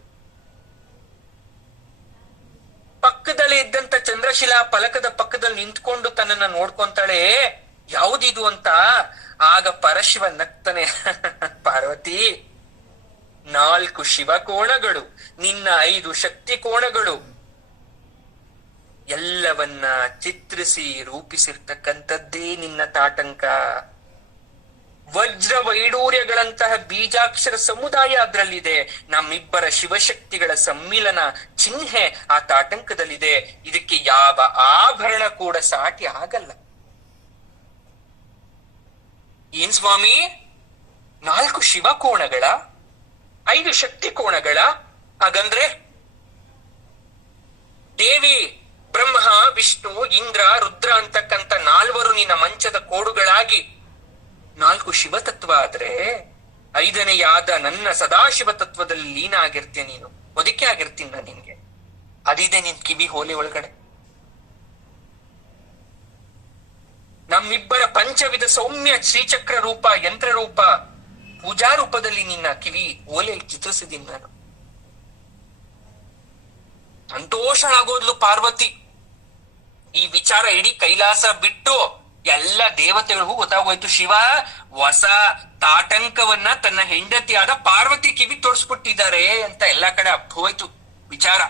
ಪಕ್ಕದಲ್ಲೇ ಇದ್ದಂತ ಚಂದ್ರಶಿಲಾ ಫಲಕದ ಪಕ್ಕದಲ್ಲಿ ನಿಂತ್ಕೊಂಡು ತನ್ನನ್ನ ನೋಡ್ಕೊಂತಾಳೆ. ಯಾವುದಿದು ಅಂತ ಆಗ ಪರಶಿವ ನಗ್ತಾನೆ. ಪಾರ್ವತಿ, 4 ಶಿವಕೋಣಗಳು, ನಿನ್ನ 5 ಶಕ್ತಿ ಕೋಣಗಳು ಎಲ್ಲವನ್ನ ಚಿತ್ರಿಸಿ ರೂಪಿಸಿರ್ತಕ್ಕಂಥದ್ದೇ ನಿನ್ನ ತಾಟಂಕ. ವಜ್ರ ವೈಡೂರ್ಯಗಳಂತಹ ಬೀಜಾಕ್ಷರ ಸಮುದಾಯ ಅದರಲ್ಲಿದೆ. ನಮ್ಮಿಬ್ಬರ ಶಿವಶಕ್ತಿಗಳ ಸಮ್ಮಿಲನ ಚಿಹ್ನೆ ಆ ತಾಟಂಕದಲ್ಲಿದೆ. ಇದಕ್ಕೆ ಯಾವ ಆಭರಣ ಕೂಡ ಸಾಟಿ ಆಗಲ್ಲ. ಏನ್ ಸ್ವಾಮಿ, 4 ಶಿವಕೋಣಗಳ, 5 ಶಕ್ತಿ ಕೋಣಗಳ? ಹಾಗಂದ್ರೆ ದೇವಿ ಬ್ರಹ್ಮ, ವಿಷ್ಣು, ಇಂದ್ರ, ರುದ್ರ ಅಂತಕ್ಕಂಥ 4 ನಿನ್ನ ಮಂಚದ ಕೋಡುಗಳಾಗಿ 4 ಶಿವತತ್ವ ಆದ್ರೆ 5ನೆಯಾದ ನನ್ನ ಸದಾಶಿವ ತತ್ವದಲ್ಲಿ ಲೀನ ಆಗಿರ್ತೀಯ ನೀನು. ಒದಕ್ಕೆ ಆಗಿರ್ತೀನಿ ನಾನು ನಿನ್ಗೆ. ಅದಿದೆ ನಿನ್ ಕಿವಿ ಹೋಲಿ ಒಳಗಡೆ. ನಮ್ಮಿಬ್ಬರ ಪಂಚವಿಧ ಸೌಮ್ಯ ಶ್ರೀಚಕ್ರ ರೂಪ, ಯಂತ್ರ ರೂಪ, ಪೂಜಾ ರೂಪದಲ್ಲಿ ನಿನ್ನ ಕಿವಿ ಓಲೆಯಲ್ಲಿ ಚಿತ್ರಿಸಿದ್ದೀನಿ ನಾನು. ಸಂತೋಷ ಆಗೋದ್ಲು ಪಾರ್ವತಿ. ಈ ವಿಚಾರ ಇಡೀ ಕೈಲಾಸ ಬಿಟ್ಟು ಎಲ್ಲ ದೇವತೆಗಳಿಗೂ ಗೊತ್ತಾಗೋಯ್ತು. ಶಿವ ಹೊಸ ತಾಟಂಕವನ್ನ ತನ್ನ ಹೆಂಡತಿಯಾದ ಪಾರ್ವತಿ ಕಿವಿ ತೋರಿಸ್ಬಿಟ್ಟಿದ್ದಾರೆ ಅಂತ ಎಲ್ಲಾ ಕಡೆ ಹೋಯ್ತು ವಿಚಾರ.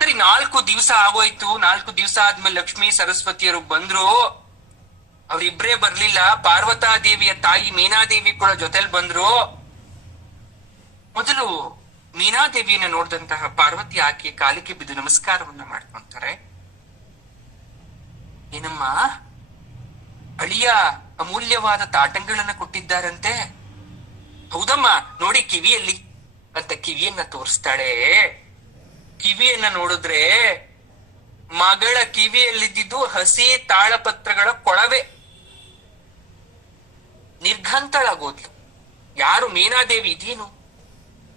ಸರಿ, 4 ದಿವಸ ಆಗೋಯ್ತು. 4 ದಿವಸ ಆದ್ಮೇಲೆ ಲಕ್ಷ್ಮೀ ಸರಸ್ವತಿಯರು ಬಂದ್ರು. ಅವ್ರಿಬ್ರೇ ಬರ್ಲಿಲ್ಲ, ಪಾರ್ವತಾದೇವಿಯ ತಾಯಿ ಮೀನಾದೇವಿ ಕೂಡ ಜೊತೆಲಿ ಬಂದ್ರು. ಮೊದಲು ಮೀನಾದೇವಿಯನ್ನ ನೋಡಿದಂತಹ ಪಾರ್ವತಿ ಆಕೆಯ ಕಾಲಿಗೆ ಬಿದ್ದು ನಮಸ್ಕಾರವನ್ನ ಮಾಡ್ಕೊಂತಾರೆ. ಏನಮ್ಮ, ಅಳಿಯ ಅಮೂಲ್ಯವಾದ ತಾಟಂಗಳನ್ನ ಕೊಟ್ಟಿದ್ದಾರಂತೆ? ಹೌದಮ್ಮ, ನೋಡಿ ಕಿವಿಯಲ್ಲಿ ಅಂತ ಕಿವಿಯನ್ನ ತೋರಿಸ್ತಾಳೆ. ಕಿವಿಯನ್ನ ನೋಡಿದ್ರೆ ಮಗಳ ಕಿವಿಯಲ್ಲಿದ್ದು ಹಸಿ ತಾಳಪತ್ರಗಳ ಕೊಳವೆ. ನಿರ್ಘಂತಳಾಗೋದ್ಲು. ಯಾರು? ಮೀನಾದೇವಿ. ಇದೇನು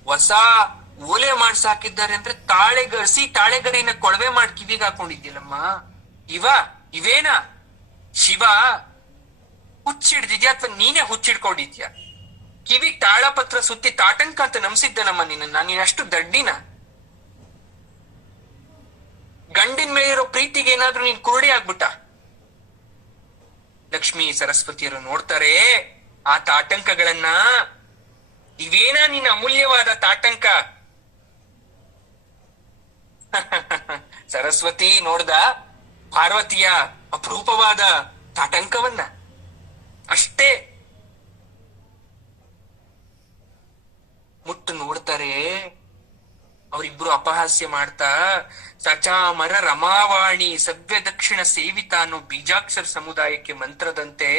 ಹೊಸ ಓಲೆ ಮಾಡ್ಸಾಕಿದ್ದಾರೆ ಅಂದ್ರೆ ಹಸಿ ತಾಳೆಗರಿನ ಕೊಳವೆ ಮಾಡಿ ಕಿವಿಗೆ ಹಾಕೊಂಡಿದ್ಯಲ್ಲಮ್ಮ. ಇವೇನಾ? ಶಿವ ಹುಚ್ಚಿಡ್ದಿದ್ಯಾ ಅಥವಾ ನೀನೇ ಹುಚ್ಚಿಡ್ಕೊಂಡಿದ್ಯಾ? ಕಿವಿ ತಾಳಪತ್ರ ಸುತ್ತಿ ತಾಟಂಕ ಅಂತ ನಮ್ಸಿದ್ದನಮ್ಮ ನಿನ್ನ. ನೀನಷ್ಟು ದಡ್ಡಿನ? ಗಂಡಿನ ಮೇಲಿರೋ ಪ್ರೀತಿಗೆ ಏನಾದ್ರೂ ನೀನ್ ಕುರುಡಿ ಆಗ್ಬಿಟ್ಟ? ಲಕ್ಷ್ಮೀ ಸರಸ್ವತಿಯರು ನೋಡ್ತಾರೆ ಆ ತಾಟಂಕಗಳನ್ನ. ಇವೇನಾ ನಿನ್ನ ಅಮೂಲ್ಯವಾದ ತಾಟಂಕ? ಸರಸ್ವತಿ ನೋಡ್ದ ಪಾರ್ವತಿಯ ಅಪರೂಪವಾದ ತಾಟಂಕವನ್ನ. ಅಷ್ಟೇ ಮುಟ್ಟು ನೋಡ್ತಾರೆ. ಅವರಿಬ್ರು ಅಪಹಾಸ್ಯ ಮಾಡ್ತಾ ಸಚಾಮರ ರಮಾವಾಣಿ ಸವ್ಯ ದಕ್ಷಿಣ ಸೇವಿತ ಅನ್ನೋ ಬೀಜಾಕ್ಷರ ಸಮುದಾಯಕ್ಕೆ ಮಂತ್ರದಂತೆ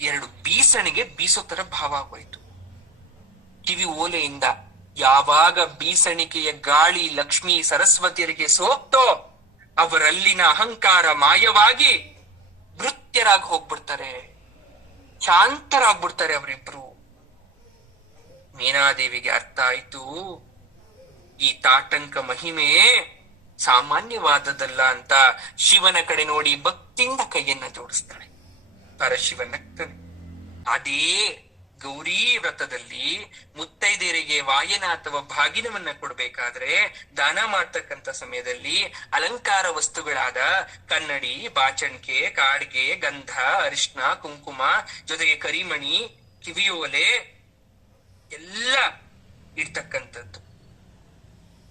2 ಬೀಸಣಿಗೆ ಬೀಸೋ ತರ ಭಾವ ಆಗೋಯ್ತು ಕಿವಿ ಓಲೆಯಿಂದ. ಯಾವಾಗ ಬೀಸಣಿಕೆಯ ಗಾಳಿ ಲಕ್ಷ್ಮೀ ಸರಸ್ವತಿಯರಿಗೆ ಸೋಕ್ತೋ ಅವರಲ್ಲಿನ ಅಹಂಕಾರ ಮಾಯವಾಗಿ ನೃತ್ಯರಾಗಿ ಹೋಗ್ಬಿಡ್ತಾರೆ, ಶಾಂತರಾಗ್ಬಿಡ್ತಾರೆ ಅವರಿಬ್ರು. ಮೀನಾದೇವಿಗೆ ಅರ್ಥ ಆಯ್ತು ಈ ತಾಟಂಕ ಮಹಿಮೆ ಸಾಮಾನ್ಯವಾದದಲ್ಲ ಅಂತ. ಶಿವನ ಕಡೆ ನೋಡಿ ಭಕ್ತಿಯಿಂದ ಕೈಯನ್ನ ಜೋಡಿಸ್ತಾಳೆ. ಪರಶಿವ ನಗ್ತಾನೆ. ಅದೇ ಗೌರಿ ವ್ರತದಲ್ಲಿ ಮುತ್ತೈದೆಯರಿಗೆ ವಾಯನ ಅಥವಾ ಭಾಗಿನವನ್ನ ಕೊಡ್ಬೇಕಾದ್ರೆ ದಾನ ಮಾಡ್ತಕ್ಕಂಥ ಸಮಯದಲ್ಲಿ ಅಲಂಕಾರ ವಸ್ತುಗಳಾದ ಕನ್ನಡಿ, ಬಾಚಣಿಕೆ, ಕಾಡ್ಗೆ, ಗಂಧ, ಅರಿಶಿನ, ಕುಂಕುಮ, ಜೊತೆಗೆ ಕರಿಮಣಿ, ಕಿವಿಯೋಲೆ ಎಲ್ಲ ಇಡ್ತಕ್ಕಂಥದ್ದು.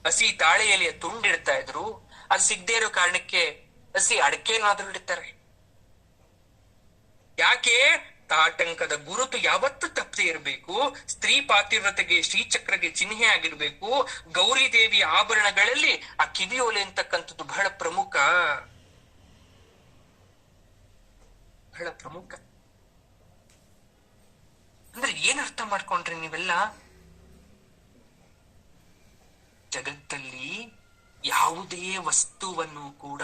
ಹಸಿ ತಾಳೆ ಎಲೆಯ ತುಂಡಿಡ್ತಾ ಇದ್ರು. ಅದು ಸಿಗದೆ ಇರೋ ಕಾರಣಕ್ಕೆ ಹಸಿ ಅಡಕೆನಾದ್ರೂ ಇಡ್ತಾರೆ. ಯಾಕೆ? ತಾಟಂಕದ ಗುರುತು ಯಾವತ್ತೂ ತಪ್ಪದೆ ಇರಬೇಕು. ಸ್ತ್ರೀ ಪಾತಿವ್ರತೆಗೆ, ಶ್ರೀಚಕ್ರಗೆ ಚಿಹ್ನೆ ಆಗಿರ್ಬೇಕು. ಗೌರಿ ದೇವಿಯ ಆಭರಣಗಳಲ್ಲಿ ಆ ಕಿವಿಯೋಲೆ ಅಂತಕ್ಕಂಥದ್ದು ಬಹಳ ಪ್ರಮುಖ, ಬಹಳ ಪ್ರಮುಖ. ಅಂದ್ರೆ ಏನ್ ಅರ್ಥ ಮಾಡ್ಕೊಂಡ್ರಿ ನೀವೆಲ್ಲ? ಜಗತ್ತಲ್ಲಿ ಯಾವುದೇ ವಸ್ತುವನ್ನು ಕೂಡ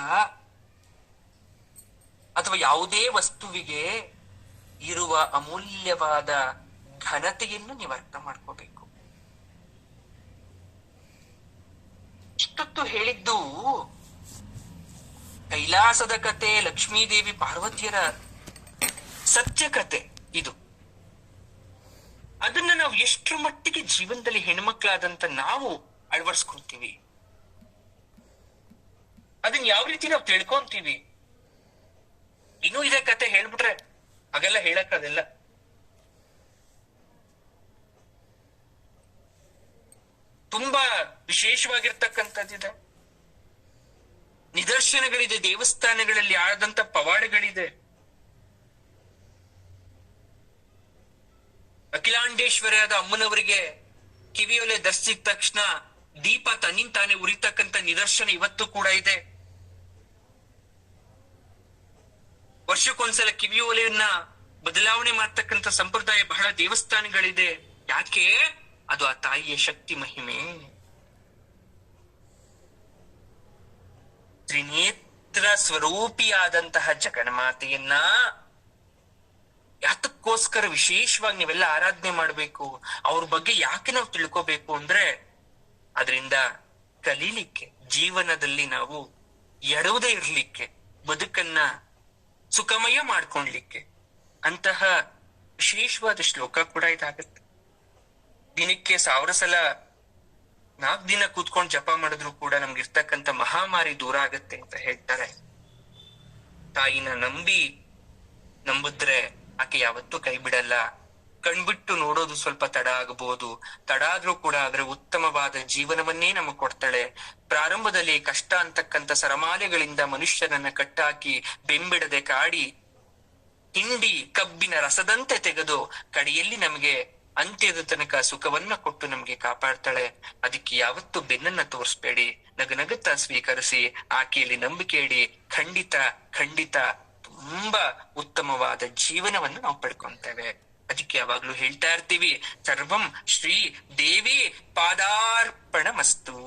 ಅಥವಾ ಯಾವುದೇ ವಸ್ತುವಿಗೆ ಇರುವ ಅಮೂಲ್ಯವಾದ ಘನತೆಯನ್ನು ನೀವು ಅರ್ಥ ಮಾಡ್ಕೋಬೇಕು. ಇಷ್ಟೊತ್ತು ಹೇಳಿದ್ದು ಕೈಲಾಸದ ಕತೆ, ಲಕ್ಷ್ಮೀದೇವಿ ಪಾರ್ವತಿಯರ ಸತ್ಯ ಕತೆ ಇದು. ಅದನ್ನ ನಾವು ಎಷ್ಟರ ಮಟ್ಟಿಗೆ ಜೀವನದಲ್ಲಿ ಹೆಣ್ಮಕ್ಳಾದಂತ ನಾವು ಅಳವಡಿಸ್ಕೊಂತೀವಿ, ಅದನ್ನ ಯಾವ ರೀತಿ ನಾವು ತಿಳ್ಕೊಂತೀವಿ, ಇನ್ನೂ ಇದೇ ಕತೆ ಹೇಳ್ಬಿಟ್ರೆ ಹಾಗೆಲ್ಲ ಹೇಳಕ್ ಅದೆಲ್ಲ ತುಂಬಾ ವಿಶೇಷವಾಗಿರ್ತಕ್ಕಂಥದ್ದಿದೆ. ನಿದರ್ಶನಗಳಿದೆ, ದೇವಸ್ಥಾನಗಳಲ್ಲಿ ಆದಂತ ಪವಾಡಗಳಿದೆ. ಅಖಿಲಾಂಡೇಶ್ವರಿಯಾದ ಅಮ್ಮನವರಿಗೆ ಕಿವಿಯೊಲೆ ಧರಿಸಿದ ತಕ್ಷಣ ದೀಪ ತನ್ನಿಂತಾನೆ ಉರಿತಕ್ಕಂಥ ನಿದರ್ಶನ ಇವತ್ತು ಕೂಡ ಇದೆ. ವರ್ಷಕ್ಕೊಂದ್ಸಲ ಕಿವಿಯೋಲೆಯನ್ನ ಬದಲಾವಣೆ ಮಾಡ್ತಕ್ಕಂಥ ಸಂಪ್ರದಾಯ ಬಹಳ ದೇವಸ್ಥಾನಗಳಿದೆ. ಯಾಕೆ? ಅದು ಆ ತಾಯಿಯ ಶಕ್ತಿ ಮಹಿಮೆ. ತ್ರಿನೇತ್ರ ಸ್ವರೂಪಿಯಾದಂತಹ ಜಗನ್ಮಾತೆಯನ್ನ ಯಾತಕ್ಕೋಸ್ಕರ ವಿಶೇಷವಾಗಿ ನೀವೆಲ್ಲ ಆರಾಧನೆ ಮಾಡ್ಬೇಕು, ಅವ್ರ ಬಗ್ಗೆ ಯಾಕೆ ನಾವು ತಿಳ್ಕೋಬೇಕು ಅಂದ್ರೆ ಅದರಿಂದ ಕಲೀಲಿಕ್ಕೆ, ಜೀವನದಲ್ಲಿ ನಾವು ಎಡವದೇ ಇರ್ಲಿಕ್ಕೆ, ಬದುಕನ್ನ ಸುಖಮಯ ಮಾಡ್ಕೊಳ್ಲಿಕ್ಕೆ ಅಂತಹ ವಿಶೇಷವಾದ ಶ್ಲೋಕ ಕೂಡ ಇದಾಗತ್ತೆ. ದಿನಕ್ಕೆ 1000 ಸಲ 4 ದಿನ ಕೂತ್ಕೊಂಡು ಜಪ ಮಾಡಿದ್ರು ಕೂಡ ನಮ್ಗಿರ್ತಕ್ಕಂಥ ಮಹಾಮಾರಿ ದೂರ ಆಗತ್ತೆ ಅಂತ ಹೇಳ್ತಾರೆ. ತಾಯಿನ ನಂಬಿದ್ರೆ ಆಕೆ ಯಾವತ್ತೂ ಕೈ ಬಿಡಲ್ಲ. ಕಣ್ಬಿಟ್ಟು ನೋಡೋದು ಸ್ವಲ್ಪ ತಡ ಆಗಬಹುದು, ತಡ ಆದ್ರೂ ಕೂಡ ಅದರ ಉತ್ತಮವಾದ ಜೀವನವನ್ನೇ ನಮಗ್ ಕೊಡ್ತಾಳೆ. ಪ್ರಾರಂಭದಲ್ಲಿ ಕಷ್ಟ ಅಂತಕ್ಕಂಥ ಸರಮಾಲೆಗಳಿಂದ ಮನುಷ್ಯನನ್ನ ಕಟ್ಟಾಕಿ ಬೆಂಬಿಡದೆ ಕಾಡಿ ಹಿಂಡಿ ಕಬ್ಬಿನ ರಸದಂತೆ ತೆಗೆದು ಕಡೆಯಲ್ಲಿ ನಮಗೆ ಅಂತ್ಯದ ತನಕ ಸುಖವನ್ನ ಕೊಟ್ಟು ನಮ್ಗೆ ಕಾಪಾಡ್ತಾಳೆ. ಅದಕ್ಕೆ ಯಾವತ್ತೂ ಬೆನ್ನನ್ನ ತೋರಿಸ್ಬೇಡಿ, ನಗನಗುತ್ತಾ ಸ್ವೀಕರಿಸಿ, ಆಕೆಯಲ್ಲಿ ನಂಬಿಕೆ ಇಡಿ. ಖಂಡಿತ ಖಂಡಿತ ತುಂಬಾ ಉತ್ತಮವಾದ ಜೀವನವನ್ನು ನಾವು ಪಡ್ಕೊಂತೇವೆ. ಅದಕ್ಕೆ ಯಾವಾಗ್ಲೂ ಹೇಳ್ತಾ ಇರ್ತೀವಿ, ಸರ್ವಂ ಶ್ರೀ ದೇವಿ ಪಾದಾರ್ಪಣಮಸ್ತು.